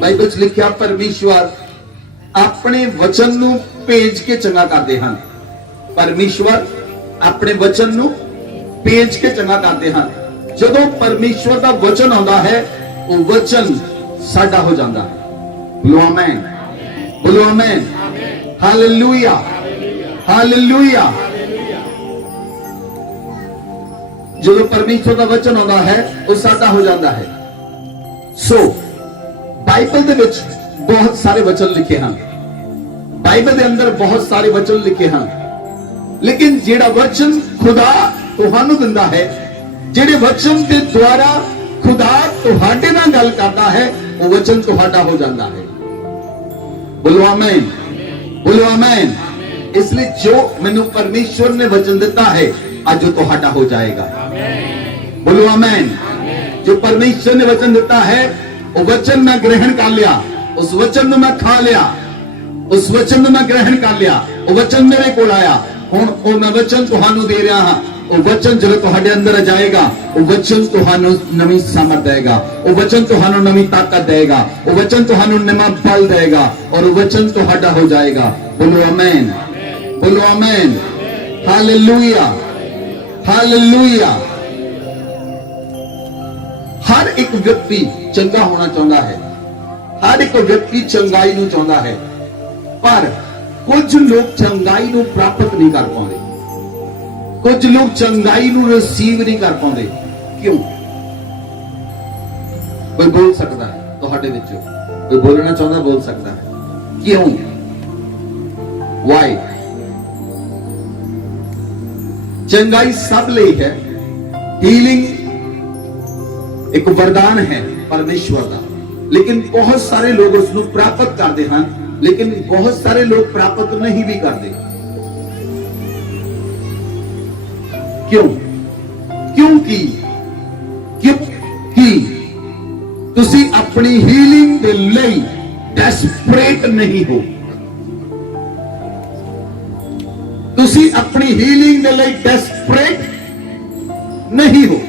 Bible च लिखिया परमेश्वर अपने वचन नू भेज के चंगा करते हैं। परमेश्वर अपने वचन नू भेज के चंगा करते हैं। जदों परमेश्वर का वचन आता है वो वचन साडा हो जाता है। बोलो आमीन, बोलो आमीन, हालेलुया, हालेलुया। जो परमेश्वर का वचन आता है वो साडा हो जाता है। सो बाइबल दे विच बहुत सारे वचन लिखे हैं। बाइबल के अंदर बहुत सारे वचन लिखे हैं, लेकिन जेड़ा वचन खुदा तुहानू दिंदा है, जेड़े वचन के द्वारा खुदा तुहाडे नाल गल करता है, वो वचन तुहाडा हो जाता है। बोलो आमीन, बोलो आमीन। इसलिए जो मैनू परमेश्वर ने वचन दिता है आज वो तुहाडा हो जाएगा। बोलो आमीन। जो परमेश्वर ने वचन दिता है वो वचन मैं ग्रहण कर लिया, उस वचन में मैं खा लिया, उस वचन में मैं ग्रहण कर लिया, वो वचन मेरे को आया। हुण वो मैं वचन तुहानू दे रहा हां। वो वचन जो तुहाडे अंदर जाएगा, वो वचन तुहानू नवी सामर्थ देगा, वो वचन तुहानू नवी ताकत देगा, वो वचन तुहानू नवा बल देगा और वो वचन तुहाडा हो जाएगा। बोलो आमीन, बोलो आमीन, हालेलुया, हालेलुया। हर एक व्यक्ति चंगा होना चाहता है, हर एक व्यक्ति चंगाई नू चाहता है, पर कुछ लोग चंगाई नू प्राप्त नहीं कर पाते, कुछ लोग चंगाई नू रिसीव नहीं कर पाते। क्यों? कोई बोल सकता है तुहाडे विचों, कोई बोलना चाहता बोल सकता है। क्यों? वाई? चंगाई सब ले है। हीलिंग एक वरदान है परमेश्वर का, लेकिन बहुत सारे लोग उसको प्राप्त करते हैं, लेकिन बहुत सारे लोग प्राप्त नहीं भी करते। क्यों? क्योंकि तुसी अपनी हीलिंग के लिए डेस्परेट नहीं हो। तुसी अपनी हीलिंग के लिए डेस्परेट नहीं हो।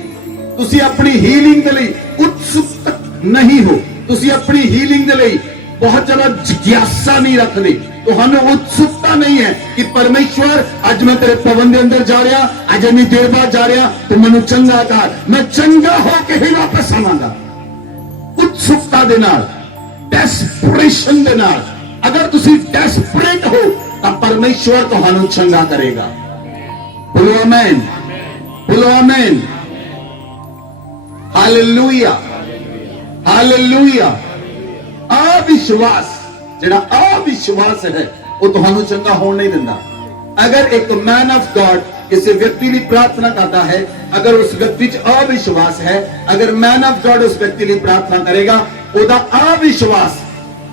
तुसी अपनी हीलिंग के लिए उत्सुक नहीं हो। तुसी अपनी हीलिंग के लिए बहुत ज्यादा जिज्ञासा नहीं रखते। तो हमें उत्सुकता नहीं है कि परमेश्वर आज मैं तेरे भवन के अंदर जा रहा, आज इतनी देर बाद जा रहा, तो मैनू चंगा कर, मैं चंगा होके ही वापस आवांगा। उत्सुकता दे नाल, डेस्परेशन दे नाल। अगर तुसी डेस्परेट हो तो परमेश्वर तुहानू चंगा करेगा। बोलो आमीन, बोलो आमीन, हालेलुया, हालेलुया। अविश्वास जेड़ा अविश्वास है वो तुहानू चंगा होने नहीं दिंदा। अगर एक मैन ऑफ गॉड किसी व्यक्ति की प्रार्थना करता है, अगर उस व्यक्ति च अविश्वास है, अगर मैन ऑफ गॉड उस व्यक्ति की प्रार्थना करेगा, ओदा अविश्वास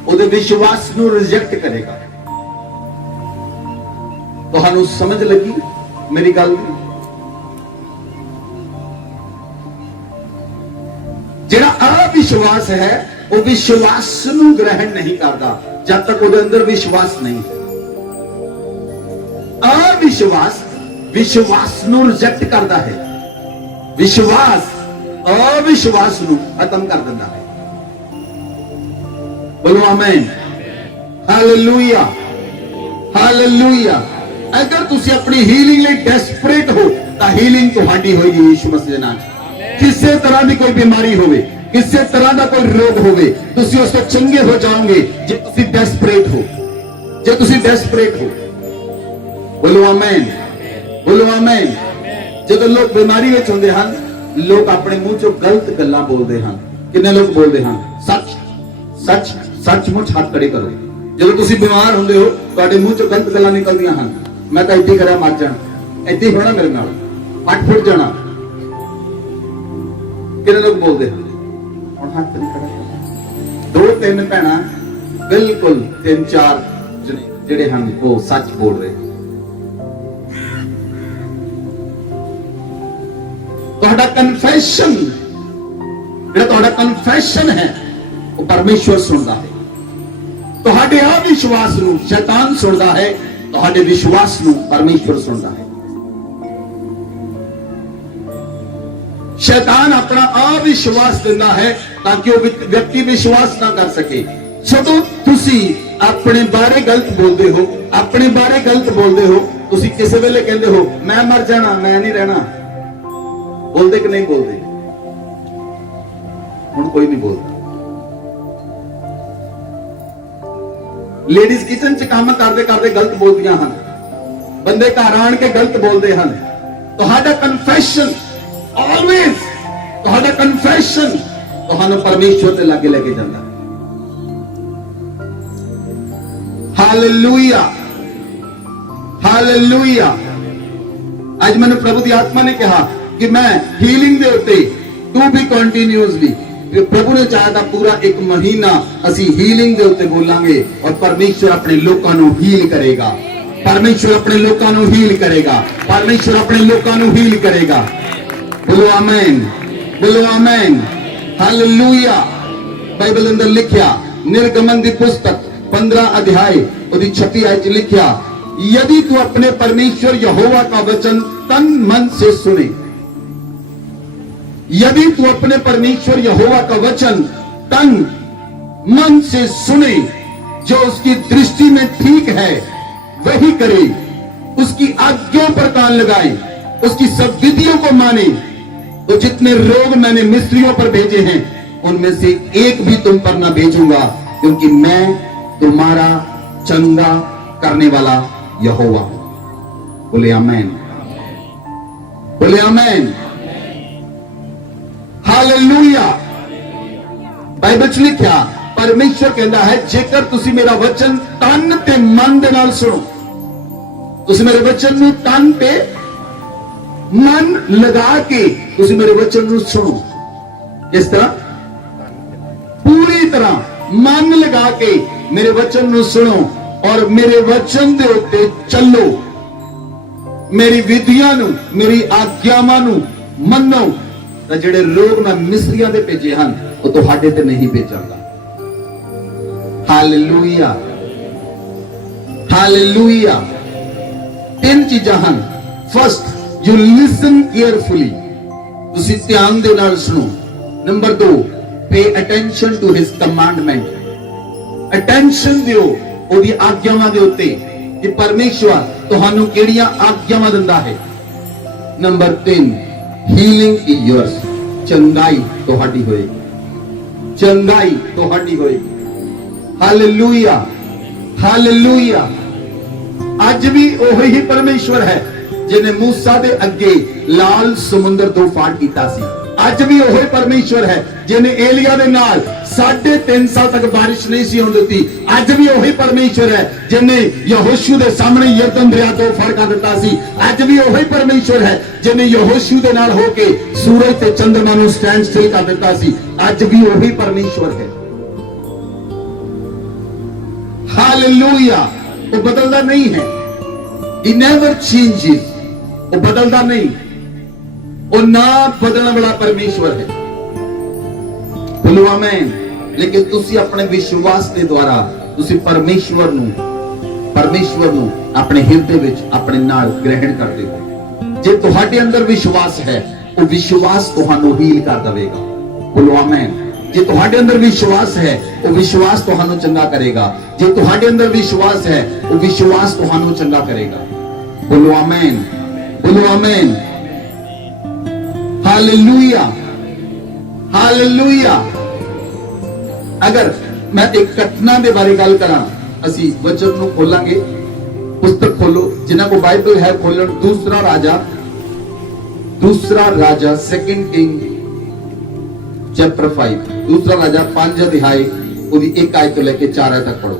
ओदे विश्वास नू रिजेक्ट करेगा। तुहानू समझ लगी मेरी गल? जेड़ा अविश्वास है वो विश्वास नू ग्रहण नहीं करता जब तक उसके अंदर विश्वास नहीं है। अविश्वास विश्वास नू रिजेक्ट करता है, विश्वास अविश्वास नू खत्म कर देता है। बोलो आमीन, हालेलुया, हालेलुया। अगर तुसी अपनी हीलिंग लिए डेस्परेट हो तो हीलिंग तुहाडी होगी यीशु मसीह दे नाम। किसी तरह की कोई बीमारी होवे, किसी तरह का कोई रोग होवे, तुसी उस तो चंगे हो जाओगे जे तुसी डेस्परेट हो, जे तुसी डेस्परेट हो। बोलो आमीन, बोलो आमीन। जब लोग बीमारी में होंदे हैं, लोग अपने मुंह चो गलत गल्लां बोलते हैं। कितने लोग बोलते हैं सच सच सचमुच हाथ खड़े करो। जब तुसी बीमार होंदे हो तुहाडे मुंह चो गलत गल्लां निकलदियां हैं। मैं तो इद्दां करा मर जाना, इद्दां ही होना मेरे नाल, फट फुट जाना। कितने लोग बोलते हैं हुण हाथ नहीं खड़ा। दो तीन भैणां बिल्कुल तीन चार जेड़े हैं वो सच बोल रहे। तुहाडा कन्फेशन जेड़ा तुहाडा कन्फेशन है वो परमेश्वर सुनता है। तुहाडे अविश्वास नू शैतान सुनता है, तुहाडे विश्वास नू परमेश्वर सुनता है। शैतान अपना अविश्वास दिंदा है ताकि वो व्यक्ति विश्वास ना कर सके। ਜਦੋਂ ਤੁਸੀਂ ਆਪਣੇ ਬਾਰੇ ਗਲਤ ਬੋਲਦੇ ਹੋ, ਆਪਣੇ ਬਾਰੇ ਗਲਤ ਬੋਲਦੇ ਹੋ, ਤੁਸੀਂ ਕਿਸੇ ਵੇਲੇ ਕਹਿੰਦੇ ਹੋ ਮੈਂ ਮਰ ਜਾਣਾ, ਮੈਂ ਨਹੀਂ ਰਹਿਣਾ। ਬੋਲਦੇ ਕਿ ਨਹੀਂ ਬੋਲਦੇ? ਹੁਣ ਕੋਈ ਨਹੀਂ ਬੋਲਦਾ। ਲੇਡੀਜ਼ ਕਿਚਨ 'ਚ ਕੰਮ ਕਰਦੇ ਕਰਦੇ ਗਲਤ ਬੋਲਦੀਆਂ ਹਨ, ਬੰਦੇ ਘਰ ਆਣ ਕੇ ਗਲਤ ਬੋਲਦੇ ਹਨ। ਤੁਹਾਡਾ ਕਨਫੈਸ਼ਨ ਆਲਵੇਜ਼, ਤੁਹਾਡਾ ਕਨਫੈਸ਼ਨ ਤੁਹਾਨੂੰ ਪਰਮੇਸ਼ਵਰ ਦੇ ਲਾਗੇ ਲੈ ਕੇ ਜਾਂਦਾ ਹੈ। Hallelujah, hallelujah. आज मैंने प्रभु की आत्मा ने कहा कि मैं हीलिंग दे उत्ते तू भी कंटिन्यूअसली, प्रभु ने चाहा था पूरा एक महीना असी हीलिंग दे उत्ते बोलांगे और परमेश्वर अपने लोकां नू हील करेगा। परमेश्वर अपने लोकां नू हील करेगा। परमेश्वर अपने लोकां नू हील करेगा। बोलो आमीन, बोलो आमीन, हालेलुया। बाइबल अंदर लिखिया निर्गमन दी पुस्तक 15 अध्याय और 36 आयत लिखिया, यदि तू अपने परमेश्वर यहोवा का वचन तन मन से सुने, यदि तू अपने परमेश्वर यहोवा का वचन तन मन से सुने, जो उसकी दृष्टि में ठीक है वही करे, उसकी आज्ञाओं पर कान लगाए, उसकी सब विधियों को माने, तो जितने रोग मैंने मिस्रियों पर भेजे हैं उनमें से एक भी तुम पर ना भेजूंगा, क्योंकि मैं तुम्हारा चंगा करने वाला यहोवा हूं। बोले आमीन, बोले आमीन, हालेलुया। बाइबल च लिखिया परमेश्वर कहता है जेकर तुसी मेरा वचन तन ते मन दे नाल सुनो, तुसी मेरे वचन नू तन ते मन लगा के तुसी मेरे वचन नू सुनो। किस तरह? पूरी तरह मन लगा के मेरे वचन नू सुनो और मेरे वचन दे उत्ते चलो, मेरी विधियां नू, मेरी आज्ञावां नू मन्नो, तां जेड़े लोग मैं मिस्रियां दे भेजे हन वो तुहाडे ते नहीं भेजांगा। Hallelujah, hallelujah. तीन चीजां हन। फर्स्ट, यू लिसन केयरफुली, तुसी ध्यान दे नाल सुनो। Number 2, pay attention to his commandment, attention दियो ओदी आज्ञावां दे उत्ते कि परमेश्वर तुहानू किहड़ियां आज्ञावां दिंदा है। नंबर 3, हीलिंग इज योर्स, चंगाई तुहाडी होएगी, चंगाई तुहाडी होएगी। Hallelujah, hallelujah. अज भी ओही ही परमेश्वर है जिन्हें मूसा दे अगे लाल समुद्र तो फाड़ कीता सी। अज भी ओही परमेश्वर है जिन्हें एलिया दे नाल 3.5 साल तक बारिश नहीं सी होने दी। अज भी ओही परमेश्वर है जिन्हें यहोशू दे सामने यरदन दरिया तो फाड़ कर दिता सी। अज भी ओही परमेश्वर है जिन्हें यहोशू दे नाल होके सूरज ते चंद्रमा नू स्टैंड स्टिल कर दिता सी। अज भी ओही परमेश्वर है। हालेलुया। वो बदलता नहीं है। He never changes, वो बदलता नहीं, वो ना बदलने वाला परमेश्वर है। बोलो आमीन। लेकिन तुसी अपने विश्वास के द्वारा तुसी परमेश्वर नू अपने हृदय विच अपने नाल ग्रहण करते हो। जे तुहाडे अंदर विश्वास है वो विश्वास तुहानू हील कर देगा। बोलो आमीन। जे तुहाडे अंदर विश्वास है वो विश्वास तुहानू चंगा करेगा। जे तुहाडे अंदर विश्वास है वो विश्वास तुहानू चंगा करेगा। बोलो आमीन, बोलो आमीन। Hallelujah, hallelujah. अगर मैं एक घटना के बारे गल करा, असी वचन नू खोलांगे, पुस्तक खोलो जिन्हां को बाइबल है खोलन। दूसरा राजा 2 किंग चैप्टर 5, दूसरा राजा 5 अध्याय उसकी 1 आयत तो लेके 4 आयत तक पढ़ो।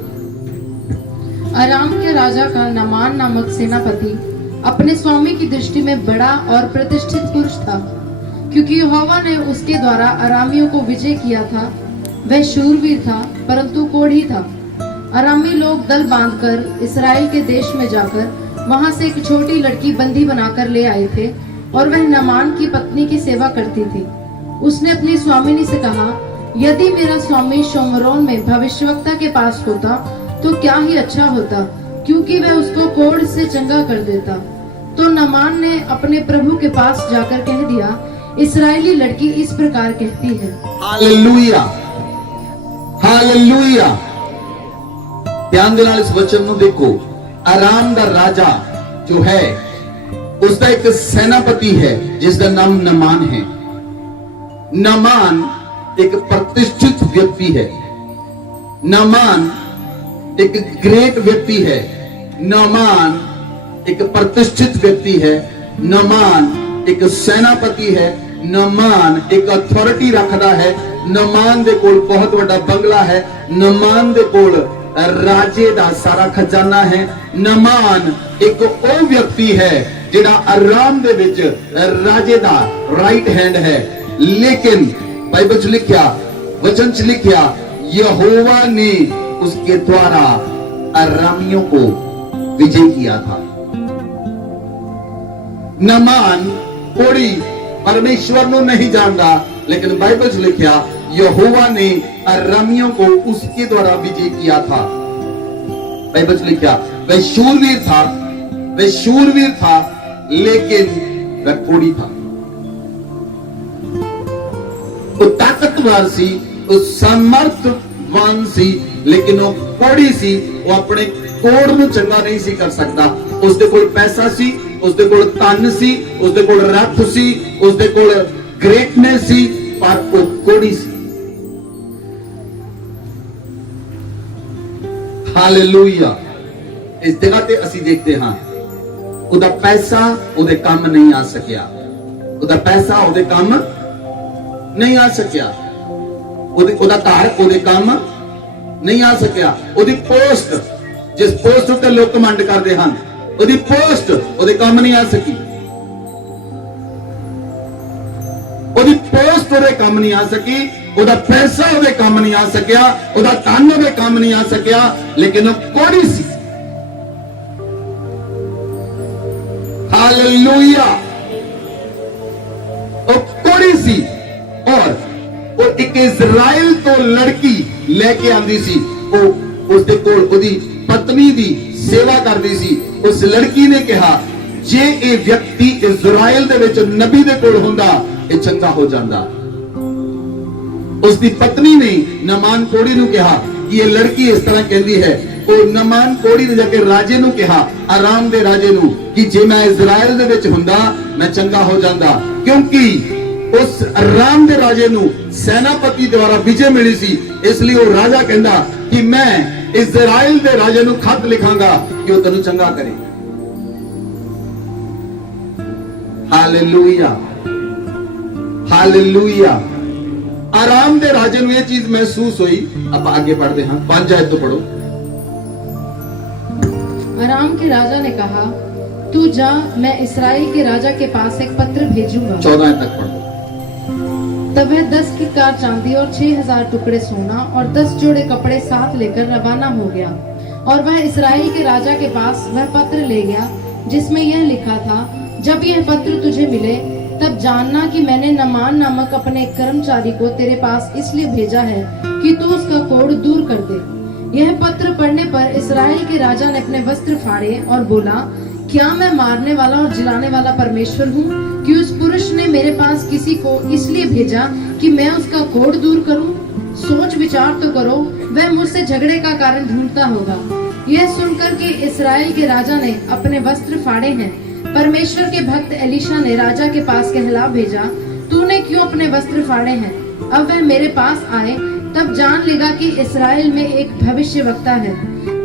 अराम के राजा का नामान नामक सेनापति अपने स्वामी की दृष्टि में बड़ा और प्रतिष्ठित पुरुष था, क्योंकि यहोवा ने उसके द्वारा अरामियों को विजय किया था। वह शूरवीर था परंतु कोढ़ी था। अरामी लोग दल बांधकर इस्राएल के देश में जाकर वहां से एक छोटी लड़की बंदी बनाकर ले आए थे और वह नामान की पत्नी की सेवा करती थी। उसने अपनी स्वामिनी से कहा, यदि मेरा स्वामी शोमरोन में भविष्यवक्ता के पास होता तो क्या ही अच्छा होता, क्योंकि वह उसको कोढ़ से चंगा कर देता। तो नामान ने अपने प्रभु के पास जाकर कह दिया, इसराइली लड़की इस प्रकार कहती है। Hallelujah, hallelujah. ध्यान ਦੇ ਨਾਲ ਇਸ ਵਚਨ ਨੂੰ ਦੇਖੋ। ਆਰਾਮ ਦਾ ਰਾਜਾ ਜੋ ਹੈ उसका एक सेनापति है जिसका नाम नमान है। नमान एक प्रतिष्ठित व्यक्ति है। नमान एक ग्रेट व्यक्ति है। नमान एक प्रतिष्ठित व्यक्ति है। नमान एक सेनापति है। नमान एक अथॉरिटी रखता है। नमान दे कोल बहुत बड़ा बंगला है। नमान दे कोल राजे दा सारा खजाना है। नमान एक वो व्यक्ति है जिहड़ा आराम दे विच राजे दा राइट हैंड है। लेकिन बाइबल च लिखिया, वचन च लिखिया, यहोवा ने उसके द्वारा अरामियों को विजय किया था। नमान कोड़ी परमेश्वर नु नहीं जानता, लेकिन बाइबल च लिखिया यहोवा ने अरामियों को उसके द्वारा विजय किया था। बाइबल च लिखिया वह शूरवीर था, वह शूरवीर था, लेकिन वह कोड़ी था। वो ताकतवर सी, वो समर्थवान सी, लेकिन वो कोड़ी सी। वो अपने कोड़ ਨੂੰ ਚੰਗਾ नहीं सी कर सकता। उसके कोल पैसा सी, उसके कोल धन सी, उसके कोल रथ सी, उसके कोल ग्रेटनेस सी, पर वो कोड़ी सी। हालेलुया। इस जगह ते ਅਸੀਂ देखते हाँ ਉਹਦਾ ਪੈਸਾ ਉਹਦੇ ਕੰਮ ਨਹੀਂ ਆ ਸਕਿਆ। ਉਹਦਾ ਪੈਸਾ ਉਹਦੇ ਕੰਮ ਨਹੀਂ ਆ ਸਕਿਆ। ਉਹਦਾ ਘਰ ਉਹਦੇ ਕੰਮ ਨਹੀਂ ਆ ਸਕਿਆ। ਉਹਦੀ ਪੋਸਟ, ਜਿਸ ਪੋਸਟ ਉੱਤੇ ਲੋਕ ਕਮਾਂਡ ਕਰਦੇ ਹਨ, ਉਹਦੀ ਪੋਸਟ ਉਹਦੇ ਕੰਮ ਨਹੀਂ ਆ ਸਕੀ। ਉਹਦੀ ਪੋਸਟ ਉਹਦੇ ਕੰਮ ਨਹੀਂ ਆ ਸਕੀ। ਉਹਦਾ ਪੈਸਾ ਉਹਦੇ ਕੰਮ ਨਹੀਂ ਆ ਸਕਿਆ। ਉਹਦਾ ਧਨ ਉਹਦੇ ਕੰਮ ਨਹੀਂ ਆ ਸਕਿਆ। ਲੇਕਿਨ ਉਹ ਕੋੜੀ ਸੀ। हालेलुया। वो कोड़ी सी और वो एक इजराइल तो लड़की लेके आंदी सी। वो उसदे कोल ओदी पत्नी दी सेवा करदी सी। उस लड़की ने कहा जे ये व्यक्ति इजराइल दे विच नबी दे कोल हुंदा ये चंगा हो जांदा। उसदी पत्नी ने नमान कोड़ी नूं कहा कि ये लड़की इस तरह कहती है। तो नमान कोड़ी ने जाके राजे नूं कहा, आराम दे राजे नूं, कि जे मैं इजराइल दे विच हुंदा मैं चंगा हो जांदा। क्योंकि उस आराम दे राजे नूं सेनापति द्वारा विजय मिली सी। इसलिए वो राजा कहंदा कि मैं इजराइल दे राजे नूं खत लिखांगा कि वो तैनूं चंगा करे। Hallelujah, hallelujah. आराम दे राजे नूं ये चीज महसूस हुई। अब आगे पढ़ते हैं, 5 आयत तो पढ़ो। अराम के राजा ने कहा, तू जा, मैं इसराइल के राजा के पास एक पत्र भेजूंगा। 14 तक पढ़ो। तब वह 10 किक्कार चांदी और 6000 टुकड़े सोना और 10 जोड़े कपड़े साथ लेकर रवाना हो गया। और वह इसराइल के राजा के पास वह पत्र ले गया जिसमें यह लिखा था, जब यह पत्र तुझे मिले तब जानना कि मैंने नमान नामक अपने एक कर्मचारी को तेरे पास इसलिए भेजा है कि तू उसका कोढ़ दूर कर दे। यह पत्र पढ़ने पर इसराइल के राजा ने अपने वस्त्र फाड़े और बोला, क्या मैं मारने वाला और जिलाने वाला परमेश्वर हूँ कि उस पुरुष ने मेरे पास किसी को इसलिए भेजा कि मैं उसका कोढ़ दूर करूँ? सोच विचार तो करो, वह मुझसे झगड़े का कारण ढूंढता होगा। यह सुनकर कि इसराइल के राजा ने अपने वस्त्र फाड़े हैं, परमेश्वर के भक्त एलीशा ने राजा के पास कहला भेजा, तूने क्यों अपने वस्त्र फाड़े हैं? अब वह मेरे पास आए तब जान लेगा कि इसराइल में एक भविष्य वक्ता है।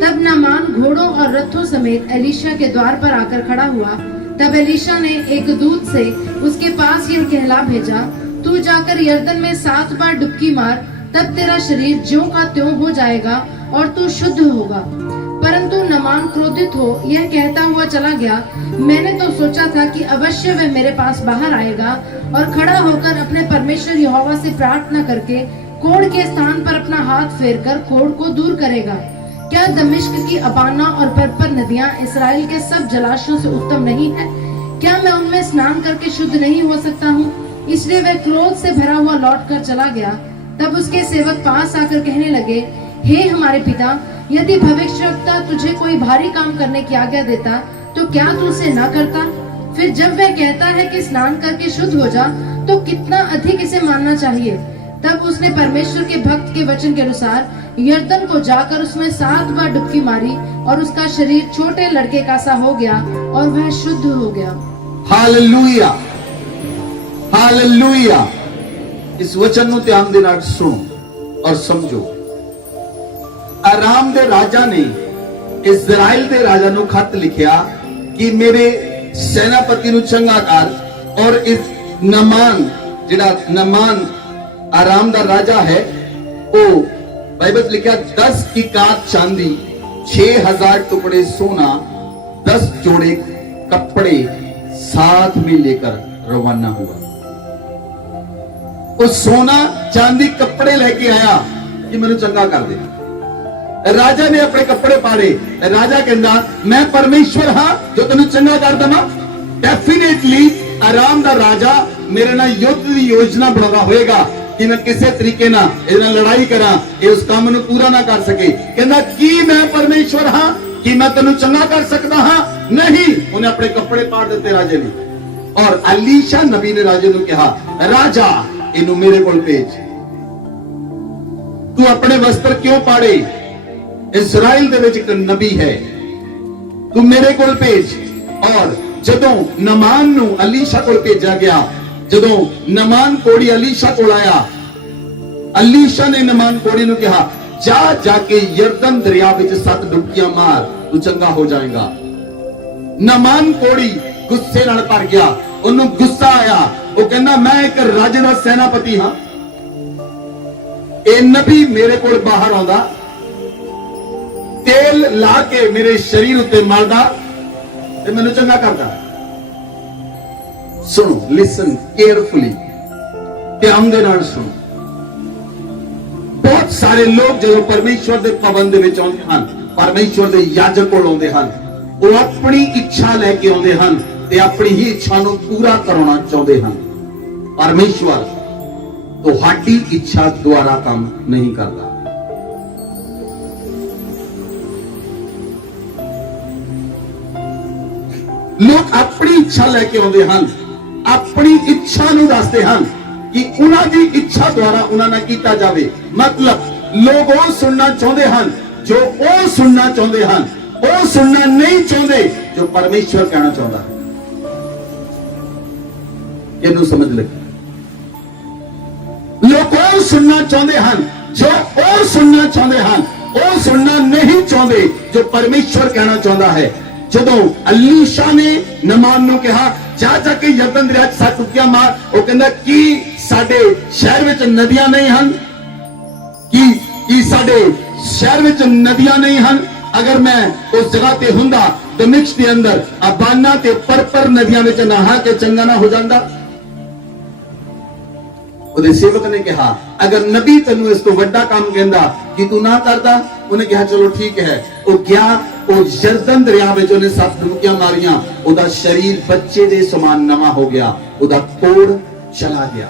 तब नामान घोड़ों और रथों समेत एलीशा के द्वार पर आकर खड़ा हुआ। तब एलीशा ने एक दूत से उसके पास यह कहला भेजा, तू जाकर यरदन में 7 बार डुबकी मार, तब तेरा शरीर ज्यों का त्यों हो जाएगा और तू शुद्ध होगा। परंतु नामान क्रोधित हो यह कहता हुआ चला गया, मैंने तो सोचा था कि अवश्य वह मेरे पास बाहर आएगा और खड़ा होकर अपने परमेश्वर यहोवा से प्रार्थना करके कोढ़ के स्थान पर अपना हाथ फेरकर कोढ़ को दूर करेगा। क्या दमिश्क की अबाना और पर्पर नदियां इसराइल के सब जलाशयों से उत्तम नहीं है? क्या मैं उनमें स्नान करके शुद्ध नहीं हो सकता हूँ? इसलिए वह क्रोध से भरा हुआ लौट कर चला गया। तब उसके सेवक पास आकर कहने लगे, हे हमारे पिता, यदि भविष्यवक्ता तुझे कोई भारी काम करने की आज्ञा देता तो क्या तू उसे न करता? फिर जब वह कहता है कि स्नान करके शुद्ध हो जा, तो कितना अधिक इसे मानना चाहिए। तब उसने परमेश्वर के भक्त के वचन के अनुसार यरदन को जाकर उसमें 7 बार डुबकी मारी और उसका शरीर छोटे लड़के का सा हो गया और वह शुद्ध हो गया। Hallelujah, hallelujah. इस वचन ਨੂੰ ਧਿਆਨ ਦੇ ਨਾਲ ਸੁਣੋ ਔਰ ਸਮਝੋ। ਆਰਾਮ ਦੇ ਰਾਜਾ ਨੇ ਇਜ਼ਰਾਈਲ ਦੇ ਰਾਜਾ ਨੂੰ ਖੱਤ ਲਿਖਿਆ ਕਿ ਮੇਰੇ ਸੈਨਾਪਤੀ ਨੂੰ ਚੰਗਾ ਕਰ ਔਰ ਇਸ ਨਮਾਨ, ਜਿਹੜਾ ਨਮਾਨ आराम दा राजा है, वो बाइबल लिखा 10 इकात चांदी, 6000 टुकड़े सोना, 10 जोड़े कपड़े साथ में लेकर रवाना हुआ। वो सोना चांदी कपड़े लेके आया कि मैंने चंगा कर दे। राजा ने अपने कपड़े पाड़े। राजा कहना मैं परमेश्वर हाँ जो तेन चंगा कर देना। डेफिनेटली आराम दा राजा मेरे ना युद्ध की योजना बना होएगा कि मैं किसी तरीके ना लड़ाई करा, ये उस काम ਨੂੰ पूरा ना कर सके। कहना कि मैं परमेश्वर हाँ कि मैं तेन चंगा कर सकता हाँ? नहीं। उन्हें अपने कपड़े पाड़ देते राजे ने। और अलीशा नबी ने राजे को कहा, राजा इन्हू मेरे को भेज। तू अपने वस्त्र क्यों पाड़े? इजराइल दे विच एक नबी है, तू मेरे को भेज। और जदों नमान नू अलीशा को भेजा गया, जदों नमान कोड़ी अलीशा को आया, अलीशा ने नमान कोड़ी नू कहा जा जाके यरदन दरिया विच 7 डुबकियां मार, तू चंगा हो जाएगा। नमान कोड़ी गुस्से नाल भर गया, ओनू गुस्सा आया। वो कहना मैं एक राजे दा सेनापति हां, ए नबी मेरे कोल बाहर आउंदा, तेल ला के मेरे शरीर उत्ते मलदा ते मैनू चंगा करदा। सुनो, लिसन केयरफुली, ध्यान दे नाल सुनो। बहुत सारे लोग जो परमेश्वर के भवन दे विच आउंदे हन, परमेश्वर के याजक कोल आउंदे हन, वो अपनी इच्छा लेके आउंदे हन ते अपनी ही इच्छा नूं पूरा करना चाहुंदे हन। परमेश्वर तुहाडी इच्छा द्वारा काम नहीं करता। लोग अपनी इच्छा लेके आउंदे हन, अपनी इच्छा नूं दसदे हन कि उन्हां दी इच्छा द्वारा उन्हां नाल कीता जावे। मतलब लोग वो सुनना चाहते हन जो वो सुनना चाहते हन, वो सुनना नहीं चाहते जो परमेश्वर कहना चाहता है। इहनूं समझ लगे। लोग वो सुनना चाहते हन जो वो सुनना चाहते हन, वो सुनना नहीं चाहते जो परमेश्वर कहना चाहता है। जदों अलीशा ने नमान नूं कहा जा जाके यरदन दरिया 7 डुबकियां मार, वो कहंदा कि साडे शहर विच नदियां नहीं हन, कि साडे शहर विच नदियां नहीं हन। अगर मैं उस जगह ते हुंदा दमिश्क दे अंदर अबाना ते परपर नदियां विच नहा के चंगा ना हो जांदा। ਉਹਦੇ सेवक ने कहा अगर नबी तेनू इस तो वड्डा काम कहंदा कि तू ना करदा। उन्हें कहा चलो ठीक है। वो गया, वो यरदन दरिया विच उन्हें 7 डुबकियां मारियां, ਉਹਦਾ शरीर बच्चे दे समान नवा हो गया, ਉਹਦਾ कोड़ चला गया।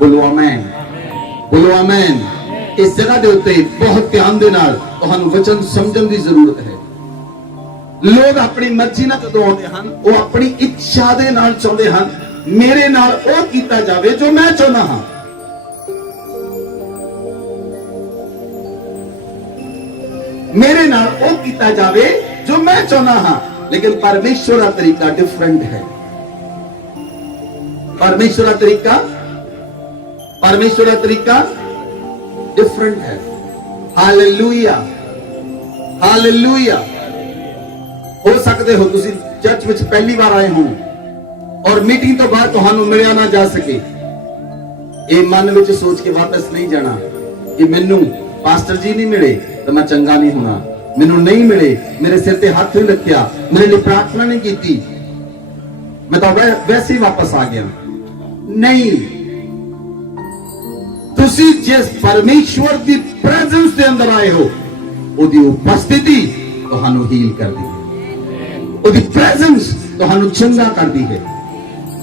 बोलो आमीन, बोलो आमीन। इस जगह दे उत्ते बहुत ध्यान दे नाल तुहानू वचन समझण दी जरूरत है। लोग अपनी मर्जी नाल जदों आउंदे हन, वो अपनी इच्छा दे नाल चाहुंदे हन मेरे नाल ओ कीता जावे जो मैं चाहना हां। मेरे नाल ओ कीता जावे जो मैं चाहना हां। लेकिन परमेश्वर का तरीका डिफरेंट है। परमेश्वर का तरीका डिफरेंट है। Hallelujah, hallelujah. हो सकते हो तुसी चर्च विच पहली बार आए हो और मीटिंग तो बाद तुहानू मिलिया ना जा सके। ये मन विच सोच के वापस नहीं जाना कि मैनू पास्टर जी नहीं मिले तो मैं चंगा नहीं होना, मैनू नहीं मिले, मेरे सिर ते हाथ नहीं रखिया, मेरे लिए प्रार्थना नहीं की, मैं तो वैसे ही वापस आ गया। नहीं, तुसी जिस परमेश्वर की प्रेजेंस के अंदर आए हो, ओदी उपस्थिति तुहानू हील कर दी है, ओदी प्रेजेंस तुहानू चंगा कर दी है।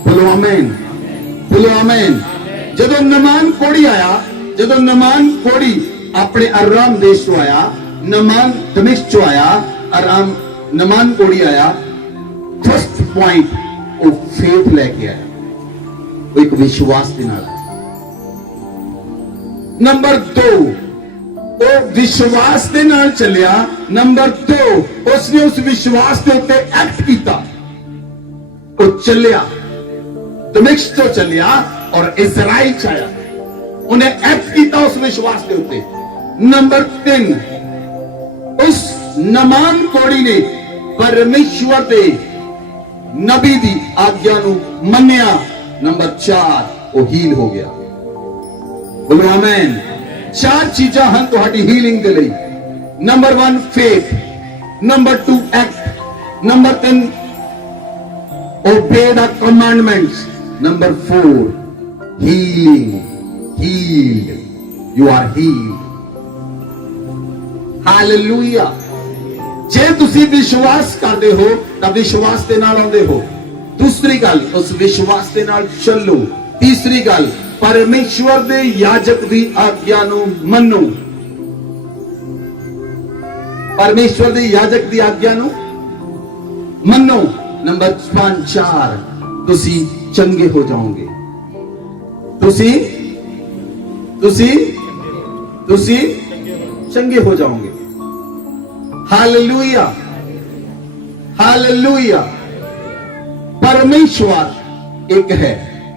बोलो आमीन, बोलो आमीन। जदों नमान कोड़ी आया, जदों नमान कोड़ी अपने अराम देश चो आया, नमान दमिश्क चो आया, अराम नमान कोड़ी आया, फर्स्ट पॉइंट वो फेथ लेके आया, वो एक विश्वास के नाल। नंबर 2 वो विश्वास के नाल चलिया। नंबर 2 उसने उस विश्वास के उत्ते एक्ट किया, वो चलिया दमिश्क तो चलिया और इजराइल च आया, उन्हें एक्ट किया उस विश्वास के उत्ते। नंबर 3 उस नमान कोड़ी ने परमेश्वर दे नबी दी आज्ञा नू मन्निया। नंबर 4 वो हील हो गया। बोलो आमेन। 4 चीजा हैं तुहाडी हीलिंग दे लई। Number 1 faith, number 2 act, number 3 obey the commandments, number 4 healing. Healed, you are healed. Hallelujah. जे तुसी विश्वास करते हो तो विश्वास के नाल आउंदे हो। दूसरी गल उस विश्वास के नाल चलो। तीसरी गल परमेश्वर दे याजक दी आज्ञा नू मन्नो। परमेश्वर दे याजक दी आज्ञा नू मन्नो। नंबर 4 तुसी चंगे हो जाओगे। तुसी चंगे हो जाओगे। Hallelujah, hallelujah. परमेश्वर एक है,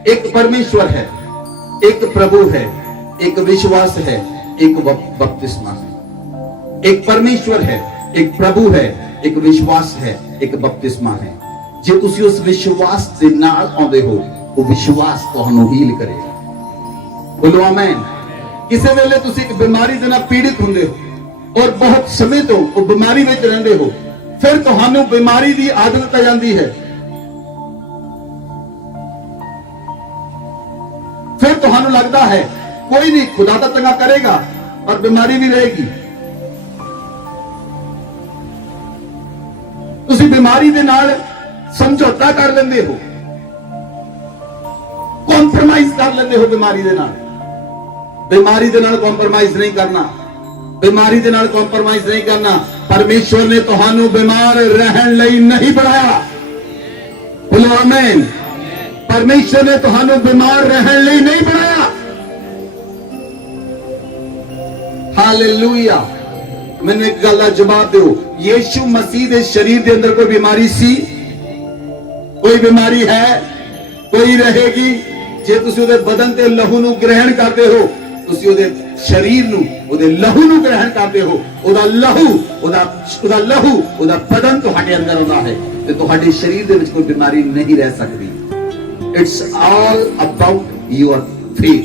एक परमेश्वर है, एक प्रभु है, एक विश्वास है, एक बपतिस्मा है। एक परमेश्वर है, एक प्रभु है, एक विश्वास है, एक बपतिस्मा है। जे तुसी उस विश्वास दे नाल आउंदे हो, वो विश्वास तुहानू हील करेगा। बोलो आमीन। किसी वेले तुसी एक बीमारी दे नाल पीड़ित हुंदे हो और बहुत समय तो वो बीमारी में रहंदे हो, फिर तुहानू बीमारी दी आदत पै जांदी है, फिर तुहानू लगता है कोई नहीं, खुदा तो चंगा करेगा, और बीमारी भी रहेगी। तुसी बीमारी दे नाल समझौता कर लेंदे हो, कॉम्प्रोमाइज कर लेंदे हो बीमारी दे नाल। बीमारी दे नाल कॉम्प्रोमाइज नहीं करना, बीमारी दे नाल कॉम्प्रोमाइज नहीं करना। परमेश्वर ने तुहानू बीमार रहन लई नहीं बनाया। बोलो आमीन। परमेश्वर ने तुहानू बीमार रहन लई नहीं बनाया। हालेलुया। मैंने एक गल दा जवाब दो, यीशु मसीह दे शरीर दे अंदर कोई बीमारी सी? कोई बीमारी है? कोई रहेगी? जे तुसी उहदे बदन ते लहू नू ग्रहण करते हो, तुसी उहदे शरीर नू, उहदे लहू नू ग्रहण करते हो, उहदा लहू उहदा बदन तुहाडे अंदर आउंदा है ते तुहाडे शरीर दे विच कोई बीमारी नहीं रह सकदी। It's all about your faith.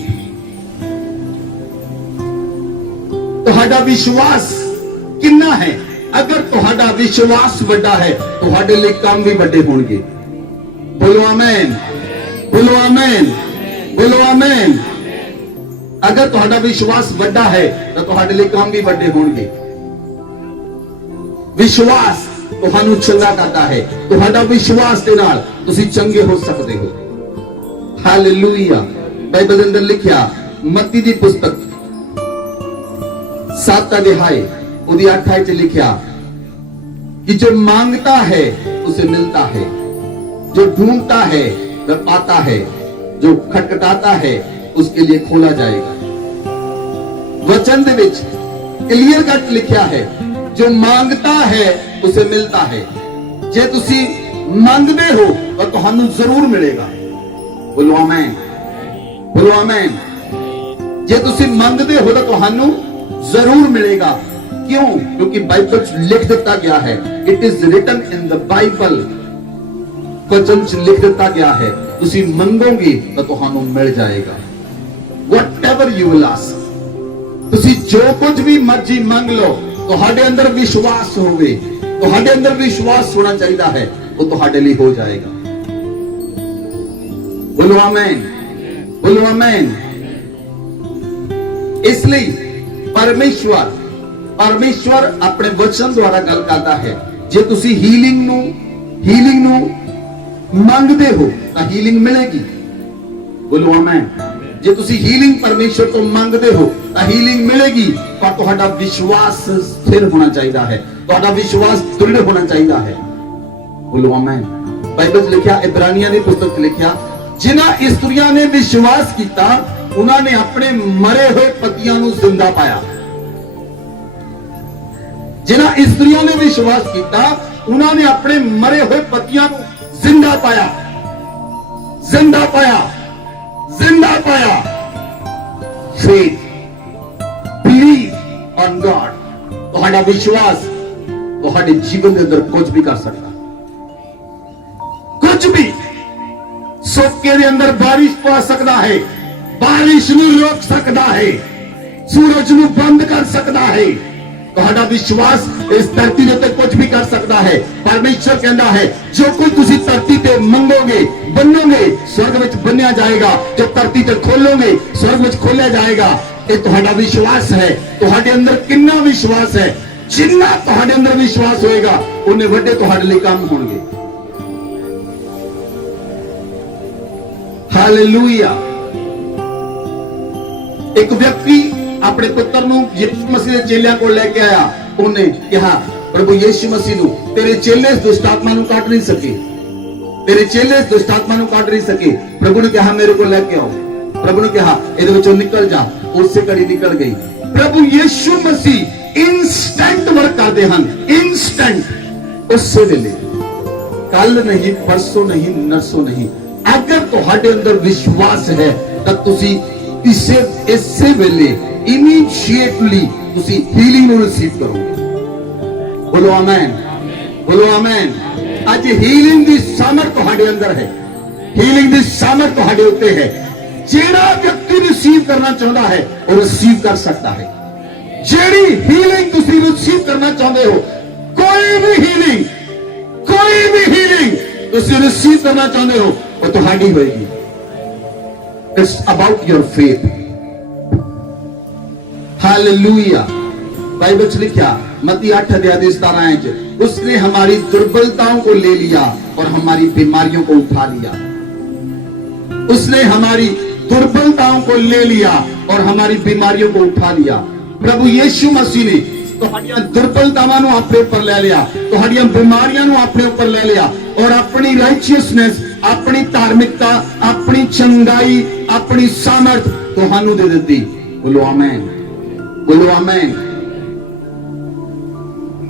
तुहाडा विश्वास कितना है? अगर तुहाडा विश्वास बड़ा है, तुहाडे लिए काम भी बड़े होंगे। बोलो आमीन, बोलो आमीन, बोलो आमीन। अगर तुहाडा विश्वास बड़ा है तो तुहाडे लिए काम भी बड़े होंगे। विश्वास तुहानू चंगा करता है। तुहाडा विश्वास के नाल तुसी चंगे हो सकते हो। हालेलुया। बाइबल अंदर लिखिया, मत्ती दी पुस्तक 7 अध्याय उदी 8 च लिखिया कि जो मांगता है उसे मिलता है, जो ढूंढता है वह पाता है, जो खटखटाता है उसके लिए खोला जाएगा। वचन दे विच क्लियर कट लिखिया है, जो मांगता है उसे मिलता है। जे तुसी मांगदे हो तो तुहानू जरूर मिलेगा। बोलो आमीन, बोलो आमीन। जे तुसी मांगदे हो तो तुहानू जरूर मिलेगा। क्यों? क्योंकि बाइबल लिख दिता गया है, it is written in the Bible. वचन लिख दिता गया है, तुसी मंगोगे तो तुहानू मिल जाएगा। Whatever you will ask, तुसी जो कुछ भी मर्जी मांग लो, तुहाडे अंदर विश्वास होवे, तुहाडे अंदर विश्वास होना चाहिए है, वो तुहाडे लिए हो जाएगा। बोलो आमीन, बोलो आमीन। इसलिए परमेश्वर अपने वचन द्वारा गल करता है। जे तुसी हीलिंग नू मांगदे हो तो हीलिंग मिलेगी। बोलो आमीन। जे तुसी हीलिंग परमेश्वर को मांगदे हो तो हीलिंग मिलेगी, पर तुहाडा विश्वास स्थिर होना चाहिए है, तुहाडा विश्वास दृढ़ होना चाहिए है। बोलो आमीन। ਬਾਈਬਲ 'ਚ ਲਿਖਿਆ, ਇਬਰਾਨੀਆਂ ਦੀ ਪੁਸਤਕ 'ਚ ਲਿਖਿਆ, ਜਿਨ੍ਹਾਂ ਇਸਤਰੀਆਂ ਨੇ ਵਿਸ਼ਵਾਸ ਕੀਤਾ ਉਹਨਾਂ ਨੇ ਆਪਣੇ ਮਰੇ ਹੋਏ ਪਤੀਆਂ ਨੂੰ ਜ਼ਿੰਦਾ ਪਾਇਆ। ਜਿਨ੍ਹਾਂ ਇਸਤਰੀਆਂ ਨੇ ਵਿਸ਼ਵਾਸ ਕੀਤਾ ਉਹਨਾਂ ਨੇ ਆਪਣੇ ਮਰੇ ਹੋਏ ਪਤੀਆਂ ਨੂੰ ਜ਼ਿੰਦਾ ਪਾਇਆ, ਜ਼ਿੰਦਾ ਪਾਇਆ, ਜ਼ਿੰਦਾ ਪਾਇਆ। Faith, believe on god. ਤੁਹਾਡਾ ਵਿਸ਼ਵਾਸ ਤੁਹਾਡੇ ਜੀਵਨ ਦੇ ਅੰਦਰ ਕੁਝ ਵੀ ਕਰ ਸਕਦਾ, ਕੁਝ ਵੀ। ਸੋਕੇ ਦੇ ਅੰਦਰ ਬਾਰਿਸ਼ ਪਾ ਸਕਦਾ ਹੈ, ਬਾਰਿਸ਼ ਨੂੰ ਰੋਕ ਸਕਦਾ ਹੈ, ਸੂਰਜ ਨੂੰ ਬੰਦ ਕਰ ਸਕਦਾ ਹੈ। ਤੁਹਾਡਾ ਵਿਸ਼ਵਾਸ ਇਸ ਧਰਤੀ ਦੇ ਉੱਤੇ ਕੁਝ ਵੀ ਕਰ ਸਕਦਾ ਹੈ। ਪਰਮੇਸ਼ਰ ਕਹਿੰਦਾ ਹੈ, ਜੋ ਕੁਝ ਤੁਸੀਂ ਧਰਤੀ ਤੇ ਮੰਗੋਗੇ, ਬੰਨੋਗੇ, ਸਵਰਗ ਵਿੱਚ ਬੰਨਿਆ ਜਾਏਗਾ। ਜੋ ਧਰਤੀ ਤੇ ਖੋਲੋਗੇ, ਸਵਰਗ ਵਿੱਚ ਖੋਲਿਆ ਜਾਏਗਾ। ਇਹ ਤੁਹਾਡਾ ਵਿਸ਼ਵਾਸ ਹੈ। ਤੁਹਾਡੇ ਅੰਦਰ ਕਿੰਨਾ ਵਿਸ਼ਵਾਸ ਹੈ? ਜਿੰਨਾ ਤੁਹਾਡੇ ਅੰਦਰ ਵਿਸ਼ਵਾਸ ਹੋਏਗਾ ਉਹਨੇ ਵੱਡੇ ਤੁਹਾਡੇ ਲਈ ਕੰਮ ਹੋਣਗੇ। ਹਾਲੇਲੂਇਆ। ਇੱਕ ਵਿਅਕਤੀ ਆਪਣੇ ਪੁੱਤਰ ਨੂੰ ਯਿਸੂ ਮਸੀਹ ਦੇ ਚੇਲਿਆਂ ਕੋਲ ਲੈ ਕੇ ਆਇਆ। ਉਹਨੇ ਕਿਹਾ, ਪ੍ਰਭੂ ਯਿਸੂ ਮਸੀਹ ਨੂੰ, ਤੇਰੇ ਚੇਲੇ ਇਸ ਦੁਸ਼ਟ ਆਤਮਾ ਨੂੰ ਕੱਢ ਨਹੀਂ ਸਕੇ, ਤੇਰੇ ਚੇਲੇ ਇਸ ਦੁਸ਼ਟ ਆਤਮਾ ਨੂੰ ਕੱਢ ਨਹੀਂ ਸਕੇ। ਪ੍ਰਭੂ ਨੇ ਕਿਹਾ, ਮੇਰੇ ਕੋਲ ਲੈ ਕੇ ਆਓ। ਪ੍ਰਭੂ ਨੇ ਕਿਹਾ, ਇਹਦੇ ਵਿੱਚੋਂ ਨਿਕਲ ਜਾ। ਉਸੇ ਘੜੀ ਨਿਕਲ ਗਈ। ਪ੍ਰਭੂ ਯਿਸੂ ਮਸੀਹ ਇਨਸਟੈਂਟ ਵਰਕ ਕਰਦੇ ਹਨ, ਇਨਸਟੈਂਟ। ਉਸੇ ਵੇਲੇ, ਕੱਲ ਨਹੀਂ, ਪਰਸੋਂ ਨਹੀਂ, ਨਰਸੋਂ ਨਹੀਂ। ਅਗਰ ਤੁਹਾਡੇ ਅੰਦਰ ਵਿਸ਼ਵਾਸ ਹੈ ਤਾਂ ਤੁਸੀਂ ਇਸੇ ਵੇਲੇ ਇਮੀਡੀਏਟਲੀ ਤੁਸੀਂ ਹੀਲਿੰਗ ਨੂੰ ਰਿਸੀਵ ਕਰੋਗੇ। ਬੋਲੋ ਆਮੇਨ, ਬੋਲੋ ਆਮੇਨ। ਅੱਜ ਹੀਲਿੰਗ ਦੀ ਸਾਮਰਥ ਤੁਹਾਡੇ ਅੰਦਰ ਹੈ, ਹੀਲਿੰਗ ਦੀ ਸਾਮਰਥ ਤੁਹਾਡੇ ਉੱਤੇ ਹੈ। ਜਿਹੜਾ ਵਿਅਕਤੀ ਰਿਸੀਵ ਕਰਨਾ ਚਾਹੁੰਦਾ ਹੈ ਉਹ ਰਿਸੀਵ ਕਰ ਸਕਦਾ ਹੈ। ਜਿਹੜੀ ਹੀਲਿੰਗ ਤੁਸੀਂ ਰਿਸੀਵ ਕਰਨਾ ਚਾਹੁੰਦੇ ਹੋ, ਕੋਈ ਵੀ ਹੀਲਿੰਗ ਤੁਸੀਂ ਰਿਸੀਵ ਕਰਨਾ ਚਾਹੁੰਦੇ ਹੋ, ਉਹ ਤੁਹਾਡੀ ਹੋਏਗੀ। It's about your faith. Hallelujah. Bible में लिखा, मत्ती 8 अध्याय 17 है, उसने हमारी दुर्बलताओं को ले लिया और हमारी बीमारियों को उठा लिया। उसने हमारी दुर्बलताओं को ले लिया और हमारी बीमारियों को उठा लिया। प्रभु यीशु मसीह ने ਤੁਹਾਡੀਆਂ ਦੁਰਬਲਤਾਵਾਂ ਨੂੰ ਆਪਣੇ ਉੱਪਰ ਲੈ ਲਿਆ, ਤੁਹਾਡੀਆਂ ਬਿਮਾਰੀਆਂ ਨੂੰ ਆਪਣੇ ਉੱਪਰ ਲੈ ਲਿਆ ਔਰ ਆਪਣੀ ਰਾਈਚੀਅਸਨੈਸ, ਆਪਣੀ ਧਾਰਮਿਕਤਾ, ਆਪਣੀ ਚੰਗਾਈ, ਆਪਣੀ ਸਾਮਰਥ ਤੁਹਾਨੂੰ ਦੇ ਦਿੱਤੀ। ਬੋਲੋ ਆਮੇਨ, ਬੋਲੋ ਆਮੇਨ।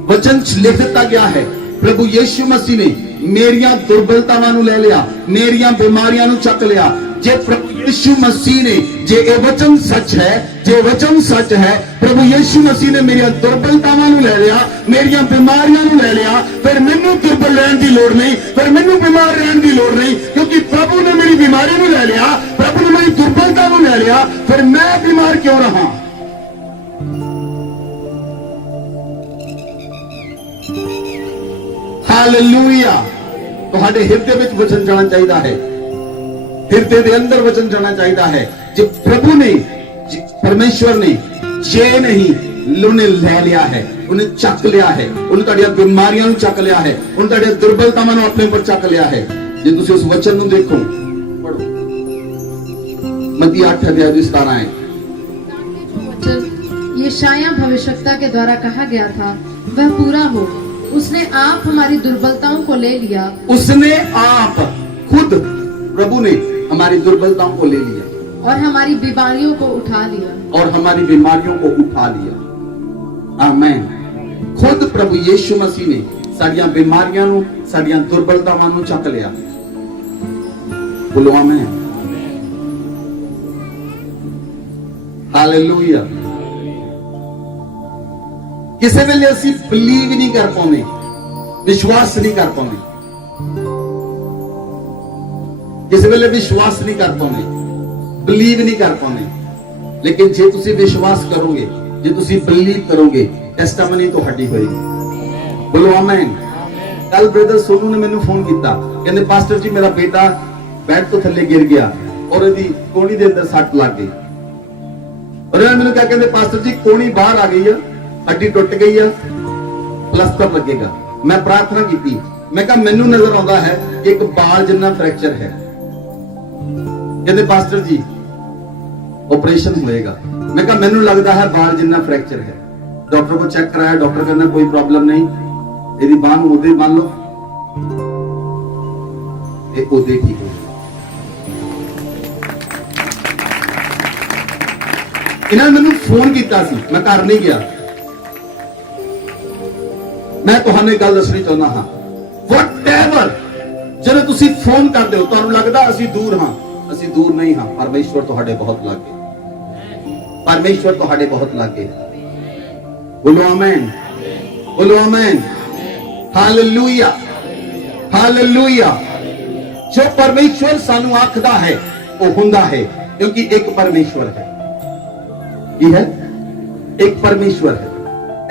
वचन लिख दिता गया है, प्रभु यीशु मसीह ने मेरिया दुर्बलतावां नूं ले लिया, मेरिया बीमारियां नूं चक लिया। जे प्रभु यीशु मसीह ने, जे ये वचन सच है, जे वचन सच है, प्रभु यीशु मसीह ने मेरिया दुर्बलतावां नूं ले लिया, मेरिया बीमारियां नूं ले लिया, फिर मैनू दुर्बल रहने की लोड़ नहीं, फिर मैनू बीमार रहने की लोड़ नहीं, क्योंकि प्रभु ने मेरी बीमारी नूं ले लिया, प्रभु ने मेरी दुर्बलता नूं ले लिया, फिर मैं बीमार क्यों रहा। हालेलुया। ਤੁਹਾਡੇ ਹਿਰਦੇ ਵਿੱਚ ਵਚਨ ਜਾਣਾ ਚਾਹੀਦਾ ਹੈ, ਹਿਰਦੇ ਦੇ ਅੰਦਰ ਵਚਨ ਜਾਣਾ ਚਾਹੀਦਾ ਹੈ। ਜੇ ਪ੍ਰਭੂ ਨੇ, ਪਰਮੇਸ਼ਵਰ ਨੇ ਜੇ ਨਹੀਂ ਉਹਨੇ ਲੈ ਲਿਆ ਹੈ, ਉਹਨੇ ਚੱਕ ਲਿਆ ਹੈ, ਉਹਨੇ ਤੁਹਾਡੀਆਂ ਬਿਮਾਰੀਆਂ ਨੂੰ ਚੱਕ ਲਿਆ ਹੈ, ਉਹਨੇ ਤੁਹਾਡੀਆਂ ਦੁਰਬਲਤਾਵਾਂ ਨੂੰ ਆਪਣੇ ਉੱਪਰ ਚੱਕ ਲਿਆ ਹੈ। ਜੇ ਤੁਸੀਂ ਉਸ ਵਚਨ ਨੂੰ ਦੇਖੋ, ਪੜੋ मत्ती 8 अध्याय 17 है। यशायाह भविष्यवक्ता के द्वारा कहा गया था वह पूरा हो। उसने आप हमारी दुर्बलताओं को ले लिया, उसने आप खुद प्रभु ने हमारी दुर्बलताओं को ले लिया और हमारी बीमारियों को उठा लिया, और हमारी बीमारियों को उठा लिया। आमीन। खुद प्रभु यीशु मसीह ने साड़ियां बीमारियां नूं, साड़ियां दुर्बलतावां नूं चक लिया। बोलो आमीन, हालेलुया। किसी वेले असीं बिलीव नहीं कर पाते, विश्वास नहीं कर पाते, किसी वेले विश्वास नहीं कर पाते, बिलीव नहीं कर पाते। लेकिन जे तुसी विश्वास करोगे, जे तुसी बिलीव करोगे, टेस्टामनी तुहाडी होएगी। बोलो आमीन। कल ब्रदर सोनू ने मैनू फोन किया, कहते पास्टर जी मेरा बेटा बेड तो थल्ले गिर गया और इहदी कोहनी दे अंदर सट लग गई। और मैंने क्या कहते पास्टर जी कोहनी बाहर आ गई है, हड्डी टुट गई है, प्लास्टर लगेगा। मैं प्रार्थना की, मैं कहा मैनू नजर आता है कि एक बाल जिन्ना फ्रैक्चर है। कहते पास्टर जी ऑपरेशन होएगा। मैं कहा मैनू लगता है बाल जिन्ना फ्रैक्चर है। डॉक्टर को चेक कराया, डॉक्टर कहना कोई प्रॉब्लम नहीं, यदि बांह उधर मान लो। ਉਹਦੇ ਠੀਕ ਹੋ। ਇਹਨਾਂ ਨੇ ਮੈਨੂੰ ਫੋਨ ਕੀਤਾ ਸੀ, ਮੈਂ ਘਰ ਨਹੀਂ ਗਿਆ। ਮੈਂ ਤੁਹਾਨੂੰ ਇੱਕ ਗੱਲ ਦੱਸਣੀ ਚਾਹੁੰਦਾ ਹਾਂ, ਵਟਐਵਰ ਜਦੋਂ ਤੁਸੀਂ ਫੋਨ ਕਰਦੇ ਹੋ ਤੁਹਾਨੂੰ ਲੱਗਦਾ ਅਸੀਂ ਦੂਰ ਹਾਂ, ਅਸੀਂ ਦੂਰ ਨਹੀਂ ਹਾਂ। ਪਰਮੇਸ਼ਵਰ ਤੁਹਾਡੇ ਬਹੁਤ ਲਾਗੇ, ਪਰਮੇਸ਼ਵਰ ਤੁਹਾਡੇ ਬਹੁਤ ਲਾਗੇ। ਬੋਲੋ ਆਮੇਨ, ਬੋਲੋ ਆਮੇਨ, ਹਾਲੇਲੂਇਆ, ਹਾਲੇਲੂਇਆ। ਜੋ ਪਰਮੇਸ਼ਵਰ ਸਾਨੂੰ ਆਖਦਾ ਹੈ ਉਹ ਹੁੰਦਾ ਹੈ, क्योंकि एक परमेश्वर है। की है? एक परमेश्वर है।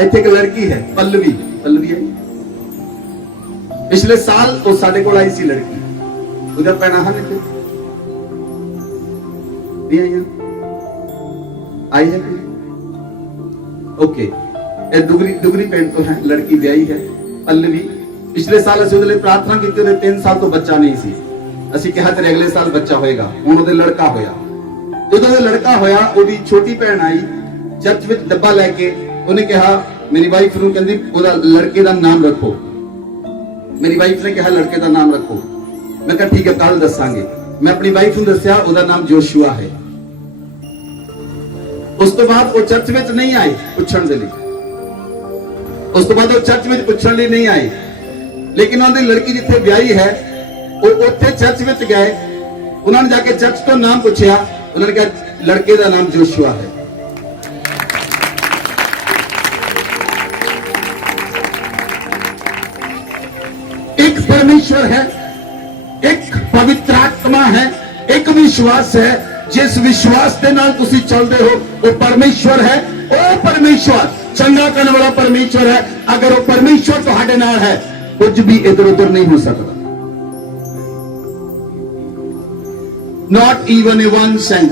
ਇੱਥੇ ਇੱਕ ਲੜਕੀ ਹੈ ਪੱਲਵੀ, ਪੱਲਵੀ ਹੈ। ਪਿਛਲੇ ਸਾਲ ਉਹ ਸਾਡੇ ਕੋਲ ਆਈ ਸੀ ਲੜਕੀ, ਉਹਦਾ ਪੈਣਾ ਹਨ ਇੱਥੇ ਨਹੀਂ ਆਈ, आई है ओके। ਇਹ ਦੁਗਰੀ ਪਿੰਡ ਤੋਂ ਹੈ ਲੜਕੀ, ਵਿਆਹੀ ਹੈ ਪੱਲਵੀ। ਪਿਛਲੇ ਸਾਲ ਅਸੀਂ ਉਹਦੇ ਲਈ ਪ੍ਰਾਰਥਨਾ ਕੀਤੀ, ਉਹਦੇ 3 ਸਾਲ ਤੋਂ ਬੱਚਾ ਨਹੀਂ ਸੀ। ਅਸੀਂ ਕਿਹਾ ਤੇਰੇ ਅਗਲੇ ਸਾਲ ਬੱਚਾ ਹੋਏਗਾ। ਹੁਣ ਉਹਦੇ ਲੜਕਾ ਹੋਇਆ। ਜਦੋਂ ਉਹਦਾ ਲੜਕਾ ਹੋਇਆ ਉਹਦੀ ਛੋਟੀ ਭੈਣ ਆਈ ਚਰਚ ਵਿੱਚ ਡੱਬਾ ਲੈ ਕੇ। ਉਹਨੇ ਕਿਹਾ ਮੇਰੀ ਵਾਈਫ ਨੂੰ, ਕਹਿੰਦੀ ਉਹਦਾ ਲੜਕੇ ਦਾ ਨਾਮ ਰੱਖੋ। ਮੇਰੀ ਵਾਈਫ ਨੇ ਕਿਹਾ ਲੜਕੇ ਦਾ ਨਾਮ ਰੱਖੋ। ਮੈਂ ਕਿਹਾ ਠੀਕ ਹੈ ਕੱਲ ਦੱਸਾਂਗੇ। ਮੈਂ ਆਪਣੀ ਵਾਈਫ ਨੂੰ ਦੱਸਿਆ ਉਹਦਾ ਨਾਮ ਜੋਸ਼ੂਆ ਹੈ। ਉਸ ਤੋਂ ਬਾਅਦ ਉਹ ਚਰਚ ਵਿੱਚ ਨਹੀਂ ਆਏ ਪੁੱਛਣ ਦੇ ਲਈ, ਉਸ ਤੋਂ ਬਾਅਦ ਉਹ ਚਰਚ ਵਿੱਚ ਪੁੱਛਣ ਲਈ ਨਹੀਂ ਆਏ। ਲੇਕਿਨ ਉਹਦੀ ਲੜਕੀ ਜਿੱਥੇ ਵਿਆਹੀ ਹੈ ਉਹ ਉੱਥੇ ਚਰਚ ਵਿੱਚ ਗਏ। ਉਹਨਾਂ ਨੇ ਜਾ ਕੇ ਚਰਚ ਤੋਂ ਨਾਮ ਪੁੱਛਿਆ, ਉਹਨਾਂ ਨੇ ਕਿਹਾ ਲੜਕੇ ਦਾ ਨਾਮ ਜੋਸ਼ੂਆ ਹੈ। एक परमेश्वर है, एक पवित्र आत्मा है, एक विश्वास है। जिस विश्वास के नाल तुसी चलते हो वो परमेश्वर है। वो परमेश्वर चंगा करने वाला परमेश्वर है। अगर वो परमेश्वर तुम्हारे नाल है कुछ भी इधर उधर नहीं हो सकता। Not even a 1 cent,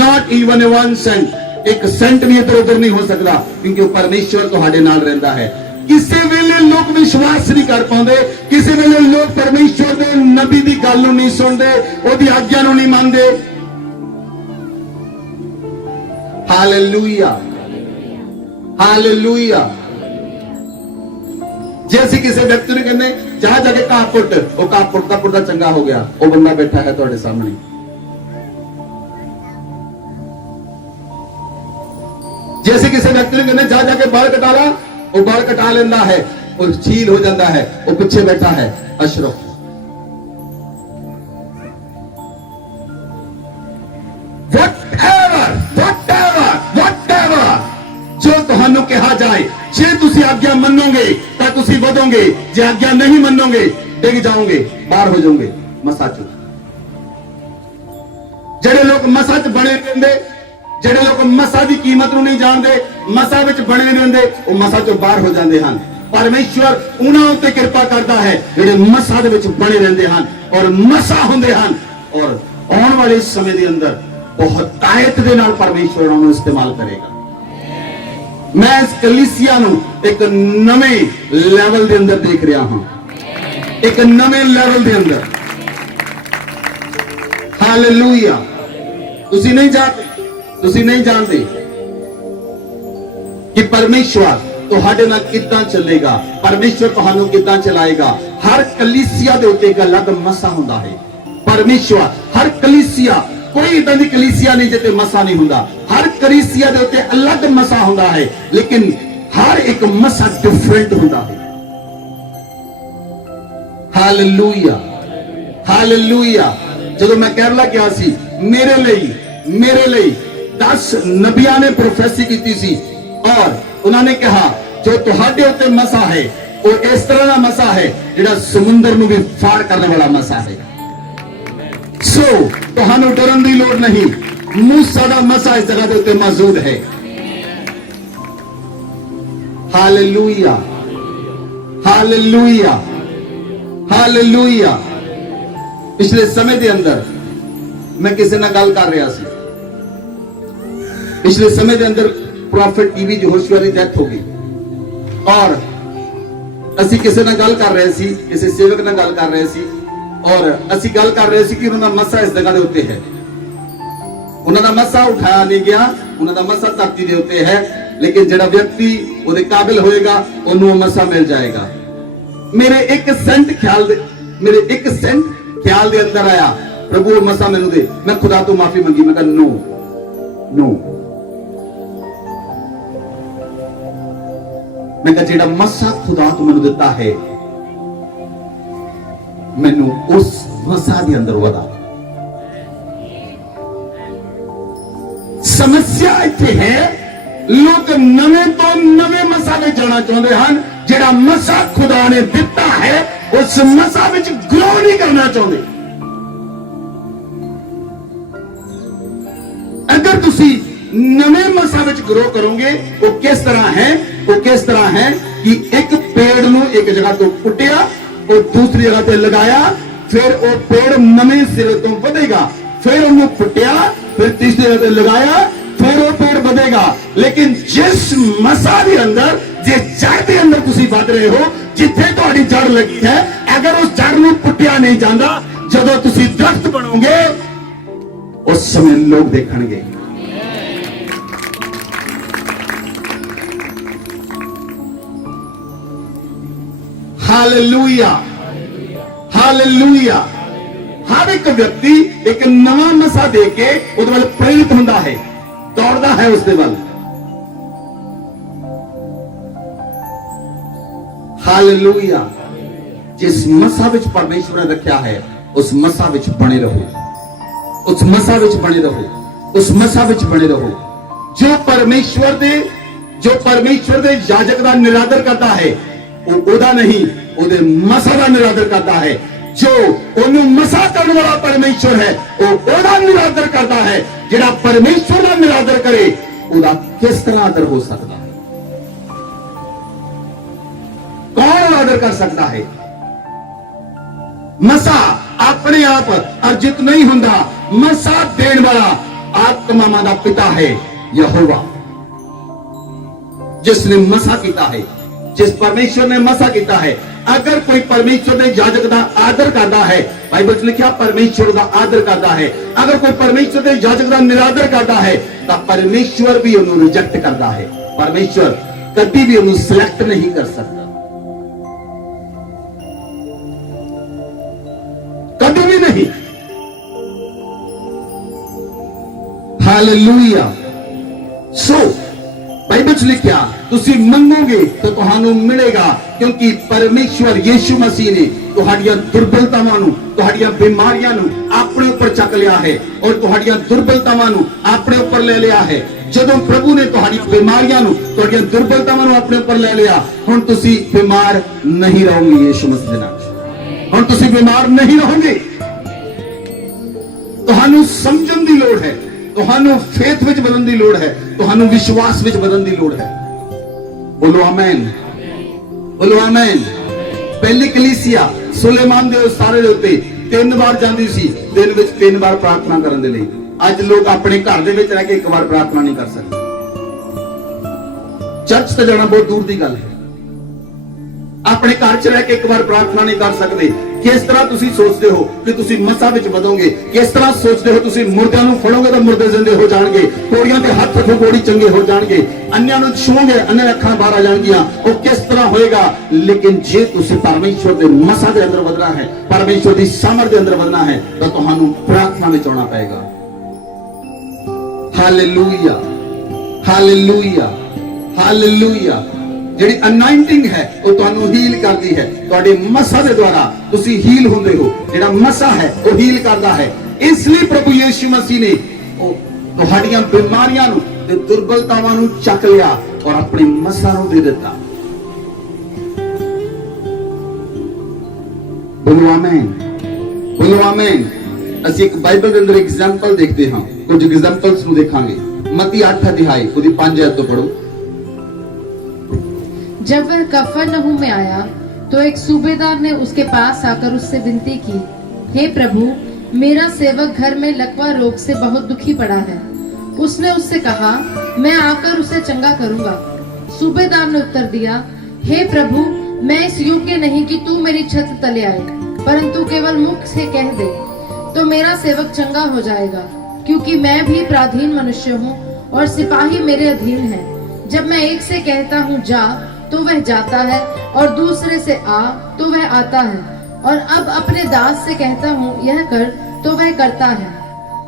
not even a 1 cent, एक सेंट भी इधर उधर नहीं हो सकता, क्योंकि वो परमेश्वर तुम्हारे नाल रहता है। किसी वेले लोग विश्वास नहीं कर पाते, किसी वेले लोग परमेश्वर दे नबी दी गल नूं नहीं सुनते, ओदी आज्ञा नूं नहीं मानते। Hallelujah, hallelujah. जे असीं किसी व्यक्ति नूं कहंदे जा जाके घाह पुੱਟ, ਉਹ ਘਾਹ ਪੁੱਟਦਾ ਪੁੱਟਦਾ ਚੰਗਾ ਹੋ ਗਿਆ, ਉਹ ਬੰਦਾ ਬੈਠਾ ਹੈ ਤੁਹਾਡੇ ਸਾਹਮਣੇ। जे असीं किसी व्यक्ति नूं कहंदे जा जाके बाल कटा ला, वो बाल कटा लेता है, और छील हो जाता है, वो पीछे बैठा है अशरफ। whatever जो तुहानू कहा जाए, जे तुसी आज्ञा मनोगे तो तुसी वधोगे, जे आज्ञा नहीं मनोगे डिग जाओगे, बाहर हो जाओगे मसा चो। जेड़े लोग मसा च बने रहंदे, ਜਿਹੜੇ ਲੋਕ ਮਸਾ ਦੀ ਕੀਮਤ ਨੂੰ ਨਹੀਂ ਜਾਣਦੇ, ਮਸਾ ਵਿੱਚ ਬਣੇ ਨਹੀਂ ਰਹਿੰਦੇ, ਉਹ ਮਸਾ ਚੋਂ ਬਾਹਰ ਹੋ ਜਾਂਦੇ ਹਨ। ਪਰਮੇਸ਼ਵਰ ਉਹਨਾਂ ਉੱਤੇ ਕਿਰਪਾ ਕਰਦਾ ਹੈ ਜਿਹੜੇ ਮਸਾ ਦੇ ਵਿੱਚ ਬਣੇ ਰਹਿੰਦੇ ਹਨ ਔਰ ਮਸਾ ਹੁੰਦੇ ਹਨ। ਔਰ ਆਉਣ ਵਾਲੇ ਸਮੇਂ ਦੇ ਅੰਦਰ ਬਹੁਤ ਤਾਕਤ ਦੇ ਨਾਲ ਪਰਮੇਸ਼ਵਰ ਉਹਨਾਂ ਨੂੰ ਇਸਤੇਮਾਲ ਕਰੇਗਾ। ਮੈਂ ਇਸ ਕਲੀਸਿਆ ਨੂੰ ਇੱਕ ਨਵੇਂ ਲੈਵਲ ਦੇ ਅੰਦਰ ਦੇਖ ਰਿਹਾ ਹਾਂ, ਇੱਕ ਨਵੇਂ ਲੈਵਲ ਦੇ ਅੰਦਰ। ਹਾਲੇਲੂਇਆ। ਤੁਸੀਂ नहीं जानते कि परमेश्वर ਤੁਹਾਡੇ ਨਾਲ ਕਿੱਦਾਂ ਚੱਲੇਗਾ, ਪਰਮੇਸ਼ਵਰ ਤੁਹਾਨੂੰ ਕਿੱਦਾਂ ਚਲਾਏਗਾ। ਹਰ ਕਲੀਸਿਆ ਦੇ ਉੱਤੇ ਇੱਕ ਅਲੱਗ ਮਸਾ ਹੁੰਦਾ ਹੈ। ਪਰਮੇਸ਼ਵਰ ਹਰ ਕਲੀਸਿਆ, ਕੋਈ ਇਦਾਂ ਦੀ ਕਲੀਸਿਆ ਨਹੀਂ ਜਿੱਥੇ ਮਸਾ ਨਹੀਂ ਹੁੰਦਾ। ਹਰ ਕਲੀਸਿਆ ਦੇ ਉੱਤੇ ਅਲੱਗ ਮਸਾ ਹੁੰਦਾ ਹੈ, ਲੇਕਿਨ ਹਰ ਇੱਕ ਮਸਾ ਡਿਫਰੈਂਟ ਹੁੰਦਾ ਹੈ। Hallelujah, hallelujah. ਜਦੋਂ ਮੈਂ ਕੇਰਲਾ ਗਿਆ ਸੀ, ਮੇਰੇ ਲਈ 10 नबिया ने प्रोफेसी की सी और उन्होंने कहा जो तुहाडे उत्ते मसा है वो इस तरह का मसा है जिहड़ा समुंदर नूं भी फाड़ करने वाला मसा है। सो तुहानू डरन दी लोड़ नहीं, मूसा दा मसा इस जगह दे उत्ते मौजूद है। Hallelujah, hallelujah, hallelujah. पिछले समय के अंदर मैं किसी नाल गल कर रहा सी। पिछले समय के अंदर प्रॉफिट टीवी यहोशुआ की डेथ हो गई और असी किसी नाल गल कर रहे सी, किसी सेवक नाल गल कर रहे सी और असी गल कर रहे सी कि उन्होंने मसा इस जगह के उत्ते है। उन्होंने मसा उठाया नहीं गया, उन्होंने मसा धरती के उत्ते है, लेकिन जिहड़ा व्यक्ति उहदे काबिल होएगा उन्होंने मसा मिल जाएगा। मेरे 1 सेंट ख्याल मेरे एक सेंट ख्याल दे अंदर आया, प्रभु वो मसा मैनू दे। मैं खुदा तो माफी मंगी, मैं कहा नो नो। मैं कहा जेड़ा मसा खुदा तो मैनू दिता है, मैनू उस मसा दे अंदर वधा। समस्या इत्थे है, लोग नवे तो नवे मसा में जाना चाहते हैं, जेड़ा मसा खुदा ने दिता है उस मसा में ग्रो नहीं करना चाहते। अगर तुसी नवे मसा में ग्रो करोगे, वो किस तरह है, वो किस तरह है कि एक पेड़ नू एक जगह तो पुटिया और दूसरी जगह पे लगाया, फिर वो पेड़ नवे सिरे तो बढ़ेगा, फिर उन्हें पुटिया, फिर तीसरी जगह पे लगाया, फिर वो पेड़ बढ़ेगा। लेकिन जिस मसा के अंदर, जिस जड़ के अंदर तुसी बढ़ रहे हो, जिथे तुम्हारी जड़ लगी है, अगर उस जड़ नू पुटिया नहीं जाता, जदों तुसी दरख्त बनोगे उस समय लोग देखणगे। Hallelujah, hallelujah. हर एक व्यक्ति एक नवा मसा दे के उहदे वल प्रेरित हुंदा है, दौड़दा है उसदे वल। हालेलुया। जिस मसा विच परमेश्वर ने रखा है, उस मसा विच बने रहो, उस मसा विच बने रहो, उस मसा विच बने रहो। जो परमेश्वर दे याजक दा निरादर करता है, वो ओदा नहीं, ओदे मसा दा निरादर करता है। जो ओनू मसा करने वाला परमेश्वर है, वो ओदा निरादर करता है। जेड़ा परमेश्वर दा निरादर करे, ओदा किस तरह आदर हो सकता है? कौन आदर कर सकता है? मसा अपने आप अर्जित नहीं हुंदा, मसा देने वाला आत्मा दा पिता है यहोवा, जिसने मसा किया है, जिस परमेश्वर ने मसा किया है। अगर कोई परमेश्वर के याजक का आदर करता है, बाइबल च लिखा परमेश्वर का आदर करता है। अगर कोई परमेश्वर के याजक का निरादर करता है, तो परमेश्वर भी उन्हें रिजेक्ट करता है। परमेश्वर कभी भी उन्हें सिलेक्ट नहीं कर सकता, कभी भी नहीं। हालेलुया। सो बाइबल च लिखा, तुसी मंगोगे तो तुहानू मिलेगा, क्योंकि परमेश्वर यीशु मसीह ने तुहाड़ियां दुर्बलतावां नू, तुहाड़ियां बीमारियां नू अपने ऊपर चक लिया है और तुहाड़ियां दुर्बलतावां नू अपने ऊपर ले लिया है। जदों प्रभु ने तुहाड़ी बीमारियां नू, तुहाड़ियां दुर्बलतावां नू अपने ऊपर ले लिया, हुण तुसी बीमार नहीं रहोगे। यीशु मसीह दे नाम हुण तुसी बीमार नहीं रहोगे। तुहानू समझण दी लोड़ है, तुहानू फेथ विच बदलण दी लोड़ है, तुहानू विश्वास विच बदलण दी लोड़ है। बोलो आमीन, बोलो आमीन। पहली कलीसिया सुलेमान दे सारे दे उत्ते 3 बार जांदी सी, दिन विच 3 बार प्रार्थना करन दे लई। अज लोग अपने घर दे विच रह के 1 बार प्रार्थना नहीं कर सकते। चर्च ते जाना बहुत दूर दी गल है। अपने घर च रह के 1 बार प्रार्थना नहीं कर सकते। किस तरह तुसी सोचते हो कि तुसी मसा विच बदोगे? किस तरह सोचते हो तुसी मुर्दियां नूं फड़ोगे तो मुर्दे जिंदे हो जाणगे, कोड़ियां ते हत्थ ठगोड़ी चंगे हो जाणगे, अन्यां नूं छूओगे अन्य अखां बाहर आ जाणगियां। वो किस तरह होएगा? लेकिन जे तुसी परमेश्वर दे मसा दे अंदर बदना है, परमेश्वर दी सामर्थ दे अंदर बदना है, तो तुहानू प्रार्थना विच आउणा पएगा। Hallelujah, hallelujah, hallelujah. ਜਿਹੜੀ ਅਨਾਇੰਟਿੰਗ ਹੈ ਉਹ ਤੁਹਾਨੂੰ ਹੀਲ ਕਰਦੀ ਹੈ। ਤੁਹਾਡੇ ਮਸਾ ਦੇ ਦੁਆਰਾ ਤੁਸੀਂ ਹੀਲ ਹੁੰਦੇ ਹੋ। ਜਿਹੜਾ ਮਸਾ ਹੈ ਉਹ ਹੀਲ ਕਰਦਾ ਹੈ। ਇਸ ਲਈ ਪ੍ਰਭੂ ਯੀਸ਼ੂ ਮਸੀਹ ਨੇ ਤੁਹਾਡੀਆਂ ਬਿਮਾਰੀਆਂ ਨੂੰ ਤੇ ਦੁਰਬਲਤਾਵਾਂ ਨੂੰ ਚੱਕ ਲਿਆ ਔਰ ਆਪਣੇ ਮਸਾ ਨੂੰ ਦੇ ਦਿੱਤਾ। ਬੋਲੋ ਆਮੀਨ, ਬੋਲੋ ਆਮੀਨ। ਅਸੀਂ ਇੱਕ ਬਾਈਬਲ ਦੇ ਅੰਦਰ ਐਗਜ਼ਾਮਪਲ ਦੇਖਦੇ ਹਾਂ, ਕੁਝ ਐਗਜ਼ਾਮਪਲਸ ਨੂੰ ਦੇਖਾਂਗੇ। ਮਤੀ 8 ਅਧਿਆਇ ਉਹਦੀ 5 ਆਇਤ ਤੋਂ पढ़ो। जब वह कफरनहूम में आया तो एक सूबेदार ने उसके पास आकर उससे विनती की, हे प्रभु, मेरा सेवक घर में लकवा रोग से बहुत दुखी पड़ा है। उसने उससे कहा, मैं आकर उसे चंगा करूंगा। सूबेदार ने उत्तर दिया, हे प्रभु, मैं इस योग्य नहीं कि तू मेरी छत तले आए, परंतु केवल मुख से कह दे तो मेरा सेवक चंगा हो जाएगा, क्योंकि मैं भी पराधीन मनुष्य हूँ और सिपाही मेरे अधीन है। जब मैं एक से कहता हूँ जा तो वह जाता है और दूसरे से आ तो वह आता है और अब अपने दास से कहता हूँ यह कर, तो वह करता है।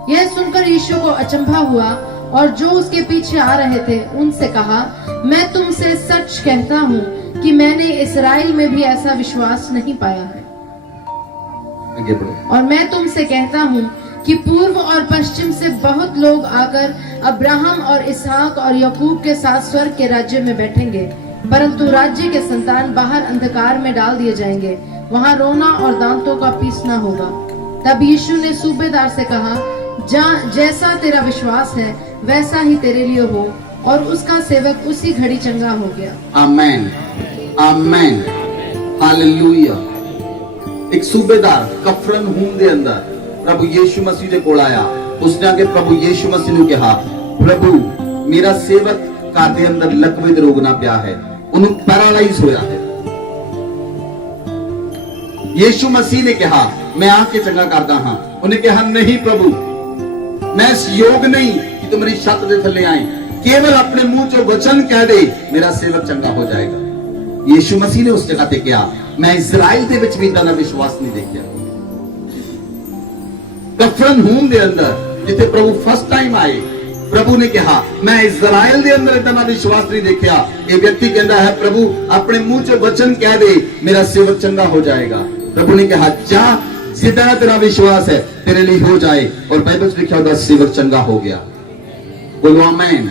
यह सुनकर यीशु को अचंभा हुआ और जो उसके पीछे आ रहे थे उनसे कहा, मैं तुमसे सच कहता हूँ कि मैंने इस्राएल में भी ऐसा विश्वास नहीं पाया है। आगे बढ़ो। और मैं तुमसे कहता हूँ कि पूर्व और पश्चिम से बहुत लोग आकर अब्राहम और इसहाक और याकूब के साथ स्वर्ग के राज्य में बैठेंगे, परंतु राज्य के संतान बाहर अंधकार में डाल दिए जाएंगे, वहां रोना और दांतों का पीसना होगा। तब यीशु ने सूबेदार से कहा, जैसा तेरा विश्वास है वैसा ही तेरे लिए हो, और उसका सेवक उसी घड़ी चंगा हो गया। आमेन, आमेन, हालेलुया। एक सूबेदार कफरनहूम दे अंदर प्रभु यीशु मसीह दे कोल आया। उसने आके प्रभु यीशु मसीह ਨੂੰ ਕਿਹਾ, प्रभु मेरा सेवक ਘਰ ਦੇ ਅੰਦਰ ਲਕਵੇ ਦੇ ਰੋਗ ਨਾਲ ਪਿਆ ਹੈ, ਉਹਨੂੰ ਪੈਰਾਲਾਈਜ਼ ਹੋਇਆ ਹੈ। यीशु मसीह ने कहा, मैं आके चंगा करदा हां। उन्हें कहा, नहीं प्रभु, मैं इस योग नहीं कि तुम मेरी छत दे थल्ले आए, केवल अपने मुंह चो वचन कह दे, मेरा सेवक चंगा हो जाएगा। यीशु मसीह ने उस जगह पे कहा, मैं इजराइल दे विच भी इदां दा विश्वास नहीं देखिया। कफरनहूम दे अंदर जिथे प्रभु फर्स्ट टाइम आए, प्रभु ने कहा, मैं इजराइल दे अंदर इतना विश्वास नहीं देखा। ये व्यक्ति कहता है, प्रभु अपने मुंह से वचन कह दे, मेरा सेवक चंगा हो जाएगा। प्रभु ने कहा, जा, जितना तेरा विश्वास है तेरे लिए हो जाए। और बाइबल में लिखा होगा, सेवक चंगा हो गया। बोलो आमेन,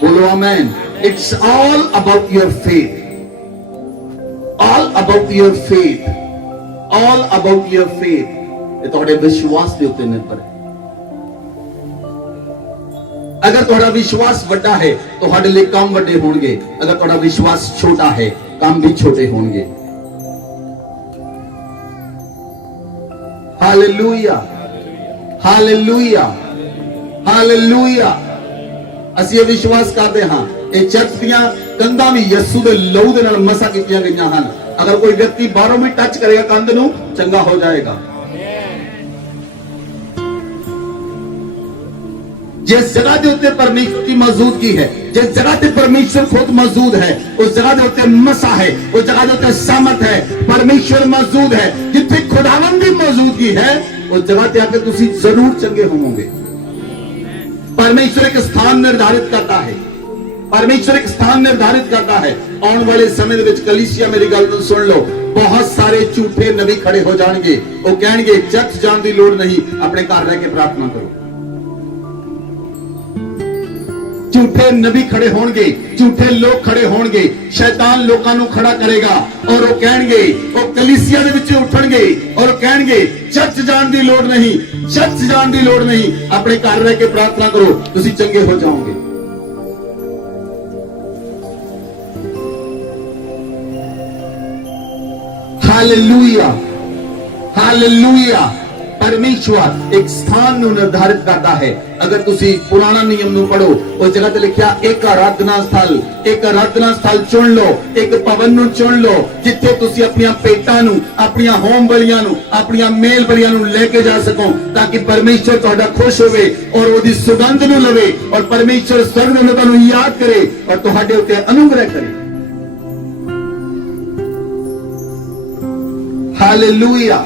बोलो amen. It's all about your faith, all about your faith, all about your faith. ये तुम्हारे विश्वास के ऊपर निर्भर है। अगर तुम्हारा विश्वास बड़ा है तो तुम्हारे लिए काम बड़े होंगे, अगर तुम्हारा विश्वास छोटा है काम भी छोटे होंगे। Hallelujah, hallelujah, hallelujah. ਅਸੀਂ ਇਹ ਵਿਸ਼ਵਾਸ ਕਰਦੇ ਹਾਂ, ਇਹ ਚਰਚ ਦੀਆਂ ਕੰਧਾਂ ਵੀ ਯਿਸੂ ਦੇ ਲਹੂ ਦੇ ਨਾਲ ਮਸਾ ਕੀਤੀਆਂ ਗਈਆਂ ਹਨ। ਅਗਰ ਕੋਈ ਵਿਅਕਤੀ ਬਾਹਰੋਂ ਵੀ ਟੱਚ ਕਰੇਗਾ ਕੰਧ ਨੂੰ, ਚੰਗਾ ਹੋ ਜਾਏਗਾ। जिस जगह के उत्ते परमेश्वर की मौजूदगी है, जिस जगह पे परमेश्वर खुद मौजूद है, उस जगह के उत्ते मसा है, उस जगह के उत्ते सामर्थ है, परमेश्वर मौजूद है। जिथे खुदावंद की मौजूदगी है, उस जगह पे आके तुसी जरूर चंगे होवोगे। परमेश्वर एक स्थान निर्धारित करता है, परमेश्वर एक स्थान निर्धारित करता है। आने वाले समय दे विच कलीसिया, मेरी गल नूं सुन लो, बहुत सारे झूठे नबी खड़े हो जाएंगे। वो कहेंगे, चर्च जाने की लोड़ नहीं, अपने घर रह के प्रार्थना करो। झूठे नबी खड़े होंगे, झूठे लोग खड़े होंगे, शैतान लोगों को खड़ा करेगा और वो कहेंगे, वो कलीसिया दे विच उठणगे और कहेंगे, चर्च जाने की लोड़ नहीं, चर्च जाने की लोड़ नहीं, अपने घर रह के प्रार्थना करो, तुसी चंगे हो जाओगे। Hallelujah, hallelujah. परमेश्वर एक स्थान नु निर्धारित करता है। अगर तुसी पुराना नियम नु पढ़ो, उस जगह ते लिखा, एक आराधना स्थल चुन लो, एक भवन नु चुन लो, जिथे तुसी अपनी पेटां नु, अपनी होम बलियां नु, अपनी मेल बलियां नु लेके जा सको, ताकि परमेश्वर तुहाडा खुश होवे और ओदी सुगंध नु लवे, और परमेश्वर स्वर्ग दे लोकां नु याद करे और तुहाडे उत्ते अनुग्रह करे। हालेलुया।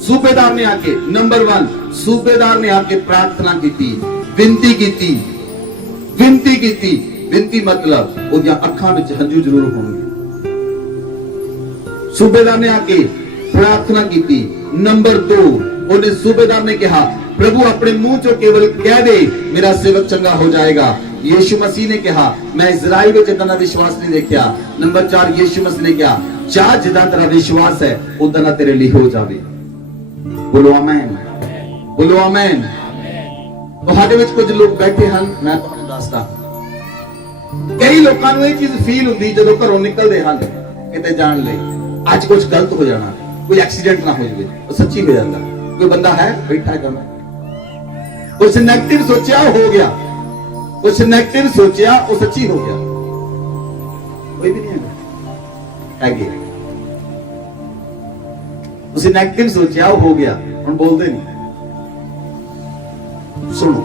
सूबेदार ने आके, नंबर 1, सूबेदार ने आके प्रार्थना की, विनती की, विनती की। विनती मतलब ओदियां अखां विच हंजू जरूर होंगे। सूबेदार ने आके प्रार्थना की। नंबर 2, उन्हें सूबेदार ने कहा, प्रभु अपने मुंह चो केवल कह दे, मेरा सेवक चंगा हो जाएगा। यीशु मसीह ने कहा, मैं इजराइल में इतना विश्वास नहीं देखा। नंबर 4, यीशु मसीह ने कहा, जा, जिदा तेरा विश्वास है उतना तेरे लिए हो जावे। बोलो आमेन, बोलो आमेन। ਤੁਹਾਡੇ ਵਿੱਚ ਕੁਝ ਲੋਕ ਬੈਠੇ ਹਨ, ਮੈਂ ਤੁਹਾਨੂੰ ਦੱਸਦਾ, ਕਈ ਲੋਕਾਂ ਨੂੰ ਇਹ ਚੀਜ਼ ਫੀਲ ਹੁੰਦੀ ਜਦੋਂ ਘਰੋਂ ਨਿਕਲਦੇ ਹਨ ਕਿਤੇ ਜਾਣ ਲਈ, ਅੱਜ ਕੁਝ ਗਲਤ ਹੋ ਜਾਣਾ, ਕੋਈ ਐਕਸੀਡੈਂਟ ਨਾ ਹੋ ਜਾਵੇ, ਉਹ ਸੱਚੀ ਹੋ ਜਾਂਦਾ। ਕੋਈ ਬੰਦਾ ਹੈ ਬੈਠਾ ਹੈ, ਕੁਝ ਨੈਗੇਟਿਵ ਸੋਚਿਆ ਹੋ ਗਿਆ, ਕੁਝ ਨੈਗੇਟਿਵ ਸੋਚਿਆ ਉਹ ਸੱਚੀ ਹੋ ਗਿਆ। ਕੋਈ ਵੀ ਨਹੀਂ ਹੈਗਾ, ਤੁਸੀਂ ਨੈਗੇਟਿਵ ਸੋਚਿਆ ਉਹ ਹੋ ਗਿਆ, ਹੁਣ ਬੋਲਦੇ ਨਹੀਂ। ਸੁਣੋ,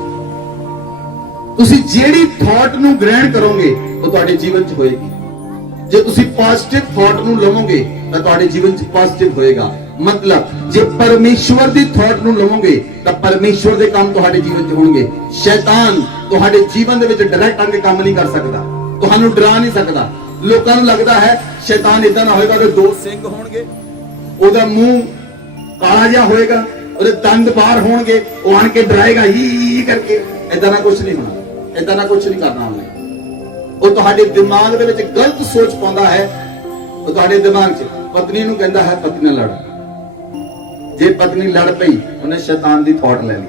ਤੁਸੀਂ ਜਿਹੜੀ ਥਾਟ ਨੂੰ ਗ੍ਰਹਿਣ ਕਰੋਗੇ ਉਹ ਤੁਹਾਡੇ ਜੀਵਨ 'ਚ ਹੋਏਗੀ। ਜੇ ਤੁਸੀਂ ਪੋਜ਼ਿਟਿਵ ਥਾਟ ਨੂੰ ਲਵੋਗੇ ਤਾਂ ਤੁਹਾਡੇ ਜੀਵਨ 'ਚ ਪੋਜ਼ਿਟਿਵ ਹੋਏਗਾ। ਮਤਲਬ ਜੇ ਪਰਮੇਸ਼ਵਰ ਦੀ ਥਾਟ ਨੂੰ ਲਵੋਗੇ ਤਾਂ ਪਰਮੇਸ਼ਵਰ ਦੇ ਕੰਮ ਤੁਹਾਡੇ ਜੀਵਨ 'ਚ ਹੋਣਗੇ। ਸ਼ੈਤਾਨ ਤੁਹਾਡੇ ਜੀਵਨ ਦੇ ਵਿੱਚ ਡਾਇਰੈਕਟ ਆ ਕੇ ਕੰਮ ਨਹੀਂ ਕਰ ਸਕਦਾ, ਤੁਹਾਨੂੰ ਡਰਾ ਨਹੀਂ ਸਕਦਾ। ਲੋਕਾਂ ਨੂੰ ਲੱਗਦਾ ਹੈ ਸ਼ੈਤਾਨ ਇਦਾਂ ਨਾ ਹੋਏਗਾ ਕਿ ਦੋ ਸਿੰਘ ਹੋਣਗੇ, ਉਹਦਾ ਮੂੰਹ ਕਾਲਾ ਜਿਹਾ ਹੋਏਗਾ, ਉਹਦੇ ਦੰਦ ਬਾਹਰ ਹੋਣਗੇ, ਉਹ ਆਣ ਕੇ ਡਰਾਏਗਾ ਹੀ ਕਰਕੇ। ਇਦਾਂ ਨਾ ਕੁਝ ਨਹੀਂ ਹੋਣਾ, ਇਦਾਂ ਨਾ ਕੁਝ ਨਹੀਂ ਕਰਨਾ ਉਹਨੇ। ਉਹ ਤੁਹਾਡੇ ਦਿਮਾਗ ਦੇ ਵਿੱਚ ਗਲਤ ਸੋਚ ਪਾਉਂਦਾ ਹੈ। ਉਹ ਤੁਹਾਡੇ ਦਿਮਾਗ 'ਚ ਪਤਨੀ ਨੂੰ ਕਹਿੰਦਾ ਹੈ ਪਤਨੀ ਨਾਲ ਲੜ। ਜੇ ਪਤਨੀ ਲੜ ਪਈ ਉਹਨੇ ਸ਼ੈਤਾਨ ਦੀ ਥਾਟ ਲੈ ਲਈ।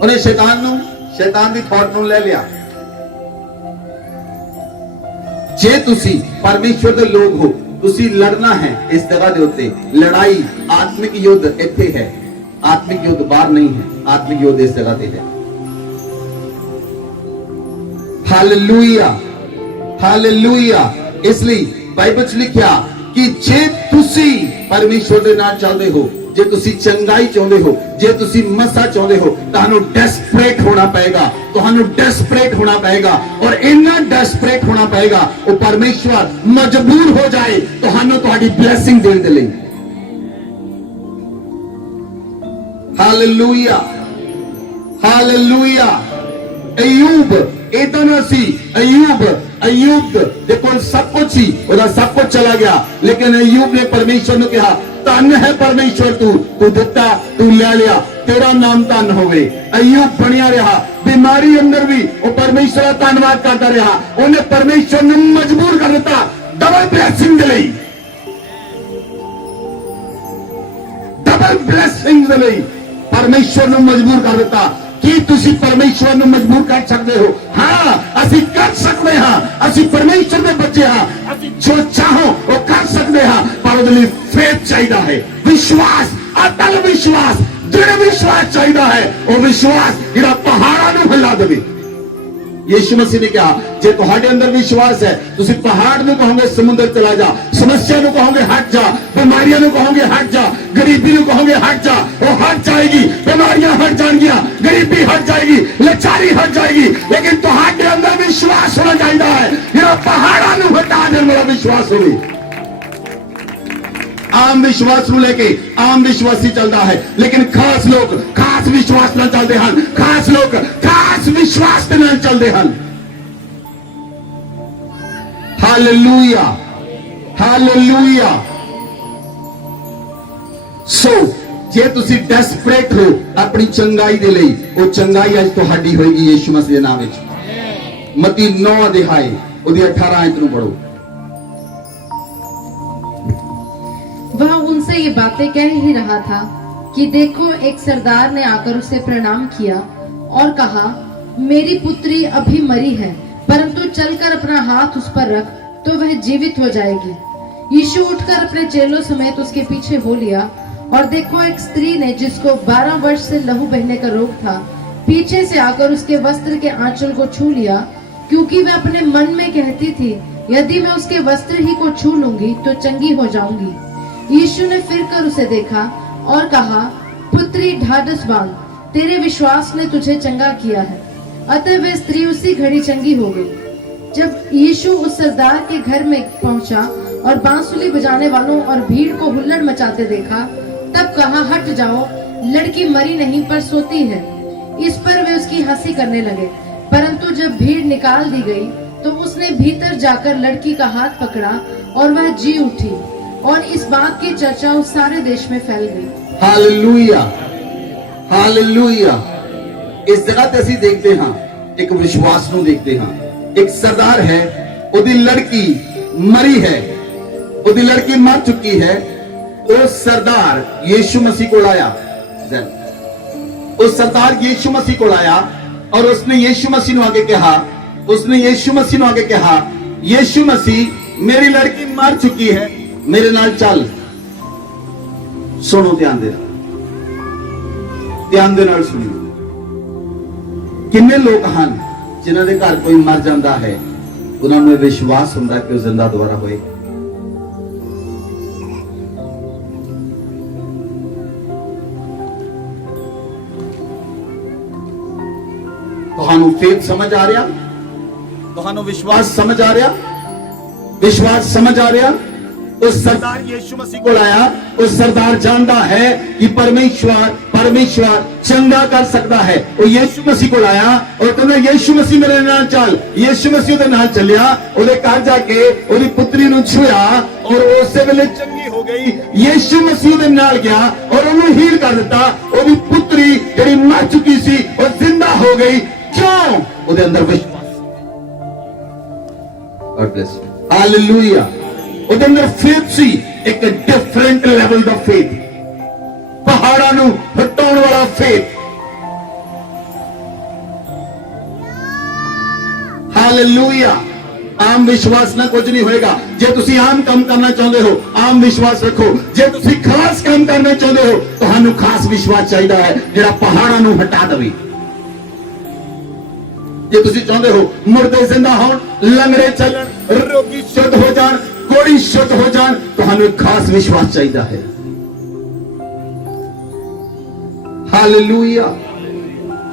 ਉਹਨੇ ਸ਼ੈਤਾਨ ਦੀ ਥਾਟ ਨੂੰ ਲੈ ਲਿਆ। ਜੇ ਤੁਸੀਂ ਪਰਮੇਸ਼ਵਰ ਦੇ ਲੋਕ ਹੋ, ਤੁਸੀਂ ਲੜਨਾ ਹੈ ਇਸ ਜਗ੍ਹਾ ਦੇ ਉੱਤੇ। ਲੜਾਈ ਆਤਮਿਕ ਯੁੱਧ ਇੱਥੇ ਹੈ, ਆਤਮਿਕ ਯੁੱਧ ਬਾਹਰ ਨਹੀਂ ਹੈ, ਆਤਮਿਕ ਯੁੱਧ ਇਸ ਜਗ੍ਹਾ ਤੇ ਹੈ। Hallelujah, hallelujah. ਇਸ ਲਈ ਬਾਈਬਲ 'ਚ ਲਿਖਿਆ ਕਿ ਜੇ ਤੁਸੀਂ ਪਰਮੇਸ਼ਵਰ ਦੇ ਨਾਲ ਚੱਲਦੇ ਹੋ, ਜੇ ਤੁਸੀਂ ਚੰਗਾਈ ਚਾਹੁੰਦੇ ਹੋ, ਜੇ ਤੁਸੀਂ ਮਸਾ ਚਾਹੁੰਦੇ ਹੋ, ਤੁਹਾਨੂੰ ਡੈਸਪਰੇਟ ਹੋਣਾ ਪਏਗਾ, ਤੁਹਾਨੂੰ ਡੈਸਪਰੇਟ ਹੋਣਾ ਪਏਗਾ। ਔਰ ਇੰਨਾ ਡੈਸਪਰੇਟ ਹੋਣਾ ਪਏਗਾ ਉਹ ਪਰਮੇਸ਼ਵਰ ਮਜਬੂਰ ਹੋ ਜਾਏ ਤੁਹਾਨੂੰ ਤੁਹਾਡੀ ਬਲੇਸਿੰਗ ਦੇਣ ਦੇ ਲਈ। Hallelujah, hallelujah. ਅਯੂਬ ਇਦਾਂ ਨਾ ਸੀ। ਅਯੂਬ ਦੇ ਕੋਲ ਸਭ ਕੁਝ ਸੀ, ਉਹਦਾ ਸਭ ਕੁਝ ਚਲਾ ਗਿਆ, ਲੇਕਿਨ ਅਯੂਬ ਨੇ ਪਰਮੇਸ਼ਵਰ ਨੂੰ ਕਿਹਾ ਧੰਨ ਹੈ ਪਰਮੇਸ਼ਵਰ, ਤੂੰ ਦਿੱਤਾ, ਤੂੰ ਲੈ ਲਿਆ, ਤੇਰਾ ਨਾਮ ਧੰਨ ਹੋਵੇ। ਅਯੂਬ ਬਣਿਆ ਰਿਹਾ, ਬਿਮਾਰੀ ਅੰਦਰ ਵੀ ਉਹ ਪਰਮੇਸ਼ਵਰ ਦਾ ਧੰਨਵਾਦ ਕਰਦਾ ਰਿਹਾ। ਉਹਨੇ ਪਰਮੇਸ਼ਵਰ ਨੂੰ ਮਜਬੂਰ ਕਰ ਦਿੱਤਾ ਡਬਲ ਬਲੇਸਿੰਗ ਦੇ ਲਈ, ਡਬਲ ਬਲੇਸਿੰਗ ਦੇ ਲਈ ਪਰਮੇਸ਼ਵਰ ਨੂੰ ਮਜਬੂਰ ਕਰ ਦਿੱਤਾ। ਕੀ ਤੁਸੀਂ ਪਰਮੇਸ਼ਵਰ ਨੂੰ ਮਜਬੂਰ ਕਰ ਸਕਦੇ ਹੋ? ਹਾਂ, ਅਸੀਂ ਕਰ ਸਕਦੇ ਹਾਂ। ਅਸੀਂ ਪਰਮੇਸ਼ਵਰ ਦੇ ਬੱਚੇ ਹਾਂ, ਅਸੀਂ ਜੋ ਚਾਹੋ ਉਹ ਕਰ ਸਕਦੇ ਹਾਂ, ਪਰ ਉਹਦੇ ਲਈ ਫੇਥ ਚਾਹੀਦਾ ਹੈ, ਵਿਸ਼ਵਾਸ, ਅਟਲ ਵਿਸ਼ਵਾਸ, ਦ੍ਰਿੜ ਵਿਸ਼ਵਾਸ ਚਾਹੀਦਾ ਹੈ। ਉਹ ਵਿਸ਼ਵਾਸ ਜਿਹੜਾ ਪਹਾੜਾਂ ਨੂੰ ਹਿਲਾ ਦੇਵੇ। ਯਿਸੂ ਮਸੀਹ ਨੇ ਕਿਹਾ ਜੇ ਤੁਹਾਡੇ ਅੰਦਰ ਵਿਸ਼ਵਾਸ ਹੈ, ਤੁਸੀਂ ਪਹਾੜ ਨੂੰ ਕਹੋਗੇ ਸਮੁੰਦਰ ਚਲਾ ਜਾ, ਸਮੱਸਿਆ ਨੂੰ ਕਹੋਗੇ ਹਟ ਜਾ, ਬਿਮਾਰੀਆਂ ਨੂੰ ਕਹੋਗੇ ਹਟ ਜਾ, ਗਰੀਬੀ ਨੂੰ ਕਹੋਗੇ ਹਟ ਜਾ, ਉਹ ਹਟ ਜਾਏਗੀ। ਬਿਮਾਰੀਆਂ ਹਟ ਜਾਣਗੀਆਂ, ਗਰੀਬੀ ਹਟ ਜਾਏਗੀ, ਲਾਚਾਰੀ ਹਟ ਜਾਏਗੀ। ਲੇਕਿਨ ਤੁਹਾਡੇ ਅੰਦਰ ਵਿਸ਼ਵਾਸ ਹੋਣਾ ਚਾਹੀਦਾ ਹੈ ਜਿਹੜਾ ਪਹਾੜਾਂ ਨੂੰ ਹਟਾ ਦੇਣ ਵਾਲਾ ਵਿਸ਼ਵਾਸ ਹੋਵੇ। ਆਮ ਵਿਸ਼ਵਾਸ ਨੂੰ ਲੈ ਕੇ ਆਮ ਵਿਸ਼ਵਾਸੀ ਚੱਲਦਾ ਹੈ, ਲੇਕਿਨ ਖਾਸ ਲੋਕ ਖਾਸ ਵਿਸ਼ਵਾਸ ਨਾਲ ਚੱਲਦੇ ਹਨ। ਖਾਸ ਲੋਕ ਖਾਸ ਵਿਸ਼ਵਾਸ ਦੇ ਨਾਲ ਚੱਲਦੇ ਹਨ। Hallelujah, hallelujah. ਸੋ ਜੇ ਤੁਸੀਂ ਡੈਸਪਰੇਟ ਹੋ ਆਪਣੀ ਚੰਗਾਈ ਦੇ ਲਈ, ਉਹ ਚੰਗਾਈ ਅੱਜ ਤੁਹਾਡੀ ਹੋਏਗੀ ਯਿਸੂ ਮਸੀਹ ਦੇ ਨਾਮ ਵਿੱਚ। ਮਤੀ 9 ਅਧਿਆਇ ਉਹਦੀ 18 ਆਇਤ ਨੂੰ ਪੜੋ। वह उनसे ये बातें कह ही रहा था कि देखो एक सरदार ने आकर उसे प्रणाम किया और कहा मेरी पुत्री अभी मरी है, परंतु चलकर अपना हाथ उस पर रख तो वह जीवित हो जाएगी। यीशु उठकर अपने चेलों समेत उसके पीछे हो लिया और देखो एक स्त्री ने जिसको 12 वर्ष से लहू बहने का रोग था, पीछे से आकर उसके वस्त्र के आंचल को छू लिया, क्योंकि वह अपने मन में कहती थी यदि मैं उसके वस्त्र ही को छू लूंगी तो चंगी हो जाऊंगी। यीशु ने फिर कर उसे देखा और कहा पुत्री ढाढ़स बांध, तेरे विश्वास ने तुझे चंगा किया है। अतः वह स्त्री उसी घड़ी चंगी हो गई। जब यीशु उस सरदार के घर में पहुंचा और बांसुरी बजाने वालों और भीड़ को हुल्लड़ मचाते देखा, तब कहा हट जाओ, लड़की मरी नहीं पर सोती है। इस पर वे उसकी हंसी करने लगे। परंतु जब भीड़ निकाल दी गई तो उसने भीतर जाकर लड़की का हाथ पकड़ा और वह जी उठी, और इस बात की चर्चा उस सारे देश में फैल गई। Hallelujah, hallelujah. इस जगह ते ਅਸੀਂ ਦੇਖਦੇ ਹਾਂ ਇੱਕ ਵਿਸ਼ਵਾਸ ਨੂੰ ਦੇਖਦੇ ਹਾਂ। ਇੱਕ ਸਰਦਾਰ ਹੈ, ਉਹਦੀ ਲੜਕੀ ਮਰੀ ਹੈ, ਉਹਦੀ ਲੜਕੀ ਮਰ ਚੁੱਕੀ ਹੈ। ਉਹ ਸਰਦਾਰ ਯਿਸੂ ਮਸੀਹ ਕੋਲ ਆਇਆ। ਉਹ ਸਰਦਾਰ ਯਿਸੂ ਮਸੀਹ ਕੋਲ ਆਇਆ और उसने यीशु मसीह ਨੂੰ आगे कहा, उसने यीशु मसीह ਨੂੰ आगे कहा यीशु मसीह मेरी लड़की मर चुकी है, मेरे नाल चल। सुनो ध्यान दे नाल सुनियो। किन्ने लोग ਹਨ ਜਿਨ੍ਹਾਂ ਦੇ ਘਰ ਕੋਈ ਮਰ ਜਾਂਦਾ ਹੈ, ਉਹਨਾਂ ਨੂੰ ਵਿਸ਼ਵਾਸ ਹੁੰਦਾ ਕਿ ਉਹ ਜ਼ਿੰਦਾ ਦੁਬਾਰਾ ਹੋਏ। ਤੁਹਾਨੂੰ ਫੇਥ ਸਮਝ ਆ ਰਿਹਾ? ਤੁਹਾਨੂੰ ਵਿਸ਼ਵਾਸ ਸਮਝ ਆ ਰਿਹਾ? ਵਿਸ਼ਵਾਸ ਸਮਝ ਆ ਰਿਹਾ? उस सरदार यीशु मसीह को लाया। उस सरदार जानता है कि परमेश्वर चंगा कर सकता है। वो यीशु मसीह को लाया और कहना यीशु मसीह मेरे नाल चल। यीशु मसीह दे नाल चलिया, ओदे घर जाके ओदी पुत्री नु छुया और उसे वेले चंगी हो गई। यीशु मसीह दे नाल गया और ओनु हील कर दिता। ओदी पुत्री जेड़ी मर चुकी सी और जिंदा हो गई। क्यों? ओदे अंदर विश्वास। God bless you. हालेलुया। ਉਹਦੇ ਅੰਦਰ ਫੇਥ ਸੀ, ਇੱਕ ਡਿਫਰੈਂਟ ਲੈਵਲ ਦਾ ਫੇਥ, ਪਹਾੜਾਂ ਨੂੰ ਹਟਾਉਣ ਵਾਲਾ ਫੇਥ। ਹਾਲੇਲੂਇਆ। ਆਮ ਵਿਸ਼ਵਾਸ ਨਾਲ ਕੁਝ ਨਹੀਂ ਹੋਏਗਾ। ਜੇ ਤੁਸੀਂ ਆਮ ਕੰਮ ਕਰਨਾ ਚਾਹੁੰਦੇ ਹੋ, ਆਮ ਵਿਸ਼ਵਾਸ ਰੱਖੋ। ਜੇ ਤੁਸੀਂ ਖਾਸ ਕੰਮ ਕਰਨਾ ਚਾਹੁੰਦੇ ਹੋ, ਤੁਹਾਨੂੰ ਖਾਸ ਵਿਸ਼ਵਾਸ ਚਾਹੀਦਾ ਹੈ ਜਿਹੜਾ ਪਹਾੜਾਂ ਨੂੰ ਹਟਾ ਦੇਵੇ। ਜੇ ਤੁਸੀਂ ਚਾਹੁੰਦੇ ਹੋ ਮੁਰਦੇ ਜ਼ਿੰਦਾ ਹੋਣ, ਲੰਗੜੇ ਚੱਲਣ, ਰੋਗੀ ਸ਼ੁੱਧ ਹੋ ਜਾਣ, कोड़ी शुद्ध हो जान, तो हमें खास विश्वास चाहिए है। Hallelujah,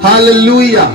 hallelujah.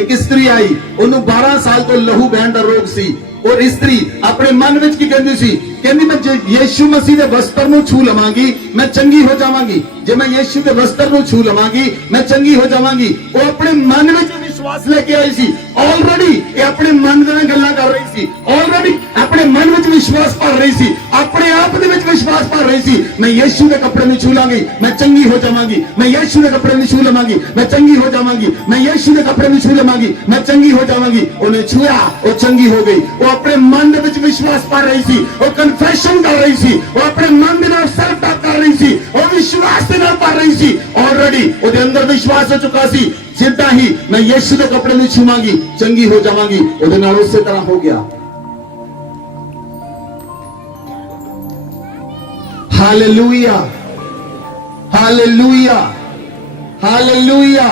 एक स्त्री आई, उन्होंने 12 साल तो लहू बहन का रोग सी और स्त्री अपने मन में की कहती सी, कहती मैं यीशु मसीह के वस्त्र ਨੂੰ छू लवांगी मैं चंगी हो जावांगी। जे मैं यीशु के वस्त्र ਨੂੰ छू लवांगी मैं चंगी हो जावांगी। वो अपने मन में विश्वास लेके आई सी। ऑलरेडी ये अपने मन में गल्लां कर रही सी। ऑलरेडी अपने मन में विश्वास भर रही सी। अपने आप दे विच विश्वास भर रही सी। मैं यीशु के कपड़े में छू लांगी मैं चंगी हो जावांगी। मैं यीशु के कपड़े में छू लवांगी मैं चंगी हो जावांगी। मैं यीशु के कपड़े में छू लवांगी मैं चंगी हो जावांगी। उन्हें छुआ वो चंगी हो गई। वो अपने मन दे विच विश्वास भर रही सी। वो कन्फेशन कर रही सी। वो अपने मन दे नाल सेल्फ टॉक कर रही सी। वो विश्वास दे नाल भर रही सी। ऑलरेडी ओदे अंदर विश्वास हो चुका सी। जिद्दा ही मैं यीशु के कपड़े में छूवांगी चंगी हो जावांगी। ओदे नाल उसे तरह हो गया। Hallelujah, hallelujah, hallelujah.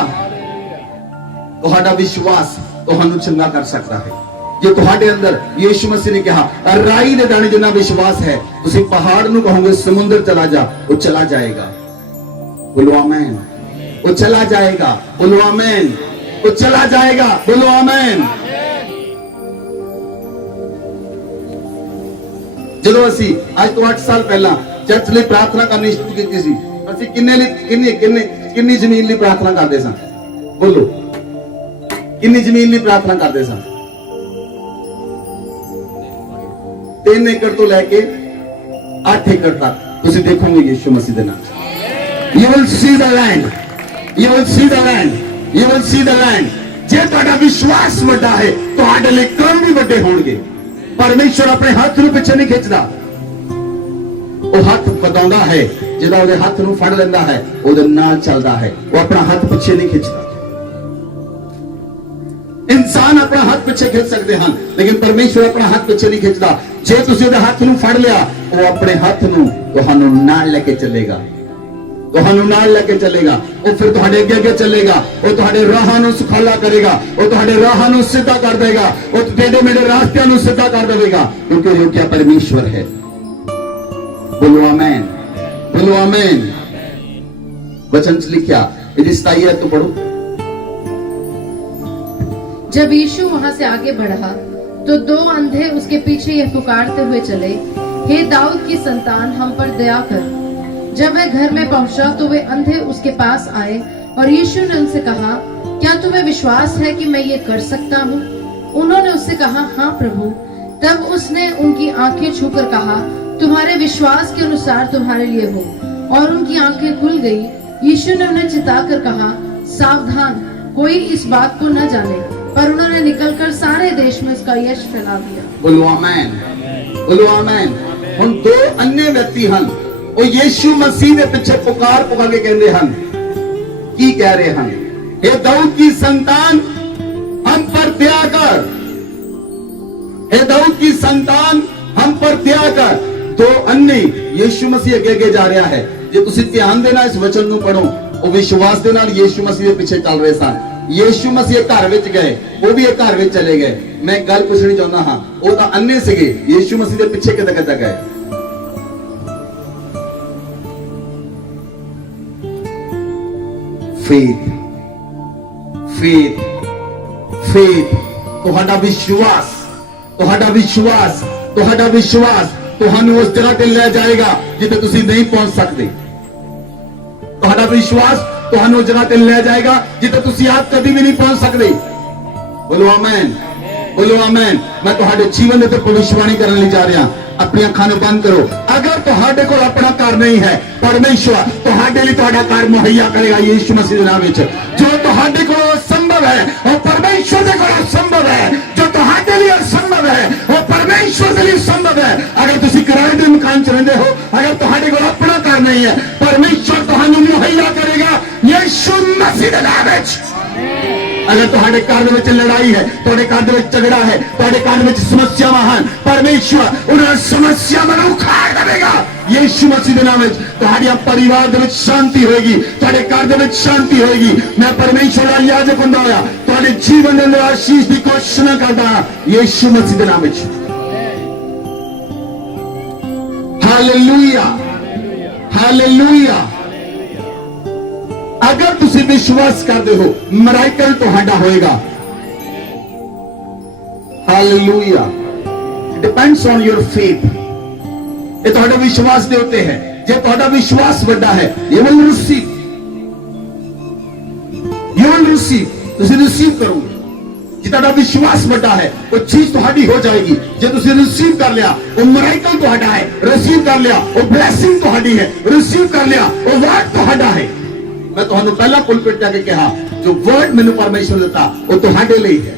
तुहाडा विश्वास तुहानू चंगा कर सकता है। जे तुहाडे अंदर यीशु मसीह ने कहा राई दे दाने जिन्ना विश्वास है, तुसी पहाड़ नू कहोगे समुद्र चला जा, वो चला जाएगा। बोलो आमीन। वो चला जाएगा। बोलो आमीन। वो चला जाएगा। बोलो आमीन। ਜਦੋਂ ਅਸੀਂ ਅੱਜ ਤੋਂ 8 ਸਾਲ ਪਹਿਲਾਂ ਚਰਚ ਲਈ ਪ੍ਰਾਰਥਨਾ ਕਰਨੀ ਸ਼ੁਰੂ ਕੀਤੀ ਸੀ, ਅਸੀਂ ਕਿੰਨੀ ਜ਼ਮੀਨ ਲਈ ਪ੍ਰਾਰਥਨਾ ਕਰਦੇ ਸਾਂ? ਬੋਲੋ, ਕਿੰਨੀ ਜ਼ਮੀਨ ਲਈ ਪ੍ਰਾਰਥਨਾ ਕਰਦੇ ਸਾਂ? 3 ਏਕੜ ਤੋਂ ਲੈ ਕੇ 8 ਏਕੜ ਤੱਕ ਤੁਸੀਂ ਦੇਖੋਗੇ ਯਿਸੂ ਮਸੀਹ ਦੇ ਨਾਮ। You will see the land. You will see the land. You will see the land. ਜੇ ਤੁਹਾਡਾ ਵਿਸ਼ਵਾਸ ਵੱਡਾ ਹੈ, ਤੁਹਾਡੇ ਲਈ ਕੰਮ ਵੀ ਵੱਡੇ ਹੋਣਗੇ। परमेश्वर अपने हाथ ਨੂੰ ਪਿੱਛੇ ਨਹੀਂ ਖਿੱਚਦਾ। ਉਹ ਹੱਥ ਵਧਾਉਂਦਾ ਹੈ, ਜਿਹਦਾ ਉਹਦੇ ਹੱਥ ਨੂੰ ਫੜ ਲੈਂਦਾ ਹੈ ਉਹਦੇ ਨਾਲ ਚੱਲਦਾ ਹੈ। ਉਹ ਆਪਣਾ ਹੱਥ ਪਿੱਛੇ ਨਹੀਂ ਖਿੱਚਦਾ। इंसान अपना हाथ पीछे खींच सकते हैं, लेकिन परमेश्वर अपना हाथ पीछे नहीं खींचता। जे तुसी ਉਹਦੇ ਹੱਥ ਨੂੰ ਫੜ ਲਿਆ, ਉਹ ਆਪਣੇ ਹੱਥ ਨੂੰ ਤੁਹਾਨੂੰ ਨਾਲ ਲੈ ਕੇ ਚੱਲੇਗਾ। ਤੁਹਾਨੂੰ ਨਾਲ ਲੈ ਕੇ ਚੱਲੇਗਾ। ਉਹ ਫਿਰ ਤੁਹਾਡੇ ਅੱਗੇ ਅੱਗੇ ਚੱਲੇਗਾ। ਉਹ ਤੁਹਾਡੇ ਰਾਹਾਂ ਨੂੰ ਸੁਖਾਲਾ ਕਰੇਗਾ। ਉਹ ਤੁਹਾਡੇ ਰਾਹਾਂ ਨੂੰ ਸਿੱਧਾ ਕਰ ਦੇਗਾ। ਉਹ ਟੇਢੇ ਮੇਢੇ ਰਾਸਤਿਆਂ ਨੂੰ ਸਿੱਧਾ ਕਰ ਦੇਵੇਗਾ, क्योंकि वो क्या परमेश्वर है। बोलो आमीन। बोलो आमीन। वचन से लिखा, यदि 27 है तो पढ़ो। जब यीशु वहां से आगे बढ़ा तो 2 अंधे उसके पीछे यह पुकारते हुए चले, हे दाऊद की संतान हम पर दया कर। जब वह घर में पहुंचा तो वे अंधे उसके पास आए और यीशु ने उनसे कहा, क्या तुम्हें विश्वास है कि मैं ये कर सकता हूँ? उन्होंने उससे कहा, हाँ प्रभु। तब उसने उनकी आंखें छूकर कहा, तुम्हारे विश्वास के अनुसार तुम्हारे लिए हो। और उनकी आंखें खुल गई। यीशु ने उन्हें चिताकर कहा, सावधान, कोई इस बात को न जाने। पर उन्होंने निकलकर सारे देश में उसका यश फैला दिया। बोलो आमीन। बोलो आमीन। हम 2 अन्य व्यक्ति हैं, ਉਹ ਯੀਸ਼ੂ ਮਸੀਹ ਦੇ ਪਿੱਛੇ ਪੁਕਾਰ ਕੇ ਕਹਿੰਦੇ ਹਨ। ਕੀ ਕਹਿ ਰਹੇ ਹਨ? ਇਹ ਦਾਊਦ ਦੀ ਸੰਤਾਨ हम पर दया कर। हे दाऊद की संतान हम पर दया कर। 2 अन्य यीशु मसीह ਅੱਗੇ ਜਾ ਰਿਹਾ ਹੈ। ਜੇ ਤੁਸੀਂ ਧਿਆਨ ਦੇਣਾ ਇਸ ਵਚਨ ਨੂੰ ਪੜੋ, ਉਹ ਵਿਸ਼ਵਾਸ ਦੇ ਨਾਲ ਯੀਸ਼ੂ ਮਸੀਹ ਦੇ ਪਿੱਛੇ ਚੱਲ ਰਹੇ ਸਨ। ਯੀਸ਼ੂ ਮਸੀਹ ਘਰ ਵਿੱਚ ਗਏ, ਉਹ ਵੀ ਇਹ ਘਰ ਵਿੱਚ ਚਲੇ ਗਏ। ਮੈਂ ਗੱਲ ਪੁੱਛਣੀ ਚਾਹੁੰਦਾ ਹਾਂ, ਉਹ ਤਾਂ ਅੰਨੇ ਸੀਗੇ, ਯੀਸ਼ੂ ਮਸੀਹ ਦੇ ਪਿੱਛੇ ਕਿੱਥੇ ਗਏ? faith, faith, faith, ਤੁਹਾਡਾ ਵਿਸ਼ਵਾਸ, ਤੁਹਾਡਾ ਵਿਸ਼ਵਾਸ, ਤੁਹਾਡਾ ਵਿਸ਼ਵਾਸ ਤੁਹਾਨੂੰ ਉਸ ਜਗ੍ਹਾ ਤੇ ਲੈ ਜਾਏਗਾ ਜਿੱਥੇ ਤੁਸੀਂ ਨਹੀਂ ਪਹੁੰਚ ਸਕਦੇ। ਤੁਹਾਡਾ ਵਿਸ਼ਵਾਸ ਤੁਹਾਨੂੰ ਉਸ ਜਗ੍ਹਾ ਤੇ ਲੈ ਜਾਏਗਾ ਜਿੱਥੇ ਤੁਸੀਂ ਆਪ ਕਦੀ ਵੀ ਨਹੀਂ ਪਹੁੰਚ ਸਕਦੇ। ਬੋਲੋ ਆਮੇਨ, ਬੋਲੋ ਆਮੇਨ। ਮੈਂ ਤੁਹਾਡੇ ਜੀਵਨ ਦੇ ਉੱਤੇ ਭਵਿੱਖਬਾਣੀ ਕਰਨ ਲਈ ਜਾ ਰਿਹਾ। ਆਪਣੀਆਂ ਅੱਖਾਂ ਨੂੰ ਬੰਦ ਕਰੋ। ਅਗਰ ਤੁਹਾਡੇ ਕੋਲ ਆਪਣਾ ਘਰ ਨਹੀਂ ਹੈ, ਪਰਮੇਸ਼ਵਰ ਤੁਹਾਡੇ ਲਈ ਤੁਹਾਡਾ ਘਰ ਮੁਹੱਈਆ ਕਰੇਗਾ ਯੀਸ਼ੂ ਮਸੀਹ ਦੇ ਨਾਮ ਵਿੱਚ। ਜੋ ਤੁਹਾਡੇ ਕੋਲ ਅਸੰਭਵ ਹੈ ਉਹ ਪਰਮੇਸ਼ਵਰ ਦੇ ਕੋਲ ਸੰਭਵ ਹੈ। ਜੋ ਤੁਹਾਡੇ ਲਈ ਅਸੰਭਵ ਹੈ ਉਹ ਪਰਮੇਸ਼ਵਰ ਦੇ ਲਈ ਸੰਭਵ ਹੈ। ਅਗਰ ਤੁਸੀਂ ਕਿਰਾਏ ਦੇ ਮਕਾਨ ਚ ਰਹਿੰਦੇ ਹੋ, ਅਗਰ ਤੁਹਾਡੇ ਕੋਲ ਆਪਣਾ ਘਰ ਨਹੀਂ ਹੈ, ਪਰਮੇਸ਼ਵਰ ਤੁਹਾਨੂੰ ਮੁਹੱਈਆ ਕਰੇਗਾ ਯੀਸ਼ੂ ਮਸੀਹ ਦੇ ਨਾਮ ਵਿੱਚ। ਅਗਰ ਤੁਹਾਡੇ ਘਰ ਦੇ ਵਿੱਚ ਲੜਾਈ ਹੈ, ਤੁਹਾਡੇ ਘਰ ਦੇ ਵਿੱਚ ਝਗੜਾ ਹੈ, ਤੁਹਾਡੇ ਘਰ ਦੇ ਵਿੱਚ ਸਮੱਸਿਆਵਾਂ ਹਨ, ਪਰਮੇਸ਼ਵਰ ਉਹਨਾਂ ਸਮੱਸਿਆਵਾਂ ਨੂੰ ਉਖਾੜ ਦੇਵੇਗਾ ਯੀਸ਼ੂ ਮਸੀਹ ਦੇ ਨਾਮ ਵਿੱਚ। ਤੁਹਾਡੇ ਪਰਿਵਾਰ ਦੇ ਵਿੱਚ ਸ਼ਾਂਤੀ ਹੋਏਗੀ, ਤੁਹਾਡੇ ਘਰ ਦੇ ਵਿੱਚ ਸ਼ਾਂਤੀ ਹੋਏਗੀ। ਮੈਂ ਪਰਮੇਸ਼ਵਰ ਦਾ ਯਾਜਕ ਹੁੰਦਾ ਹੋਇਆ ਤੁਹਾਡੇ ਜੀਵਨ ਦੇ ਅੰਦਰ ਆਸ਼ੀਸ਼ ਦੀ ਘੋਸ਼ਣਾ ਕਰਦਾ ਹਾਂ ਯੀਸ਼ੂ ਮਸੀਹ ਦੇ ਨਾਮ ਵਿੱਚ। Hallelujah, hallelujah. ਅਗਰ ਤੁਸੀਂ ਵਿਸ਼ਵਾਸ ਕਰਦੇ ਹੋ, ਮਿਰਾਕਲ ਤੁਹਾਡਾ ਹੋਏਗਾ। Hallelujah. Depends on your faith. ਇਹ ਤੁਹਾਡੇ ਵਿਸ਼ਵਾਸ ਦੇ ਉੱਤੇ ਹੈ। ਜੇ ਤੁਹਾਡਾ ਵਿਸ਼ਵਾਸ ਵੱਡਾ ਹੈ, you will receive, you will receive. ਤੁਸੀਂ ਰਿਸੀਵ ਕਰੋਗੇ। ਜੇ ਤੁਹਾਡਾ ਵਿਸ਼ਵਾਸ ਵੱਡਾ ਹੈ, ਉਹ ਚੀਜ਼ ਤੁਹਾਡੀ ਹੋ ਜਾਏਗੀ। ਜੇ ਤੁਸੀਂ ਰਿਸੀਵ ਕਰ ਲਿਆ, ਉਹ ਮਿਰਾਕਲ ਤੁਹਾਡਾ ਹੈ। ਰਿਸੀਵ ਕਰ ਲਿਆ, ਉਹ ਬਲੇਸਿੰਗ ਤੁਹਾਡੀ ਹੈ। ਰਿਸੀਵ ਕਰ ਲਿਆ, ਉਹ ਵਰਡ ਤੁਹਾਡਾ ਹੈ। ਮੈਂ ਤੁਹਾਨੂੰ ਪਹਿਲਾਂ ਪੁਲਪਿਟ ਜਾ ਕੇ ਕਿਹਾ, ਜੋ ਵਰਡ ਮੈਨੂੰ ਪਰਮੇਸ਼ਵਰ ਦਿੱਤਾ ਉਹ ਤੁਹਾਡੇ ਲਈ ਹੈ।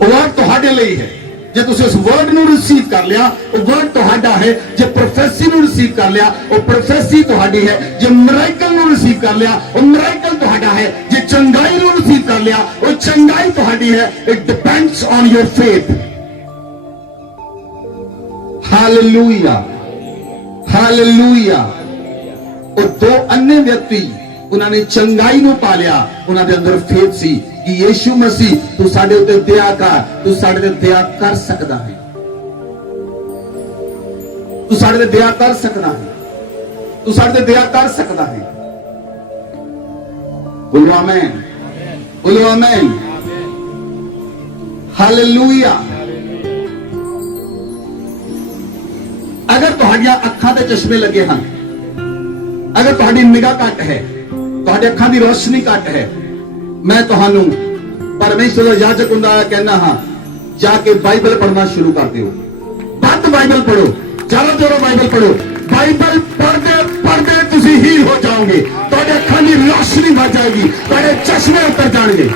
ਉਹ ਵਰਡ ਤੁਹਾਡੇ ਲਈ ਹੈ। ਜੇ ਤੁਸੀਂ ਉਸ ਵਰਡ ਨੂੰ ਰਿਸੀਵ ਕਰ ਲਿਆ, ਉਹ ਵਰਡ ਤੁਹਾਡਾ ਹੈ। ਜੇ ਪ੍ਰੋਫੈਸੀ ਨੂੰ ਰਿਸੀਵ ਕਰ ਲਿਆ, ਉਹ ਪ੍ਰੋਫੈਸੀ ਤੁਹਾਡੀ ਹੈ। ਜੇ ਮਿਰਾਕਲ ਨੂੰ ਰਿਸੀਵ ਕਰ ਲਿਆ, ਉਹ ਮਿਰਾਕਲ ਤੁਹਾਡਾ ਹੈ। ਜੇ ਚੰਗਾਈ ਨੂੰ ਰਿਸੀਵ ਕਰ ਲਿਆ, ਉਹ ਚੰਗਾਈ ਤੁਹਾਡੀ ਹੈ। It depends on your faith. Hallelujah, hallelujah. ਉਹ ਦੋ ਅੰਨੇ ਵਿਅਕਤੀ, ਉਹਨਾਂ ਨੇ ਚੰਗਾਈ ਨੂੰ ਪਾ ਲਿਆ। ਉਹਨਾਂ ਦੇ ਅੰਦਰ ਫੇਥ ਸੀ ਕਿ ਯੀਸ਼ੂ ਮਸੀਹ ਤੂੰ ਸਾਡੇ ਉੱਤੇ ਦਇਆ ਕਰ, ਤੂੰ ਸਾਡੇ ਤੇ ਦਇਆ ਕਰ ਸਕਦਾ ਹੈ, ਤੂੰ ਸਾਡੇ ਤੇ ਦਇਆ ਕਰ ਸਕਦਾ ਹੈ, ਤੂੰ ਸਾਡੇ ਤੇ ਦਇਆ ਕਰ ਸਕਦਾ ਹੈ। ਬੋਲੋ ਆਮੇਨ, ਬੋਲੋ ਆਮੇਨ, ਹਾਲੇਲੂਇਆ। ਅਗਰ ਤੁਹਾਡੀਆਂ ਅੱਖਾਂ ਤੇ ਚਸ਼ਮੇ ਲੱਗੇ ਹਨ, ਅਗਰ ਤੁਹਾਡੀ ਨਿਗਾਹ ਘੱਟ ਹੈ, ਤੁਹਾਡੀ ਅੱਖਾਂ ਦੀ ਰੋਸ਼ਨੀ ਘੱਟ ਹੈ, ਮੈਂ ਤੁਹਾਨੂੰ ਪਰਮੇਸ਼ਵਰ ਦਾ ਯਾਜਕ ਹੁੰਦਾ ਕਹਿੰਦਾ ਹਾਂ, ਜਾ ਕੇ ਬਾਈਬਲ ਪੜ੍ਹਨਾ ਸ਼ੁਰੂ ਕਰ ਦਿਓ। ਵੱਧ ਬਾਈਬਲ ਪੜ੍ਹੋ, ਜ਼ਿਆਦਾ ਤੋਂ ਬਾਈਬਲ ਪੜ੍ਹੋ। ਬਾਈਬਲ ਪੜ੍ਹਦੇ ਪੜ੍ਹਦੇ ਤੁਸੀਂ ਹੀਲ ਹੋ ਜਾਓਗੇ। ਤੁਹਾਡੇ ਅੱਖਾਂ ਦੀ ਰੋਸ਼ਨੀ ਵੱਧ ਜਾਏਗੀ, ਤੁਹਾਡੇ ਚਸ਼ਮੇ ਉੱਤਰ ਜਾਣਗੇ।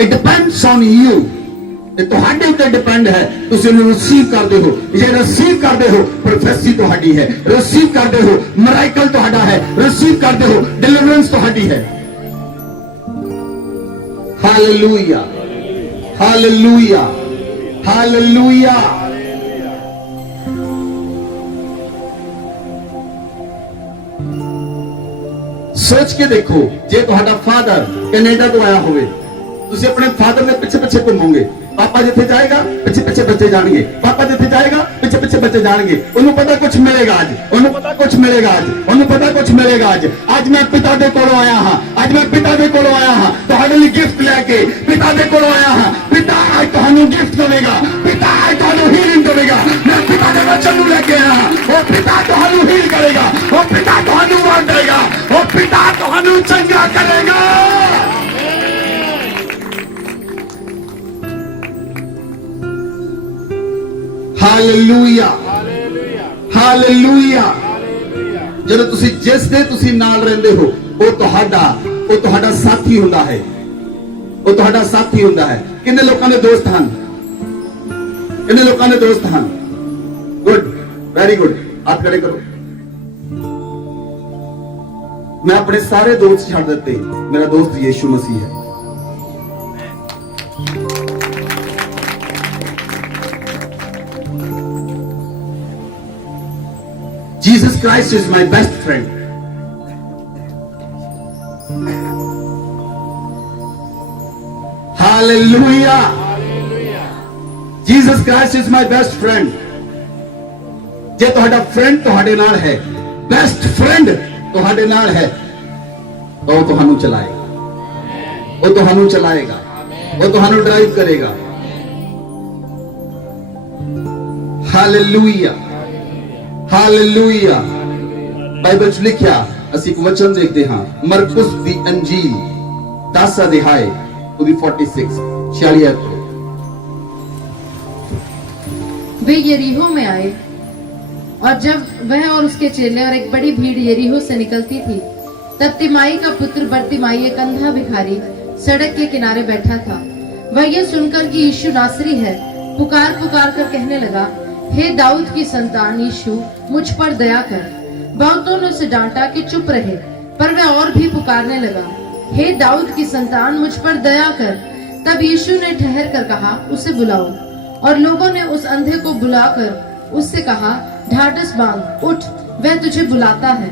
It depends on you. ਇਹ ਤੁਹਾਡੇ ਉੱਤੇ ਡਿਪੈਂਡ ਹੈ। ਤੁਸੀਂ ਇਹਨੂੰ ਰਿਸੀਵ ਕਰਦੇ ਹੋ। ਜੇ ਰਿਸੀਵ ਕਰਦੇ ਹੋ, ਪ੍ਰੋਫੈਸੀ ਤੁਹਾਡੀ ਹੈ। ਰਿਸੀਵ ਕਰਦੇ ਹੋ, ਮਿਰਾਕਲ ਤੁਹਾਡਾ ਹੈ। ਰਿਸੀਵ ਕਰਦੇ ਹੋ, ਡਿਲੀਵਰੈਂਸ ਤੁਹਾਡੀ ਹੈ। Hallelujah, hallelujah, hallelujah. ਸੋਚ ਕੇ ਦੇਖੋ, ਜੇ ਤੁਹਾਡਾ ਫਾਦਰ ਕੈਨੇਡਾ ਤੋਂ ਆਇਆ ਹੋਵੇ, ਤੁਸੀਂ ਆਪਣੇ ਫਾਦਰ ਦੇ ਪਿੱਛੇ ਪਿੱਛੇ ਘੁੰਮੋਗੇ। ਪਾਪਾ ਜਿੱਥੇ ਜਾਏਗਾ, ਪਿੱਛੇ ਪਿੱਛੇ ਬੱਚੇ ਜਾਣਗੇ। ਪਾਪਾ ਜਿੱਥੇ ਜਾਏਗਾ, ਪਿੱਛੇ ਪਿੱਛੇ ਬੱਚੇ ਜਾਣਗੇ। ਉਹਨੂੰ ਪਤਾ ਕੁਝ ਮਿਲੇਗਾ ਅੱਜ, ਉਹਨੂੰ ਪਤਾ ਕੁਝ ਮਿਲੇਗਾ ਅੱਜ, ਉਹਨੂੰ ਪਤਾ ਕੁਝ ਮਿਲੇਗਾ ਅੱਜ। ਅੱਜ ਮੈਂ ਪਿਤਾ ਦੇ ਕੋਲੋਂ ਆਇਆ ਹਾਂ, ਅੱਜ ਮੈਂ ਪਿਤਾ ਦੇ ਕੋਲੋਂ ਆਇਆ ਹਾਂ, ਤੁਹਾਡੇ ਲਈ ਗਿਫਟ ਲੈ ਕੇ ਪਿਤਾ ਦੇ ਕੋਲੋਂ ਆਇਆ ਹਾਂ। ਪਿਤਾ ਅੱਜ ਤੁਹਾਨੂੰ ਗਿਫਟ ਦੇਵੇਗਾ, ਪਿਤਾ ਅੱਜ ਤੁਹਾਨੂੰ ਹੀਲਿੰਗ ਦੇਵੇਗਾ। ਮੈਂ ਪਿਤਾ ਦੇ ਵਚਨ ਨੂੰ ਲੈ ਕੇ ਆਇਆ ਹਾਂ। ਉਹ ਪਿਤਾ ਤੁਹਾਨੂੰ ਹੀਲ ਕਰੇਗਾ, ਉਹ ਪਿਤਾ ਤੁਹਾਨੂੰ ਵਰ ਦੇਗਾ, ਉਹ ਪਿਤਾ ਤੁਹਾਨੂੰ ਚੰਗਾ ਕਰੇਗਾ। Hallelujah, hallelujah. ਜਦੋਂ ਤੁਸੀਂ ਜਿਸ ਦੇ ਤੁਸੀਂ ਨਾਲ ਰਹਿੰਦੇ ਹੋ, ਉਹ ਤੁਹਾਡਾ ਸਾਥੀ ਹੁੰਦਾ ਹੈ। ਉਹ ਤੁਹਾਡਾ ਸਾਥੀ ਹੁੰਦਾ ਹੈ। ਕਿੰਨੇ ਲੋਕਾਂ ਦੇ ਦੋਸਤ ਹਨ? ਕਿੰਨੇ ਲੋਕਾਂ ਦੇ ਦੋਸਤ ਹਨ? Good, very good. ਆਪ ਖੜੇ ਕਰੋ। ਮੈਂ ਆਪਣੇ ਸਾਰੇ ਦੋਸਤ ਛੱਡ ਦਿੱਤੇ। ਮੇਰਾ ਦੋਸਤ ਯੀਸ਼ੂ ਮਸੀਹ ਹੈ। Jesus Christ is my best friend. Hallelujah. Jesus Christ is my best friend. ਜੇ ਤੁਹਾਡਾ ਫਰੈਂਡ ਤੁਹਾਡੇ ਨਾਲ ਹੈ, ਬੈਸਟ ਫਰੈਂਡ ਤੁਹਾਡੇ ਨਾਲ ਹੈ, ਤਾਂ ਉਹ ਤੁਹਾਨੂੰ ਚਲਾਏਗਾ, ਉਹ ਤੁਹਾਨੂੰ ਚਲਾਏਗਾ, ਉਹ ਤੁਹਾਨੂੰ ਡਰਾਈਵ ਕਰੇਗਾ। Hallelujah, hallelujah. ਬਾਈਬਲ 'ਚ ਲਿਖਿਆ, ਅਸੀਂ ਇੱਕ ਵਚਨ ਦੇਖਦੇ ਹਾਂ, ਮਰਕੁਸ ਦੀ ਅੰਜੀਲ 10 ਅਧਿਆਏ ਉਹਦੀ 46 ਆਇਤ। वे यरीहो में आए, और जब वह और उसके चेले और एक बड़ी भीड़ यरीहो से निकलती थी, तब तिमाई का पुत्र बरतिमाई, एक अंधा भिखारी, सड़क के किनारे बैठा था। वह यह सुनकर कि यीशु नासरी है, पुकार पुकार कर कहने लगा, हे दाऊद की संतान यीशु, मुझ पर दया कर। बहुतों ने उसे डांटा कि चुप रहे, पर वह और भी पुकारने लगा, हे दाऊद की संतान, मुझ पर दया कर। तब यीशु ने ठहर कर कहा, उसे बुलाओ। और लोगों ने उस अंधे को बुलाकर उससे कहा, ढाढ़स बांध, उठ, वह तुझे बुलाता है।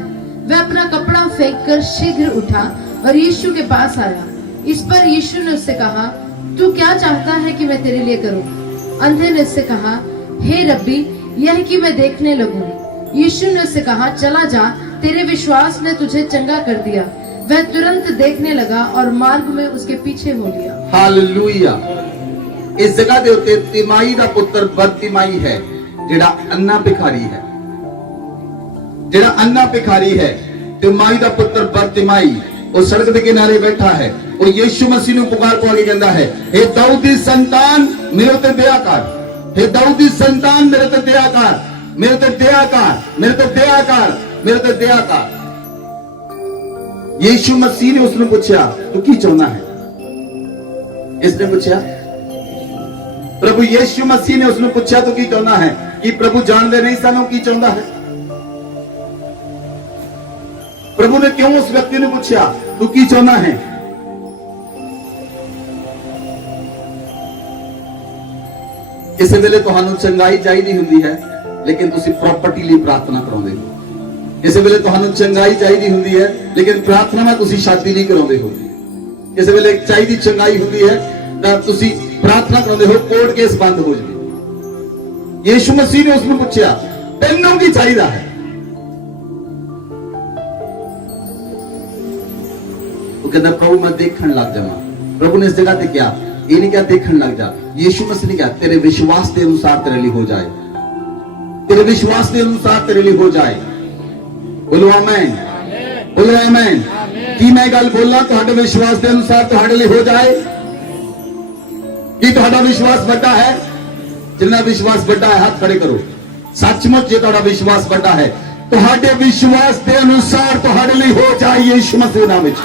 वह अपना कपड़ा फेंककर शीघ्र उठा और यीशु के पास आया। इस पर यीशु ने उससे कहा, तू क्या चाहता है कि मैं तेरे लिए करूं? अंधे ने उससे कहा, हे रब्बी, यह कि मैं देखने लगूं। यीशु ने उससे कहा, चला जा, तेरे विश्वास ने तुझे चंगा कर दिया। वह तुरंत देखने लगा और मार्ग में उसके पीछे हो लिया। हालेलुया। इस जगह दे उत्ते तिमाई दा पुत्र बरतिमाई है, जेड़ा अन्ना भिखारी है, जेड़ा अन्ना भिखारी है। तिमाई दा पुत्र बरतिमाई वो सड़क के किनारे बैठा है, वो यीशु मसीह ਨੂੰ पुकार के कहता है, हे दाऊद दी संतान, मेरे ते दया कर। हे दाऊद दी संतान, मेरे ते दया कर, मेरे ते दया कर, मेरे ते दया कर, मेरे ते दया कर। यीशु मसीह ने उसने पूछा, तू की चाहना है? इसने पूछा, प्रभु यीशु मसीह ने उसने पूछा, तू की चाहना है? कि प्रभु जानते नहीं सानू की चाहता है। प्रभु ने क्यों उस व्यक्ति ने पूछा, तू की चाहना है? इस वेले तुहानू चंगाई चाहिदी हुंदी है, लेकिन तुसी प्रॉपर्टी लिए प्रार्थना कराउंदे हो। इस वेले तुहानू चंगाई चाहिदी हुंदी है, लेकिन प्रार्थना में तुसी शादी नहीं कराउंदे हो। इस वेले चाहिदी चंगाई हुंदी है तां तुसी प्रार्थना कराउंदे हो, कोर्ट केस बंद हो जाए। यीशु मसीह ने उसने पूछा, तैनू की चाहिदा है? वो कहता, प्रभु मैं देखण लग जावां। प्रभु ने इस जगह पे क्या, ये नहीं क्या देखण लग जा। यीशु मसीह ने क्या, तेरे विश्वास के अनुसार तेरे लिए हो जाए, तेरे विश्वास के अनुसार तेरे लिए हो जाए। बोलो आमीन, बोलो आमीन। की मैं गल बोलना, तुहाडे विश्वास के अनुसार तुहाडे लिए हो जाए। की तुहाडा विश्वास बड़ा है? जिन्ना विश्वास बड़ा है हाथ खड़े करो। सचमुच जे तुहाडा विश्वास बड़ा है, तुहाडे विश्वास के अनुसार तुहाडे लिए हो जाए यीशु मसीह नाम विच।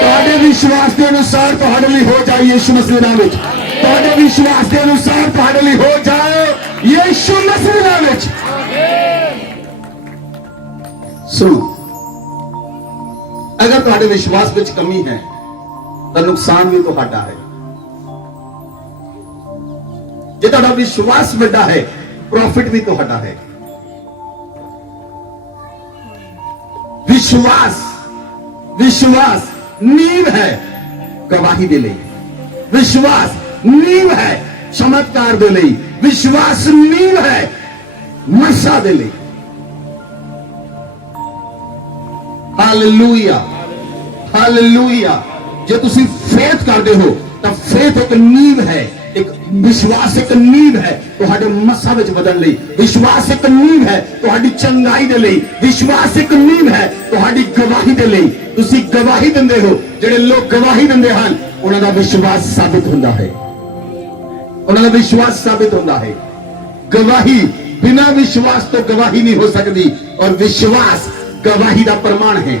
तुहाडे विश्वास के अनुसार तुहाडे लिए हो जाए यीशु मसीह नाम विच। तुहाडे विश्वास के अनुसार तुहाडे लिए हो जाए यीशु मसीह नाम विच। सुनो, अगर तुहाडे विश्वास विच कमी है तो नुकसान भी तुहाडा है। जे तुहाडा विश्वास बड़ा है, प्रॉफिट भी तुहाडा है। विश्वास, विश्वास नींव है गवाही दे लई। विश्वास नींव है चमत्कार दे लई। विश्वास नींव है मसा दे लई। Hallelujah, hallelujah. जे तुसी फेथ करदे हो तां फेथ एक नींव है, एक विश्वास एक नींव है तुहाडे मसा विच बदलण लई। विश्वास एक नींव है तुहाडी चंगाई दे लई। विश्वास एक नींव है तुहाडी गवाही दे लई। तुसी गवाही दिंदे हो, ਜਿਹੜੇ लोग गवाही दिंदे ਹਨ ਉਹਨਾਂ ਦਾ विश्वास साबित ਹੁੰਦਾ है, ਉਹਨਾਂ ਦਾ विश्वास साबित ਹੁੰਦਾ है। गवाही बिना विश्वास तो गवाही नहीं हो सकती, और विश्वास गवाही का प्रमाण है।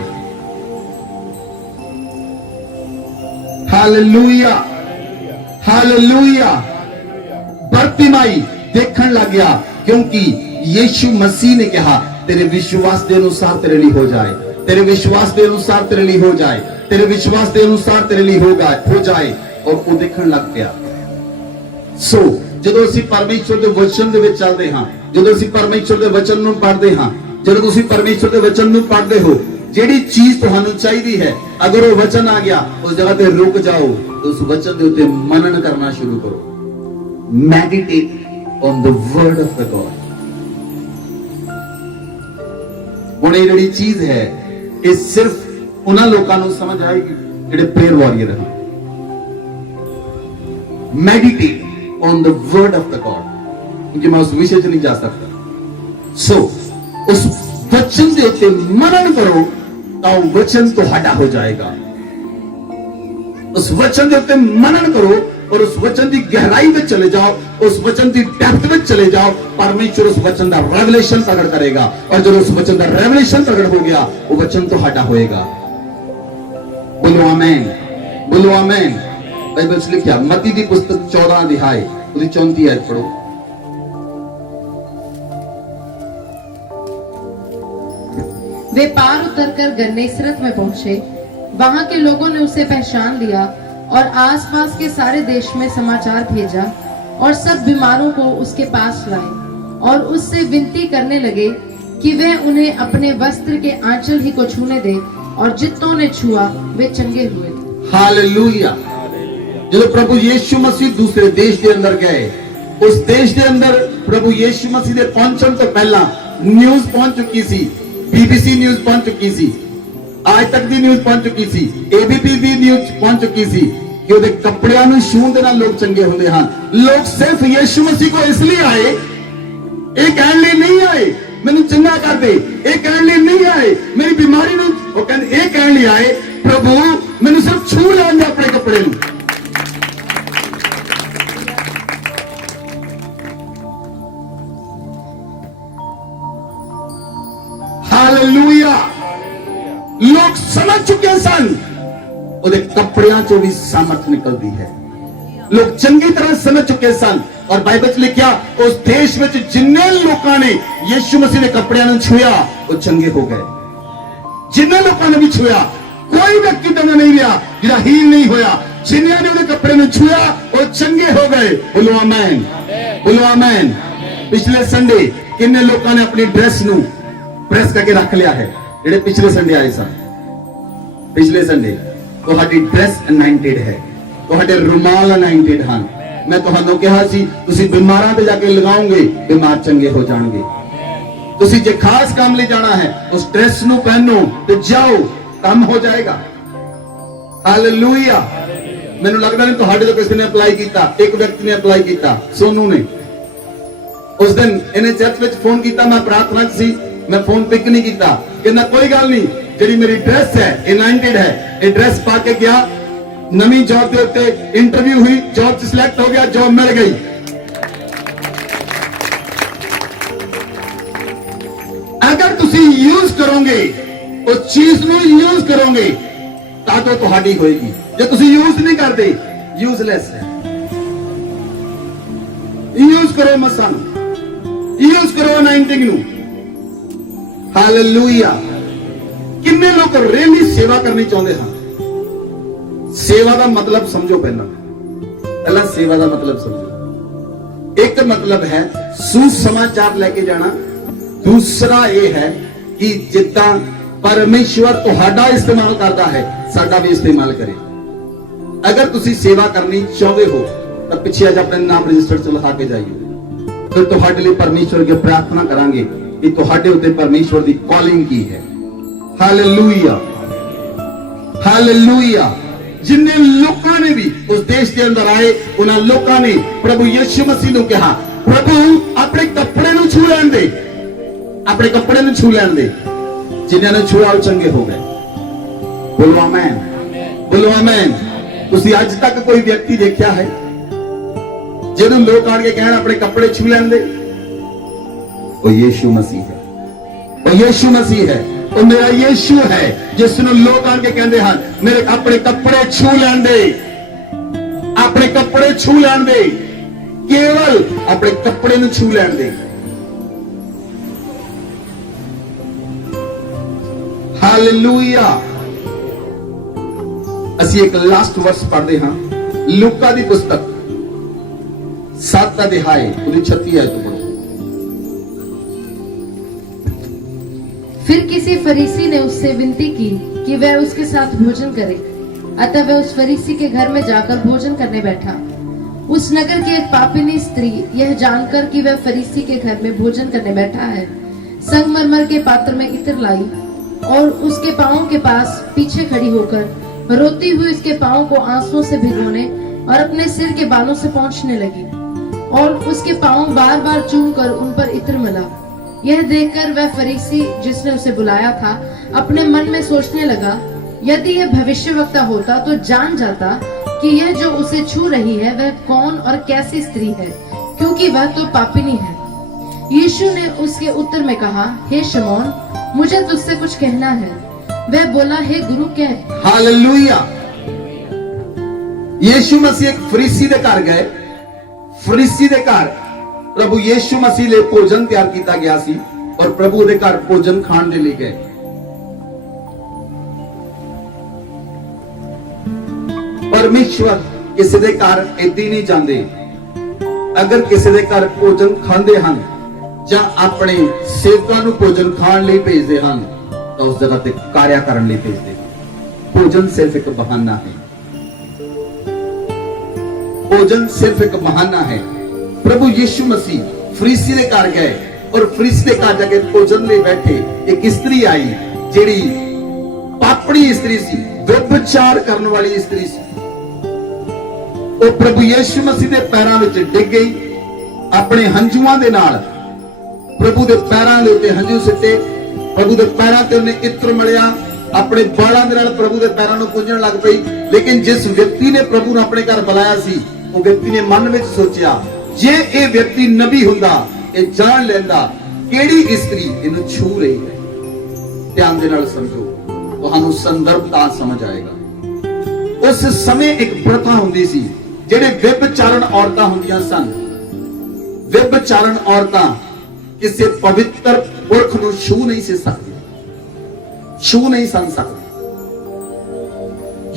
Hallelujah, hallelujah. बरतिमाई देखने लग गया, क्योंकि यीशु मसीह ने कहा, तेरे विश्वास के अनुसार तेरे लिए हो जाए, तेरे विश्वास के अनुसार तेरे लिए हो जाए, तेरे विश्वास के अनुसार तेरे लिए हो जाए। और वो देखने लग गया। सो ਜਦੋਂ ਅਸੀਂ ਪਰਮੇਸ਼ਰ ਦੇ ਵਚਨ ਦੇ ਵਿੱਚ ਚੱਲਦੇ ਹਾਂ, ਜਦੋਂ ਅਸੀਂ ਪਰਮੇਸ਼ਰ ਦੇ ਵਚਨ ਨੂੰ ਪੜ੍ਹਦੇ ਹਾਂ, ਜਦੋਂ ਤੁਸੀਂ ਪਰਮੇਸ਼ਰ ਦੇ ਵਚਨ ਨੂੰ ਪੜ੍ਹਦੇ ਹੋ, ਜਿਹੜੀ ਚੀਜ਼ ਤੁਹਾਨੂੰ ਚਾਹੀਦੀ ਹੈ, ਅਗਰ ਉਹ ਵਚਨ ਆ ਗਿਆ, ਉਸ ਜਗ੍ਹਾ ਤੇ ਰੁਕ ਜਾਓ, ਉਸ ਵਚਨ ਦੇ ਉੱਤੇ ਮਨਨ ਕਰਨਾ ਸ਼ੁਰੂ ਕਰੋ। Meditate on the word of the God. ਹੁਣ ਇਹ ਜਿਹੜੀ ਚੀਜ਼ ਹੈ ਇਹ ਸਿਰਫ ਉਹਨਾਂ ਲੋਕਾਂ ਨੂੰ ਸਮਝ ਆਏਗੀ ਜਿਹੜੇ ਪ੍ਰੇਅਰ ਵਾਰੀਅਰ ਹਨ। Meditate on the word of the God, ਕਿਉਂਕਿ ਮੈਂ ਉਸ ਵਿਸ਼ੇ 'ਚ ਨਹੀਂ ਜਾ ਸਕਦਾ। ਸੋ ਉਸ ਵਚਨ ਦੇ ਉੱਤੇ ਮਨਨ ਕਰੋ ਤਾਂ ਉਹ ਵਚਨ ਤੁਹਾਡਾ ਹੋ ਜਾਏਗਾ। ਉਸ ਵਚਨ ਦੇ ਉੱਤੇ ਮਨਨ ਕਰੋ और उस वचन की गहराई में चले जाओ, उस वचन की डेप्थ में चले जाओ। परमेश्वर उस वचन का रेवलेशन प्रकट करेगा और जब उस वचन का रेवलेशन प्रकट हो गया वो वचन तो हटा होएगा। बोलो आमेन, बोलो आमेन। बाइबल से लिखा मत्ती की पुस्तक 14 अध्याय 34 आयत पढ़ो। वे पार उतरकर गन्नेसरत में पहुंचे। वहां के लोगों ने उसे पहचान लिया और आसपास के सारे देश में समाचार भेजा और सब बीमारों को उसके पास लाए और उससे विनती करने लगे कि वह उन्हें अपने वस्त्र के आंचल ही को छूने दे, और जितनों ने छुआ वे चंगे हुए। हालेलुया। जो प्रभु यीशु मसीह दूसरे देश के अंदर गए, उस देश के अंदर प्रभु यीशु मसीह के पहुंचने तो पहला न्यूज पहुंच चुकी सी, बीबीसी न्यूज पहुंच चुकी सी, आज तक दी न्यूज पहुंच चुकी सी, एबीपी दी न्यूज पहुंच चुकी सी कि ਉਹਦੇ ਕੱਪੜਿਆਂ ਨੂੰ ਛੂਹਣ ਦੇ ਨਾਲ ਲੋਕ ਚੰਗੇ ਹੁੰਦੇ ਹਨ। ਲੋਕ ਸਿਰਫ ਯੀਸ਼ੂ ਮਸੀਹ ਕੋ ਇਸ ਲਈ ਆਏ, ਇਹ ਕਹਿਣ ਲਈ ਨਹੀਂ ਆਏ ਮੈਨੂੰ ਚੰਗਾ ਕਰ ਦੇ, ਇਹ ਕਹਿਣ ਲਈ ਨਹੀਂ ਆਏ ਮੇਰੀ ਬਿਮਾਰੀ ਨੂੰ, ਉਹ ਕਹਿੰਦੇ ਇਹ ਕਹਿਣ ਲਈ ਆਏ ਪ੍ਰਭੂ ਮੈਨੂੰ ਸਿਰਫ ਛੂਹ ਲੈਣ ਦੇ ਆਪਣੇ ਕੱਪੜੇ ਨੂੰ। ਹਾਲੇਲੂਇਆ। लोग समझ चुके सन ਉਹਦੇ ਕੱਪੜਿਆਂ ਚੋਂ ਵੀ ਸਾਮਰਥ ਨਿਕਲਦੀ ਹੈ। ਲੋਕ ਚੰਗੀ ਤਰ੍ਹਾਂ ਸਮਝ ਚੁੱਕੇ ਸਨ ਔਰ ਬਾਈਬਲ 'ਚ ਲਿਖਿਆ ਉਸ ਦੇਸ਼ ਵਿੱਚ ਜਿੰਨੇ ਲੋਕਾਂ ਨੇ ਯੀਸ਼ੂ ਮਸੀਹ ਦੇ ਕੱਪੜਿਆਂ ਨੂੰ ਛੂਇਆ ਉਹ ਚੰਗੇ ਹੋ ਗਏ। ਜਿੰਨੇ ਲੋਕਾਂ ਨੇ ਵੀ ਛੂਇਆ, ਕੋਈ ਵਿਅਕਤੀ ਤਾਂ ਨਹੀਂ ਰਿਹਾ ਜਿਹੜਾ ਹੀਲ ਨਹੀਂ ਹੋਇਆ। ਜਿਨ੍ਹਾਂ ਨੇ ਉਹਦੇ ਕੱਪੜੇ ਨੂੰ ਛੂਇਆ ਉਹ ਚੰਗੇ ਹੋ ਗਏ। ਬੋਲੋ ਆਮੇਨ, ਬੋਲੋ ਆਮੇਨ। ਪਿਛਲੇ ਸੰਡੇ ਕਿੰਨੇ ਲੋਕਾਂ ਨੇ ਆਪਣੀ ਡਰੈਸ ਨੂੰ ਪ੍ਰੈਸ ਕਰਕੇ ਰੱਖ ਲਿਆ ਹੈ? ਜਿਹੜੇ ਪਿਛਲੇ ਸੰਡੇ ਆਏ ਸਨ, ਪਿਛਲੇ ਸੰਡੇ ਤੁਹਾਡੀ ਡਰੈਸ ਅਨਾਇੰਟਡ ਹੈ, ਤੁਹਾਡੇ ਰੁਮਾਲ ਅਨਾਇੰਟਡ ਹਨ। ਮੈਂ ਤੁਹਾਨੂੰ ਕਿਹਾ ਸੀ ਤੁਸੀਂ ਬਿਮਾਰਾਂ ਤੇ ਜਾ ਕੇ ਲਗਾਓਗੇ, ਬਿਮਾਰ ਚੰਗੇ ਹੋ ਜਾਣਗੇ। ਤੁਸੀਂ ਜੇ ਖਾਸ ਕੰਮ ਲਈ ਜਾਣਾ ਹੈ ਉਸ ਡਰੈਸ ਨੂੰ ਪਹਿਨੋ ਤੇ ਜਾਓ, ਕੰਮ ਹੋ ਜਾਏਗਾ। ਹਾਲੇਲੂਇਆ। ਮੈਨੂੰ ਲੱਗਦਾ ਨਹੀਂ ਤੁਹਾਡੇ ਤੋਂ ਕਿਸੇ ਨੇ ਅਪਲਾਈ ਕੀਤਾ, ਇੱਕ ਵਿਅਕਤੀ ਨੇ ਅਪਲਾਈ ਕੀਤਾ, ਸੋਨੂ ਨੇ। ਉਸ ਦਿਨ ਇਹਨੇ ਚਰਚ ਵਿੱਚ ਫੋਨ ਕੀਤਾ, ਮੈਂ ਪ੍ਰਾਰਥਨਾ 'ਚ ਸੀ, ਮੈਂ ਫੋਨ ਪਿਕ ਨਹੀਂ ਕੀਤਾ। ਕਹਿੰਦਾ ਕੋਈ ਗੱਲ ਨਹੀਂ, ਜਿਹੜੀ ਮੇਰੀ ਡਰੈਸ ਹੈ ਅਨਾਇੰਟਡ ਹੈ, ਇਹ ਡਰੈਸ ਪਾ ਕੇ ਗਿਆ, ਨਵੀਂ ਜੌਬ ਦੇ ਉੱਤੇ ਇੰਟਰਵਿਊ हुई, जॉब से सिलेक्ट हो गया, जॉब मिल गई। अगर तुसी यूज करोगे उस चीज ਨੂੰ यूज करोगे ਤਾਂ तो ਤੁਹਾਡੀ ਹੋਏਗੀ। ਜੇ ਤੁਸੀਂ यूज नहीं करते यूजलेस है। यूज करो मसां, यूज करो अनाइंटिंग ਨੂੰ। हालेलुया। किन्ने लोग रियली सेवा करनी चाहते हैं? सेवा का मतलब समझो। पहला सेवा का मतलब समझो। एक मतलब है सुसमाचार लेके जाना, दूसरा ये है कि जितना परमेश्वर तुहाडा इस्तेमाल करता है साडा भी इस्तेमाल करे। अगर तुसी सेवा करनी चाहते हो तो पिछे आज अपने नाम रजिस्टर च लिखा के जाइए, फिर तुहाडे लिए परमेश्वर की प्रार्थना करांगे कि तुहाडे उत्ते परमेश्वर की कॉलिंग की है। Hallelujah, hallelujah. जिन्ने लोगों ने भी उस देश के अंदर आए उन्होंने लोगों ने प्रभु यीशु मसीह को कहा प्रभु अपने कपड़े नु छू लैन दे, अपने कपड़े नु छू लैन दे। जिन्होंने ने छुआ चंगे हो गए। बोलो आमीन, बोलो आमीन। तुसी आज तक कोई व्यक्ति देखा है जिन्होंने लोग आण के कहना अपने कपड़े छू लैन दे? वो यीशु मसीह है, वो यीशु मसीह है, वो मेरा यीशु है जिसने लोग आके कहते हैं मेरे अपने कपड़े छू लैन दे, अपने कपड़े छू लैन दे, केवल अपने कपड़े ਨੂੰ छू लैन दे। हालेलुया। ਅਸੀਂ ਇੱਕ ਲਾਸਟ ਵਰਸ ਪੜ੍ਹਦੇ ਹਾਂ, ਲੂਕਾ ਦੀ ਪੁਸਤਕ 7 ਅਧਿਆਇ ਉਹਦੀ 36 ਆਇਤ ਤੋਂ ਪੜ੍ਹੋ। फिर किसी फरीसी ने उससे विनती की कि वह उसके साथ भोजन करे, अतः वह उस फरीसी के घर में जाकर भोजन करने बैठा। उस नगर की एक पापिनी स्त्री यह जानकर कि वह फरीसी के घर में भोजन करने बैठा है, संगमरमर के पात्र में इत्र लाई और उसके पांवों के पास पीछे खड़ी होकर रोती हुई उसके पांवों को आंसुओं से भिगोने और अपने सिर के बालों से पोंछने लगी और उसके पांव बार बार चूम कर उन पर इत्र मिला। यह देखकर वह फरीसी जिसने उसे बुलाया था अपने मन में सोचने लगा, यदि यह भविष्यवक्ता होता तो जान जाता कि यह जो उसे छू रही है वह कौन और कैसी स्त्री है, क्योंकि वह तो पापिनी है। यीशु ने उसके उत्तर में कहा, हे शमौन, मुझे तुझसे कुछ कहना है। वह बोला, हे गुरु कह। हालेलुया। यीशु मसीह एक फरीसी दे घर गए। फरीसी दे घर प्रभु यीशु मसीह ले भोजन तैयार किया गया सी और प्रभु दे घर भोजन खाण दे लिए गए। परमेश्वर किसी दे घर इदां नहीं जाते। अगर किसी दे घर भोजन खांदे हन जां अपने सेवकां नूं भोजन खाण लई भेजदे हन तो उस जगह ते कार्य करन लई भेजदे। भोजन सिर्फ एक बहाना है। भोजन सिर्फ एक बहाना है। प्रभु यीशु मसीह फरीसी दे घर गए और फरीसी दे घर जाके भोजन ले बैठे। एक स्त्री आई जेड़ी पापड़ी स्त्री सी, व्यभिचार करने वाली स्त्री सी। वो प्रभु यीशु मसीह दे पैरां विच डिग गई। अपने हंजुआं दे नाल प्रभु दे पैरां दे उत्ते हंजू सिੱਟੇ। प्रभु दे पैरां ते उन्हें इत्र मलिया। अपने बालां दे नाल प्रभु दे पैरां नूं पूजण लग पई। लेकिन जिस व्यक्ति ने प्रभु नूं अपने घर बुलाया सी, वो व्यक्ति ने मन विच सोचिया, जे ये व्यक्ति नबी हुंदा ये जान लैंदा किहड़ी स्त्री इहनूं छू रही है। ध्यान दे नाल समझो, तुहानूं संदर्भ तां समझ आएगा। उस समय एक प्रथा हुंदी सी, ਜਿਹੜੇ व्यभिचारण औरतां ਹੁੰਦੀਆਂ ਸਨ। व्यभिचारण औरतां ਕਿਸੇ ਪਵਿੱਤਰ ਪੁਰਖ ਨੂੰ ਛੂ ਨਹੀਂ ਸੀ ਸਕਦੀਆਂ, ਛੂ ਨਹੀਂ ਸਨ ਸਕਦੀਆਂ।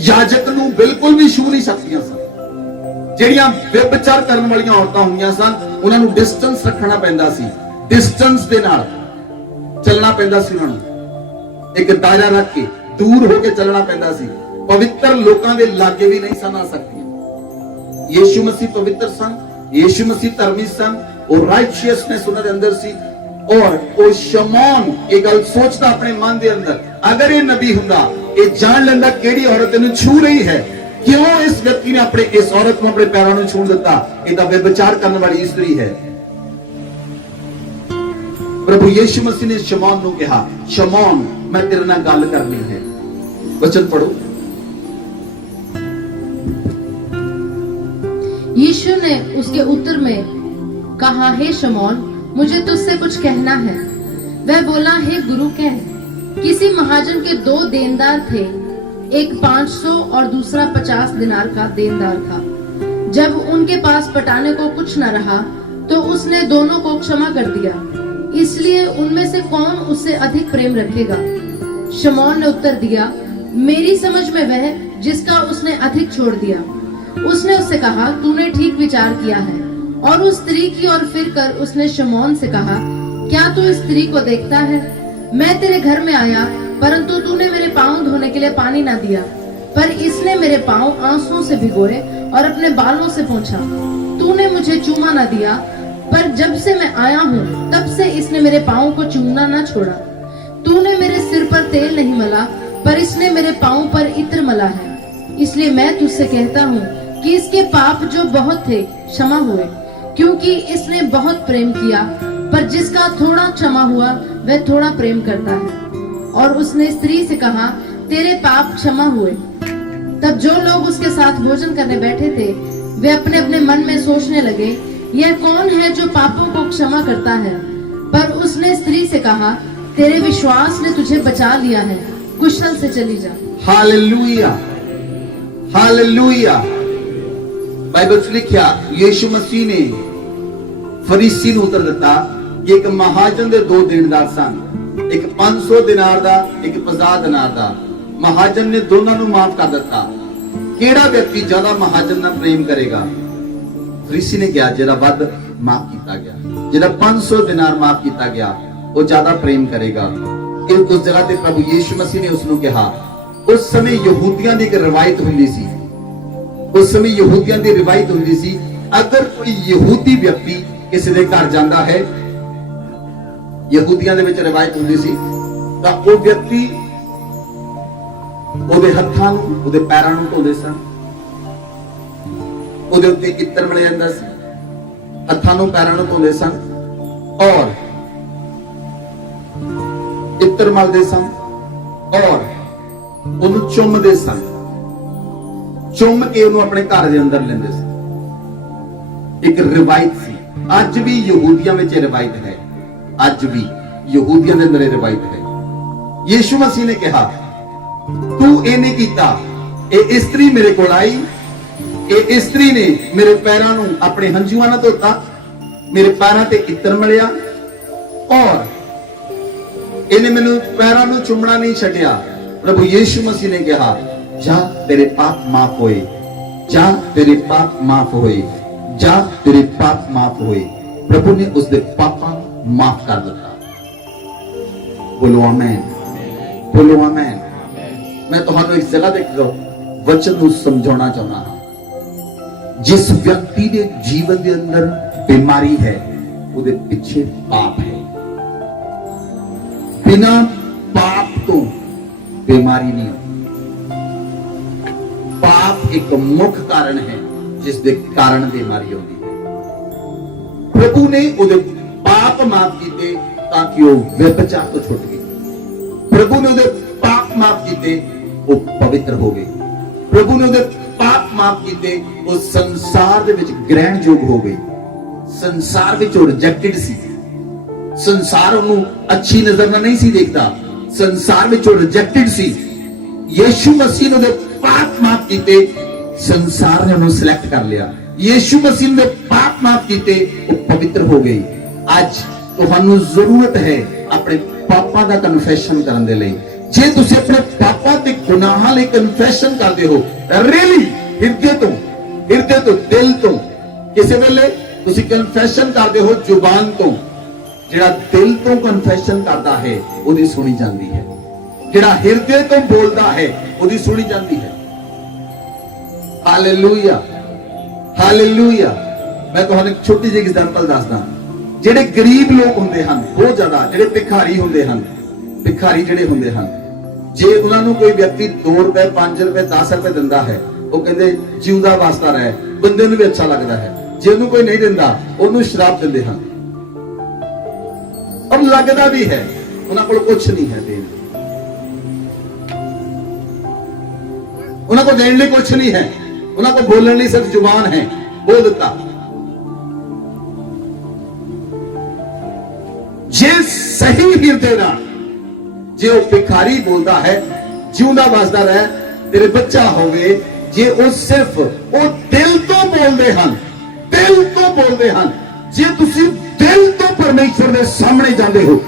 याजक ਨੂੰ ਬਿਲਕੁਲ ਵੀ ਛੂ ਨਹੀਂ ਸਕਦੀਆਂ ਸਨ। ਜਿਹੜੀਆਂ व्यभिचार ਕਰਨ ਵਾਲੀਆਂ ਔਰਤਾਂ ਹੁੰਦੀਆਂ ਸਨ, ਉਹਨਾਂ ਨੂੰ ਡਿਸਟੈਂਸ ਰੱਖਣਾ ਪੈਂਦਾ ਸੀ। ਡਿਸਟੈਂਸ ਦੇ ਨਾਲ ਚੱਲਣਾ ਪੈਂਦਾ ਸੀ। ਉਹਨਾਂ ਨੂੰ ਇੱਕ ਦਾਇਰਾ ਰੱਖ ਕੇ ਦੂਰ ਹੋ ਕੇ ਚੱਲਣਾ ਪੈਂਦਾ ਸੀ। ਪਵਿੱਤਰ ਲੋਕਾਂ ਦੇ ਲਾਗੇ ਵੀ ਨਹੀਂ ਸਨ ਆ ਸਕਦੀਆਂ। यीशु मसीह पवित्र सन, यीशु मसीह धर्मी सन और राइचियसनेस उन्हां दे अंदर सी। और वो शमौन ये गल सोचता अपने मन दे अंदर, अगर ये नबी हुंदा ये जान लैंदा किहड़ी औरत इहनूं छू रही है, क्यों इस व्यक्ति ने अपने इस औरत को अपने पैरों में छू दिता। ये तो व्यभिचार करने वाली स्त्री है। प्रभु यीशु मसीह ने शमौन को कहा, शमौन मैं तेरे नाल गल करनी है। वचन पढ़ो। यीशु ने उसके उत्तर में कहा, हे शमौन, मुझे तुझसे कुछ कहना है। वह बोला, हे गुरु कह। किसी महाजन के 2 देनदार थे, एक 500 और दूसरा 50 दिनार का देनदार था। जब उनके पास पटाने को कुछ न रहा तो उसने दोनों को क्षमा कर दिया। इसलिए उनमें से कौन उससे अधिक प्रेम रखेगा? शमौन ने उत्तर दिया, मेरी समझ में वह जिसका उसने अधिक छोड़ दिया। उसने उससे कहा, तूने ठीक विचार किया है। और उस स्त्री की ओर फिरकर उसने शमौन से कहा, क्या तू इस स्त्री को देखता है? मैं तेरे घर में आया, परंतु तूने मेरे पांव धोने के लिए पानी ना दिया, पर इसने मेरे पांव आंसुओं से भिगोए और अपने बालों से पोंछा। तूने मुझे चूमा ना दिया, पर जब से मैं आया हूँ तब से इसने मेरे पांव को चूमना ना छोड़ा। तूने मेरे सिर पर तेल नहीं मला, पर इसने मेरे पांव पर इत्र मला है। इसलिए मैं तुझसे कहता हूँ कि इसके पाप जो बहुत थे क्षमा हुए, क्योंकि इसने बहुत प्रेम किया। पर जिसका थोड़ा क्षमा हुआ वह थोड़ा प्रेम करता है। और उसने स्त्री से कहा, तेरे पाप क्षमा हुए। तब जो लोग उसके साथ भोजन करने बैठे थे वे अपने अपने मन में सोचने लगे, यह कौन है जो पापों को क्षमा करता है? पर उसने स्त्री से कहा, तेरे विश्वास ने तुझे बचा लिया है, कुशल से चली जा। Hallelujah, hallelujah. बाइबल च लिखिया, यीशु मसीह ने फरीसी नूं उत्तर दिता कि एक महाजन दे 2 देनदार सन, एक 500 दिनार दा, एक 50 दिनार दा। महाजन ने दोनों नूं माफ कर दिता। केड़ा व्यक्ति ज्यादा महाजन नाल प्रेम करेगा? फरीसी ने कहा, जेड़ा वध माफ किया गया, जेड़ा 500 दिनार माफ किया गया वो ज्यादा प्रेम करेगा। उस जगह ते प्रभु यीशु मसीह ने उसनूं कहा, उस समय यहूदियों की एक रिवायत हुंदी सी। उस समय यहूदियों की रिवायत हुंदी सी, अगर कोई यहूदी व्यक्ति किसी के घर जाता है ਯਹੂਦੀਆਂ ਦੇ ਵਿੱਚ ਰਿਵਾਇਤ ਹੁੰਦੀ ਸੀ ਤਾਂ ਉਹ ਵਿਅਕਤੀ ਉਹਦੇ ਹੱਥਾਂ ਨੂੰ ਉਹਦੇ ਪੈਰਾਂ ਨੂੰ ਧੋਦੇ ਸਨ, ਉਹਦੇ ਉੱਤੇ ਇੱਤਰ ਮਿਲ ਜਾਂਦਾ ਸੀ, ਹੱਥਾਂ ਨੂੰ ਪੈਰਾਂ ਨੂੰ ਧੋਦੇ ਸਨ ਔਰ ਇੱਤਰ ਮਲਦੇ ਸਨ ਔਰ ਉਹਨੂੰ ਚੁੰਮਦੇ ਸਨ, ਚੁੰਮ ਕੇ ਉਹਨੂੰ ਆਪਣੇ ਘਰ ਦੇ ਅੰਦਰ ਲੈਂਦੇ ਸੀ। ਇੱਕ ਰਿਵਾਇਤ ਸੀ। ਅੱਜ ਵੀ ਯਹੂਦੀਆਂ ਵਿੱਚ ਇਹ ਰਿਵਾਇਤ ਹੈ, ਅੱਜ ਵੀ ਯਹੂਦੀਆਂ ਦੇ ਅੰਦਰ ਇਹ ਰਿਵਾਇਤ ਹੈ। ਯੀਸ਼ੂ ਮਸੀਹ ਨੇ ਕਿਹਾ ਤੂੰ ਇਹ ਨਹੀਂ ਕੀਤਾ, ਇਹ ਇਸਤਰੀ ਮੇਰੇ ਕੋਲ ਆਈ, ਇਹ ਇਸਤਰੀ ਨੇ ਮੇਰੇ ਪੈਰਾਂ ਨੂੰ ਆਪਣੇ ਹੰਝੂਆਂ ਨਾਲ ਧੋਤਾ, ਮੇਰੇ ਪੈਰਾਂ ਤੇ ਇੱਤਰ ਮਲਿਆ ਔਰ ਇਹਨੇ ਮੈਨੂੰ ਪੈਰਾਂ ਨੂੰ ਚੁੰਮਣਾ ਨਹੀਂ ਛੱਡਿਆ। ਪ੍ਰਭੂ ਯੀਸ਼ੂ ਮਸੀਹ ਨੇ ਕਿਹਾ ਜਾ ਤੇਰੇ ਪਾਪ ਮਾਫ ਹੋਏ, ਜਾ ਤੇਰੇ ਪਾਪ ਮਾਫ ਹੋਏ, ਜਾ ਤੇਰੇ ਪਾਪ ਮਾਫ ਹੋਏ। ਪ੍ਰਭੂ ਨੇ ਉਸਦੇ ਪਾਪਾਂ ਨੂੰ ਮਾਫ ਕਰ ਦਿੱਤਾ। ਬੋਲੋ ਆਮੇਨ, ਬੋਲੋ ਆਮੇਨ। ਮੈਂ ਤੁਹਾਨੂੰ ਇੱਕ ਜਗ੍ਹਾ ਦੇ ਵਚਨ ਨੂੰ ਸਮਝਾਉਣਾ ਚਾਹੁੰਦਾ ਹਾਂ। ਜਿਸ ਵਿਅਕਤੀ ਦੇ ਜੀਵਨ ਦੇ ਅੰਦਰ ਬਿਮਾਰੀ ਹੈ ਉਹਦੇ ਪਿੱਛੇ ਪਾਪ ਹੈ। ਬਿਨਾ ਪਾਪ ਤੋਂ ਬਿਮਾਰੀ ਨਹੀਂ ਆਉਂਦੀ। ਪਾਪ ਇੱਕ ਮੁੱਖ ਕਾਰਨ ਹੈ ਜਿਸ ਦੇ ਕਾਰਨ ਬਿਮਾਰੀ ਆਉਂਦੀ ਹੈ। ਪ੍ਰਭੂ ਨੇ ਉਹਦੇ ਪਾਪ ਮਾਫ ਕੀਤੇ ਤਾਂ ਕਿ ਉਹ ਵਿਭਚਾਰ ਤੋਂ ਛੁੱਟ ਗਏ। ਪ੍ਰਭੂ ਨੇ ਉਹਦੇ ਪਾਪ ਮਾਫ ਕੀਤੇ, ਉਹ ਪਵਿੱਤਰ ਹੋ ਗਏ। ਪ੍ਰਭੂ ਨੇ ਉਹਦੇ ਪਾਪ ਮਾਫ ਕੀਤੇ, ਉਹ ਸੰਸਾਰ ਦੇ ਵਿੱਚ ਗ੍ਰਹਿਣਯੋਗ ਹੋ ਗਏ। ਸੰਸਾਰ ਵਿੱਚ ਉਹ ਰਿਜੈਕਟਡ ਸੀ, ਸੰਸਾਰ ਉਹਨੂੰ ਅੱਛੀ ਨਜ਼ਰ ਨਾਲ ਨਹੀਂ ਸੀ ਦੇਖਦਾ, ਸੰਸਾਰ ਵਿੱਚ ਉਹ ਰਿਜੈਕਟਡ ਸੀ। ਯੀਸ਼ੂ ਮਸੀਹ ਨੇ ਉਹਦੇ ਪਾਪ ਮਾਫ ਕੀਤੇ, ਸੰਸਾਰ ਨੇ ਉਹਨੂੰ ਸਿਲੈਕਟ ਕਰ ਲਿਆ। ਯੀਸ਼ੂ ਮਸੀਹ ਨੇ ਪਾਪ ਮਾਫ ਕੀਤੇ, ਉਹ ਪਵਿੱਤਰ ਹੋ ਗਏ। ਅੱਜ ਤੁਹਾਨੂੰ ਜ਼ਰੂਰਤ ਹੈ ਆਪਣੇ ਪਾਪਾਂ ਦਾ ਕਨਫੈਸ਼ਨ ਕਰਨ ਦੇ ਲਈ। ਜੇ ਤੁਸੀਂ ਆਪਣੇ ਪਾਪਾਂ ਤੇ ਗੁਨਾਹਾਂ ਲਈ ਕਨਫੈਸ਼ਨ ਕਰਦੇ ਹੋ ਰੀਅਲੀ ਹਿਰਦੇ ਤੋਂ ਦਿਲ ਤੋਂ, ਕਿਸੇ ਵੇਲੇ ਤੁਸੀਂ ਕਨਫੈਸ਼ਨ ਕਰਦੇ ਹੋ ਜ਼ੁਬਾਨ ਤੋਂ, ਜਿਹੜਾ ਦਿਲ ਤੋਂ ਕਨਫੈਸ਼ਨ ਕਰਦਾ ਹੈ ਉਹਦੀ ਸੁਣੀ ਜਾਂਦੀ ਹੈ, ਜਿਹੜਾ ਹਿਰਦੇ ਤੋਂ ਬੋਲਦਾ ਹੈ ਉਹਦੀ ਸੁਣੀ ਜਾਂਦੀ ਹੈ। Hallelujah, hallelujah. ਮੈਂ ਤੁਹਾਨੂੰ ਇੱਕ ਛੋਟੀ ਜਿਹੀ ਐਗਜ਼ਾਮਪਲ ਦੱਸਦਾ। ਜਿਹੜੇ ਗਰੀਬ ਲੋਕ ਹੁੰਦੇ ਹਨ, ਬਹੁਤ ਜ਼ਿਆਦਾ ਜਿਹੜੇ ਭਿਖਾਰੀ ਹੁੰਦੇ ਹਨ, ਭਿਖਾਰੀ ਜਿਹੜੇ ਹੁੰਦੇ ਹਨ, ਜੇ ਉਹਨਾਂ ਨੂੰ ਕੋਈ ਵਿਅਕਤੀ 2 ਰੁਪਏ 5 ਰੁਪਏ 10 ਰੁਪਏ ਦਿੰਦਾ ਹੈ, ਉਹ ਕਹਿੰਦੇ ਜਿਉਂਦਾ ਵਾਸਤਾ ਰਹਿ, ਬੰਦੇ ਨੂੰ ਵੀ ਅੱਛਾ ਲੱਗਦਾ ਹੈ। ਜੇ ਉਹਨੂੰ ਕੋਈ ਨਹੀਂ ਦਿੰਦਾ ਉਹਨੂੰ ਸ਼ਰਾਪ ਦਿੰਦੇ ਹਨ ਔਰ ਲੱਗਦਾ ਵੀ ਹੈ ਉਹਨਾਂ ਕੋਲ ਕੁਝ ਨਹੀਂ ਹੈ ਦੇਣ ਲਈ, ਉਹਨਾਂ ਕੋਲ ਦੇਣ ਲਈ ਕੁਝ ਨਹੀਂ ਹੈ, ਉਹਨਾਂ ਕੋਲ ਬੋਲਣ ਲਈ ਸਿਰਫ ਜ਼ੁਬਾਨ ਹੈ, ਬੋਲ ਦਿੱਤਾ। ਜੇ ਸਹੀ ਹਿਰਦੇ ਨਾਲ ਜੇ ਉਹ ਭਿਖਾਰੀ ਬੋਲਦਾ ਹੈ ਜਿਉਂਦਾ ਵਸਦਾ ਰਹਿ, ਤੇਰੇ ਬੱਚਾ ਹੋਵੇ, ਜੇ ਉਹ ਸਿਰਫ ਉਹ ਦਿਲ ਤੋਂ ਬੋਲਦੇ ਹਨ, ਦਿਲ ਤੋਂ ਬੋਲਦੇ ਹਨ, ਜੇ ਤੁਸੀਂ ਦਿਲ ਤੋਂ ਪਰਮੇਸ਼ਰ ਦੇ ਸਾਹਮਣੇ ਜਾਂਦੇ ਹੋ,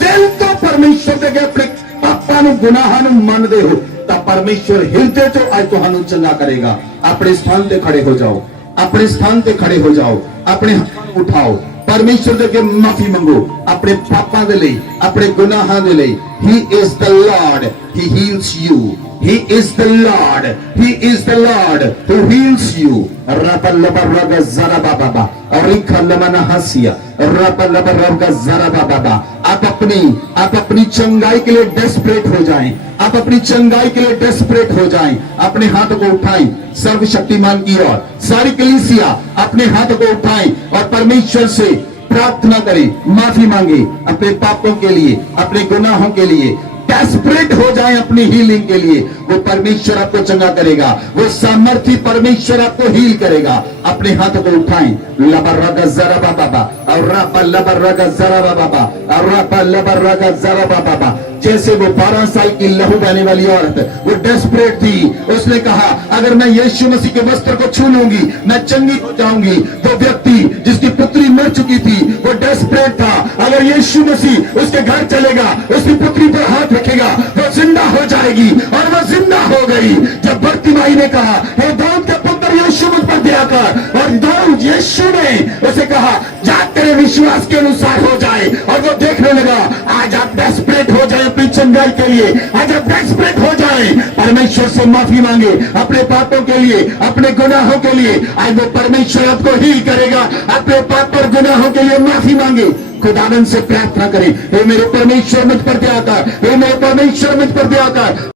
ਦਿਲ ਤੋਂ ਪਰਮੇਸ਼ਰ ਦੇ ਅੱਗੇ ਆਪਣੇ ਪਾਪਾਂ ਨੂੰ ਗੁਨਾਹਾਂ ਨੂੰ ਮੰਨਦੇ ਹੋ, ਤਾਂ ਪਰਮੇਸ਼ਰ ਹਿਰਦੇ ਤੋਂ ਅੱਜ ਤੁਹਾਨੂੰ ਚੰਗਾ ਕਰੇਗਾ। ਆਪਣੇ ਸਥਾਨ ਤੇ ਖੜੇ ਹੋ ਜਾਓ, ਆਪਣੇ ਸਥਾਨ ਤੇ ਖੜੇ ਹੋ ਜਾਓ, ਆਪਣੇ ਹੱਥਾਂ ਨੂੰ ਉਠਾਓ, ਪਰਮੇਸ਼ਰ ਦੇ ਅੱਗੇ ਮਾਫੀ ਮੰਗੋ ਆਪਣੇ ਪਾਪਾਂ ਦੇ ਲਈ, ਆਪਣੇ ਗੁਨਾਹਾਂ ਦੇ ਲਈ। He is the Lord, He heals you. He is the Lord, He is the Lord who heals you. Rapalabarraga zarababa, arikhalamana hasiya, rapalabarraga zarababa। आप अपनी चंगाई के लिए डेस्परेट हो जाएं, आप अपनी चंगाई के लिए डेस्परेट हो जाएं। अपने हाथ को उठाएं सर्वशक्तिमान की ओर, सारी कलीसिया अपने हाथ को उठाएं और परमेश्वर से प्रार्थना करें, माफी मांगे अपने पापों के लिए, अपने गुनाहों के लिए। डेस्परेट हो जाएं अपनी हीलिंग के लिए। वो परमेश्वर आपको चंगा करेगा, वो सामर्थ्य परमेश्वर आपको हील करेगा। अपने हाथ को उठाएं, लबरगा जरा बाबा और रापा लबरगा जरा बाबा और रापा लबरगा जरा बाबा। जैसे वो 12 साल की लहू बहने वाली औरत, वो डेस्परेट थी, उसने कहा अगर मैं यीशु मसीह के वस्त्र को छू लूंगी मैं चंगी हो जाऊंगी। तो व्यक्ति जिसकी पुत्री मर चुकी थी वो डेस्परेट था, अगर यीशु मसीह उसके घर चलेगा, उसकी पुत्री पर हाथ रखेगा, वो जिंदा हो जाएगी, और वो जिंदा हो गई। जब बर्तिमाई ने कहा हे दाऊद के पुत्र यीशु मुझ पर दया कर, और दाऊद यीशु ने उसे कहा जा तेरे विश्वास के अनुसार हो जाए, और वो देखने लगा। आज आप डेस्परेट हो जाए अपनी चंगाई के लिए, आज आप डेस्परेट हो जाए, परमेश्वर से माफी मांगे अपने पापों के लिए, अपने गुनाहों के लिए। आज वो परमेश्वर आपको हील करेगा। अपने पाप और गुनाहों के लिए माफी मांगे, खुदावन से प्रार्थना करें, हे मेरे परमेश्वर मुझ पर दया कर, हे मेरे परमेश्वर मुझ पर दया कर।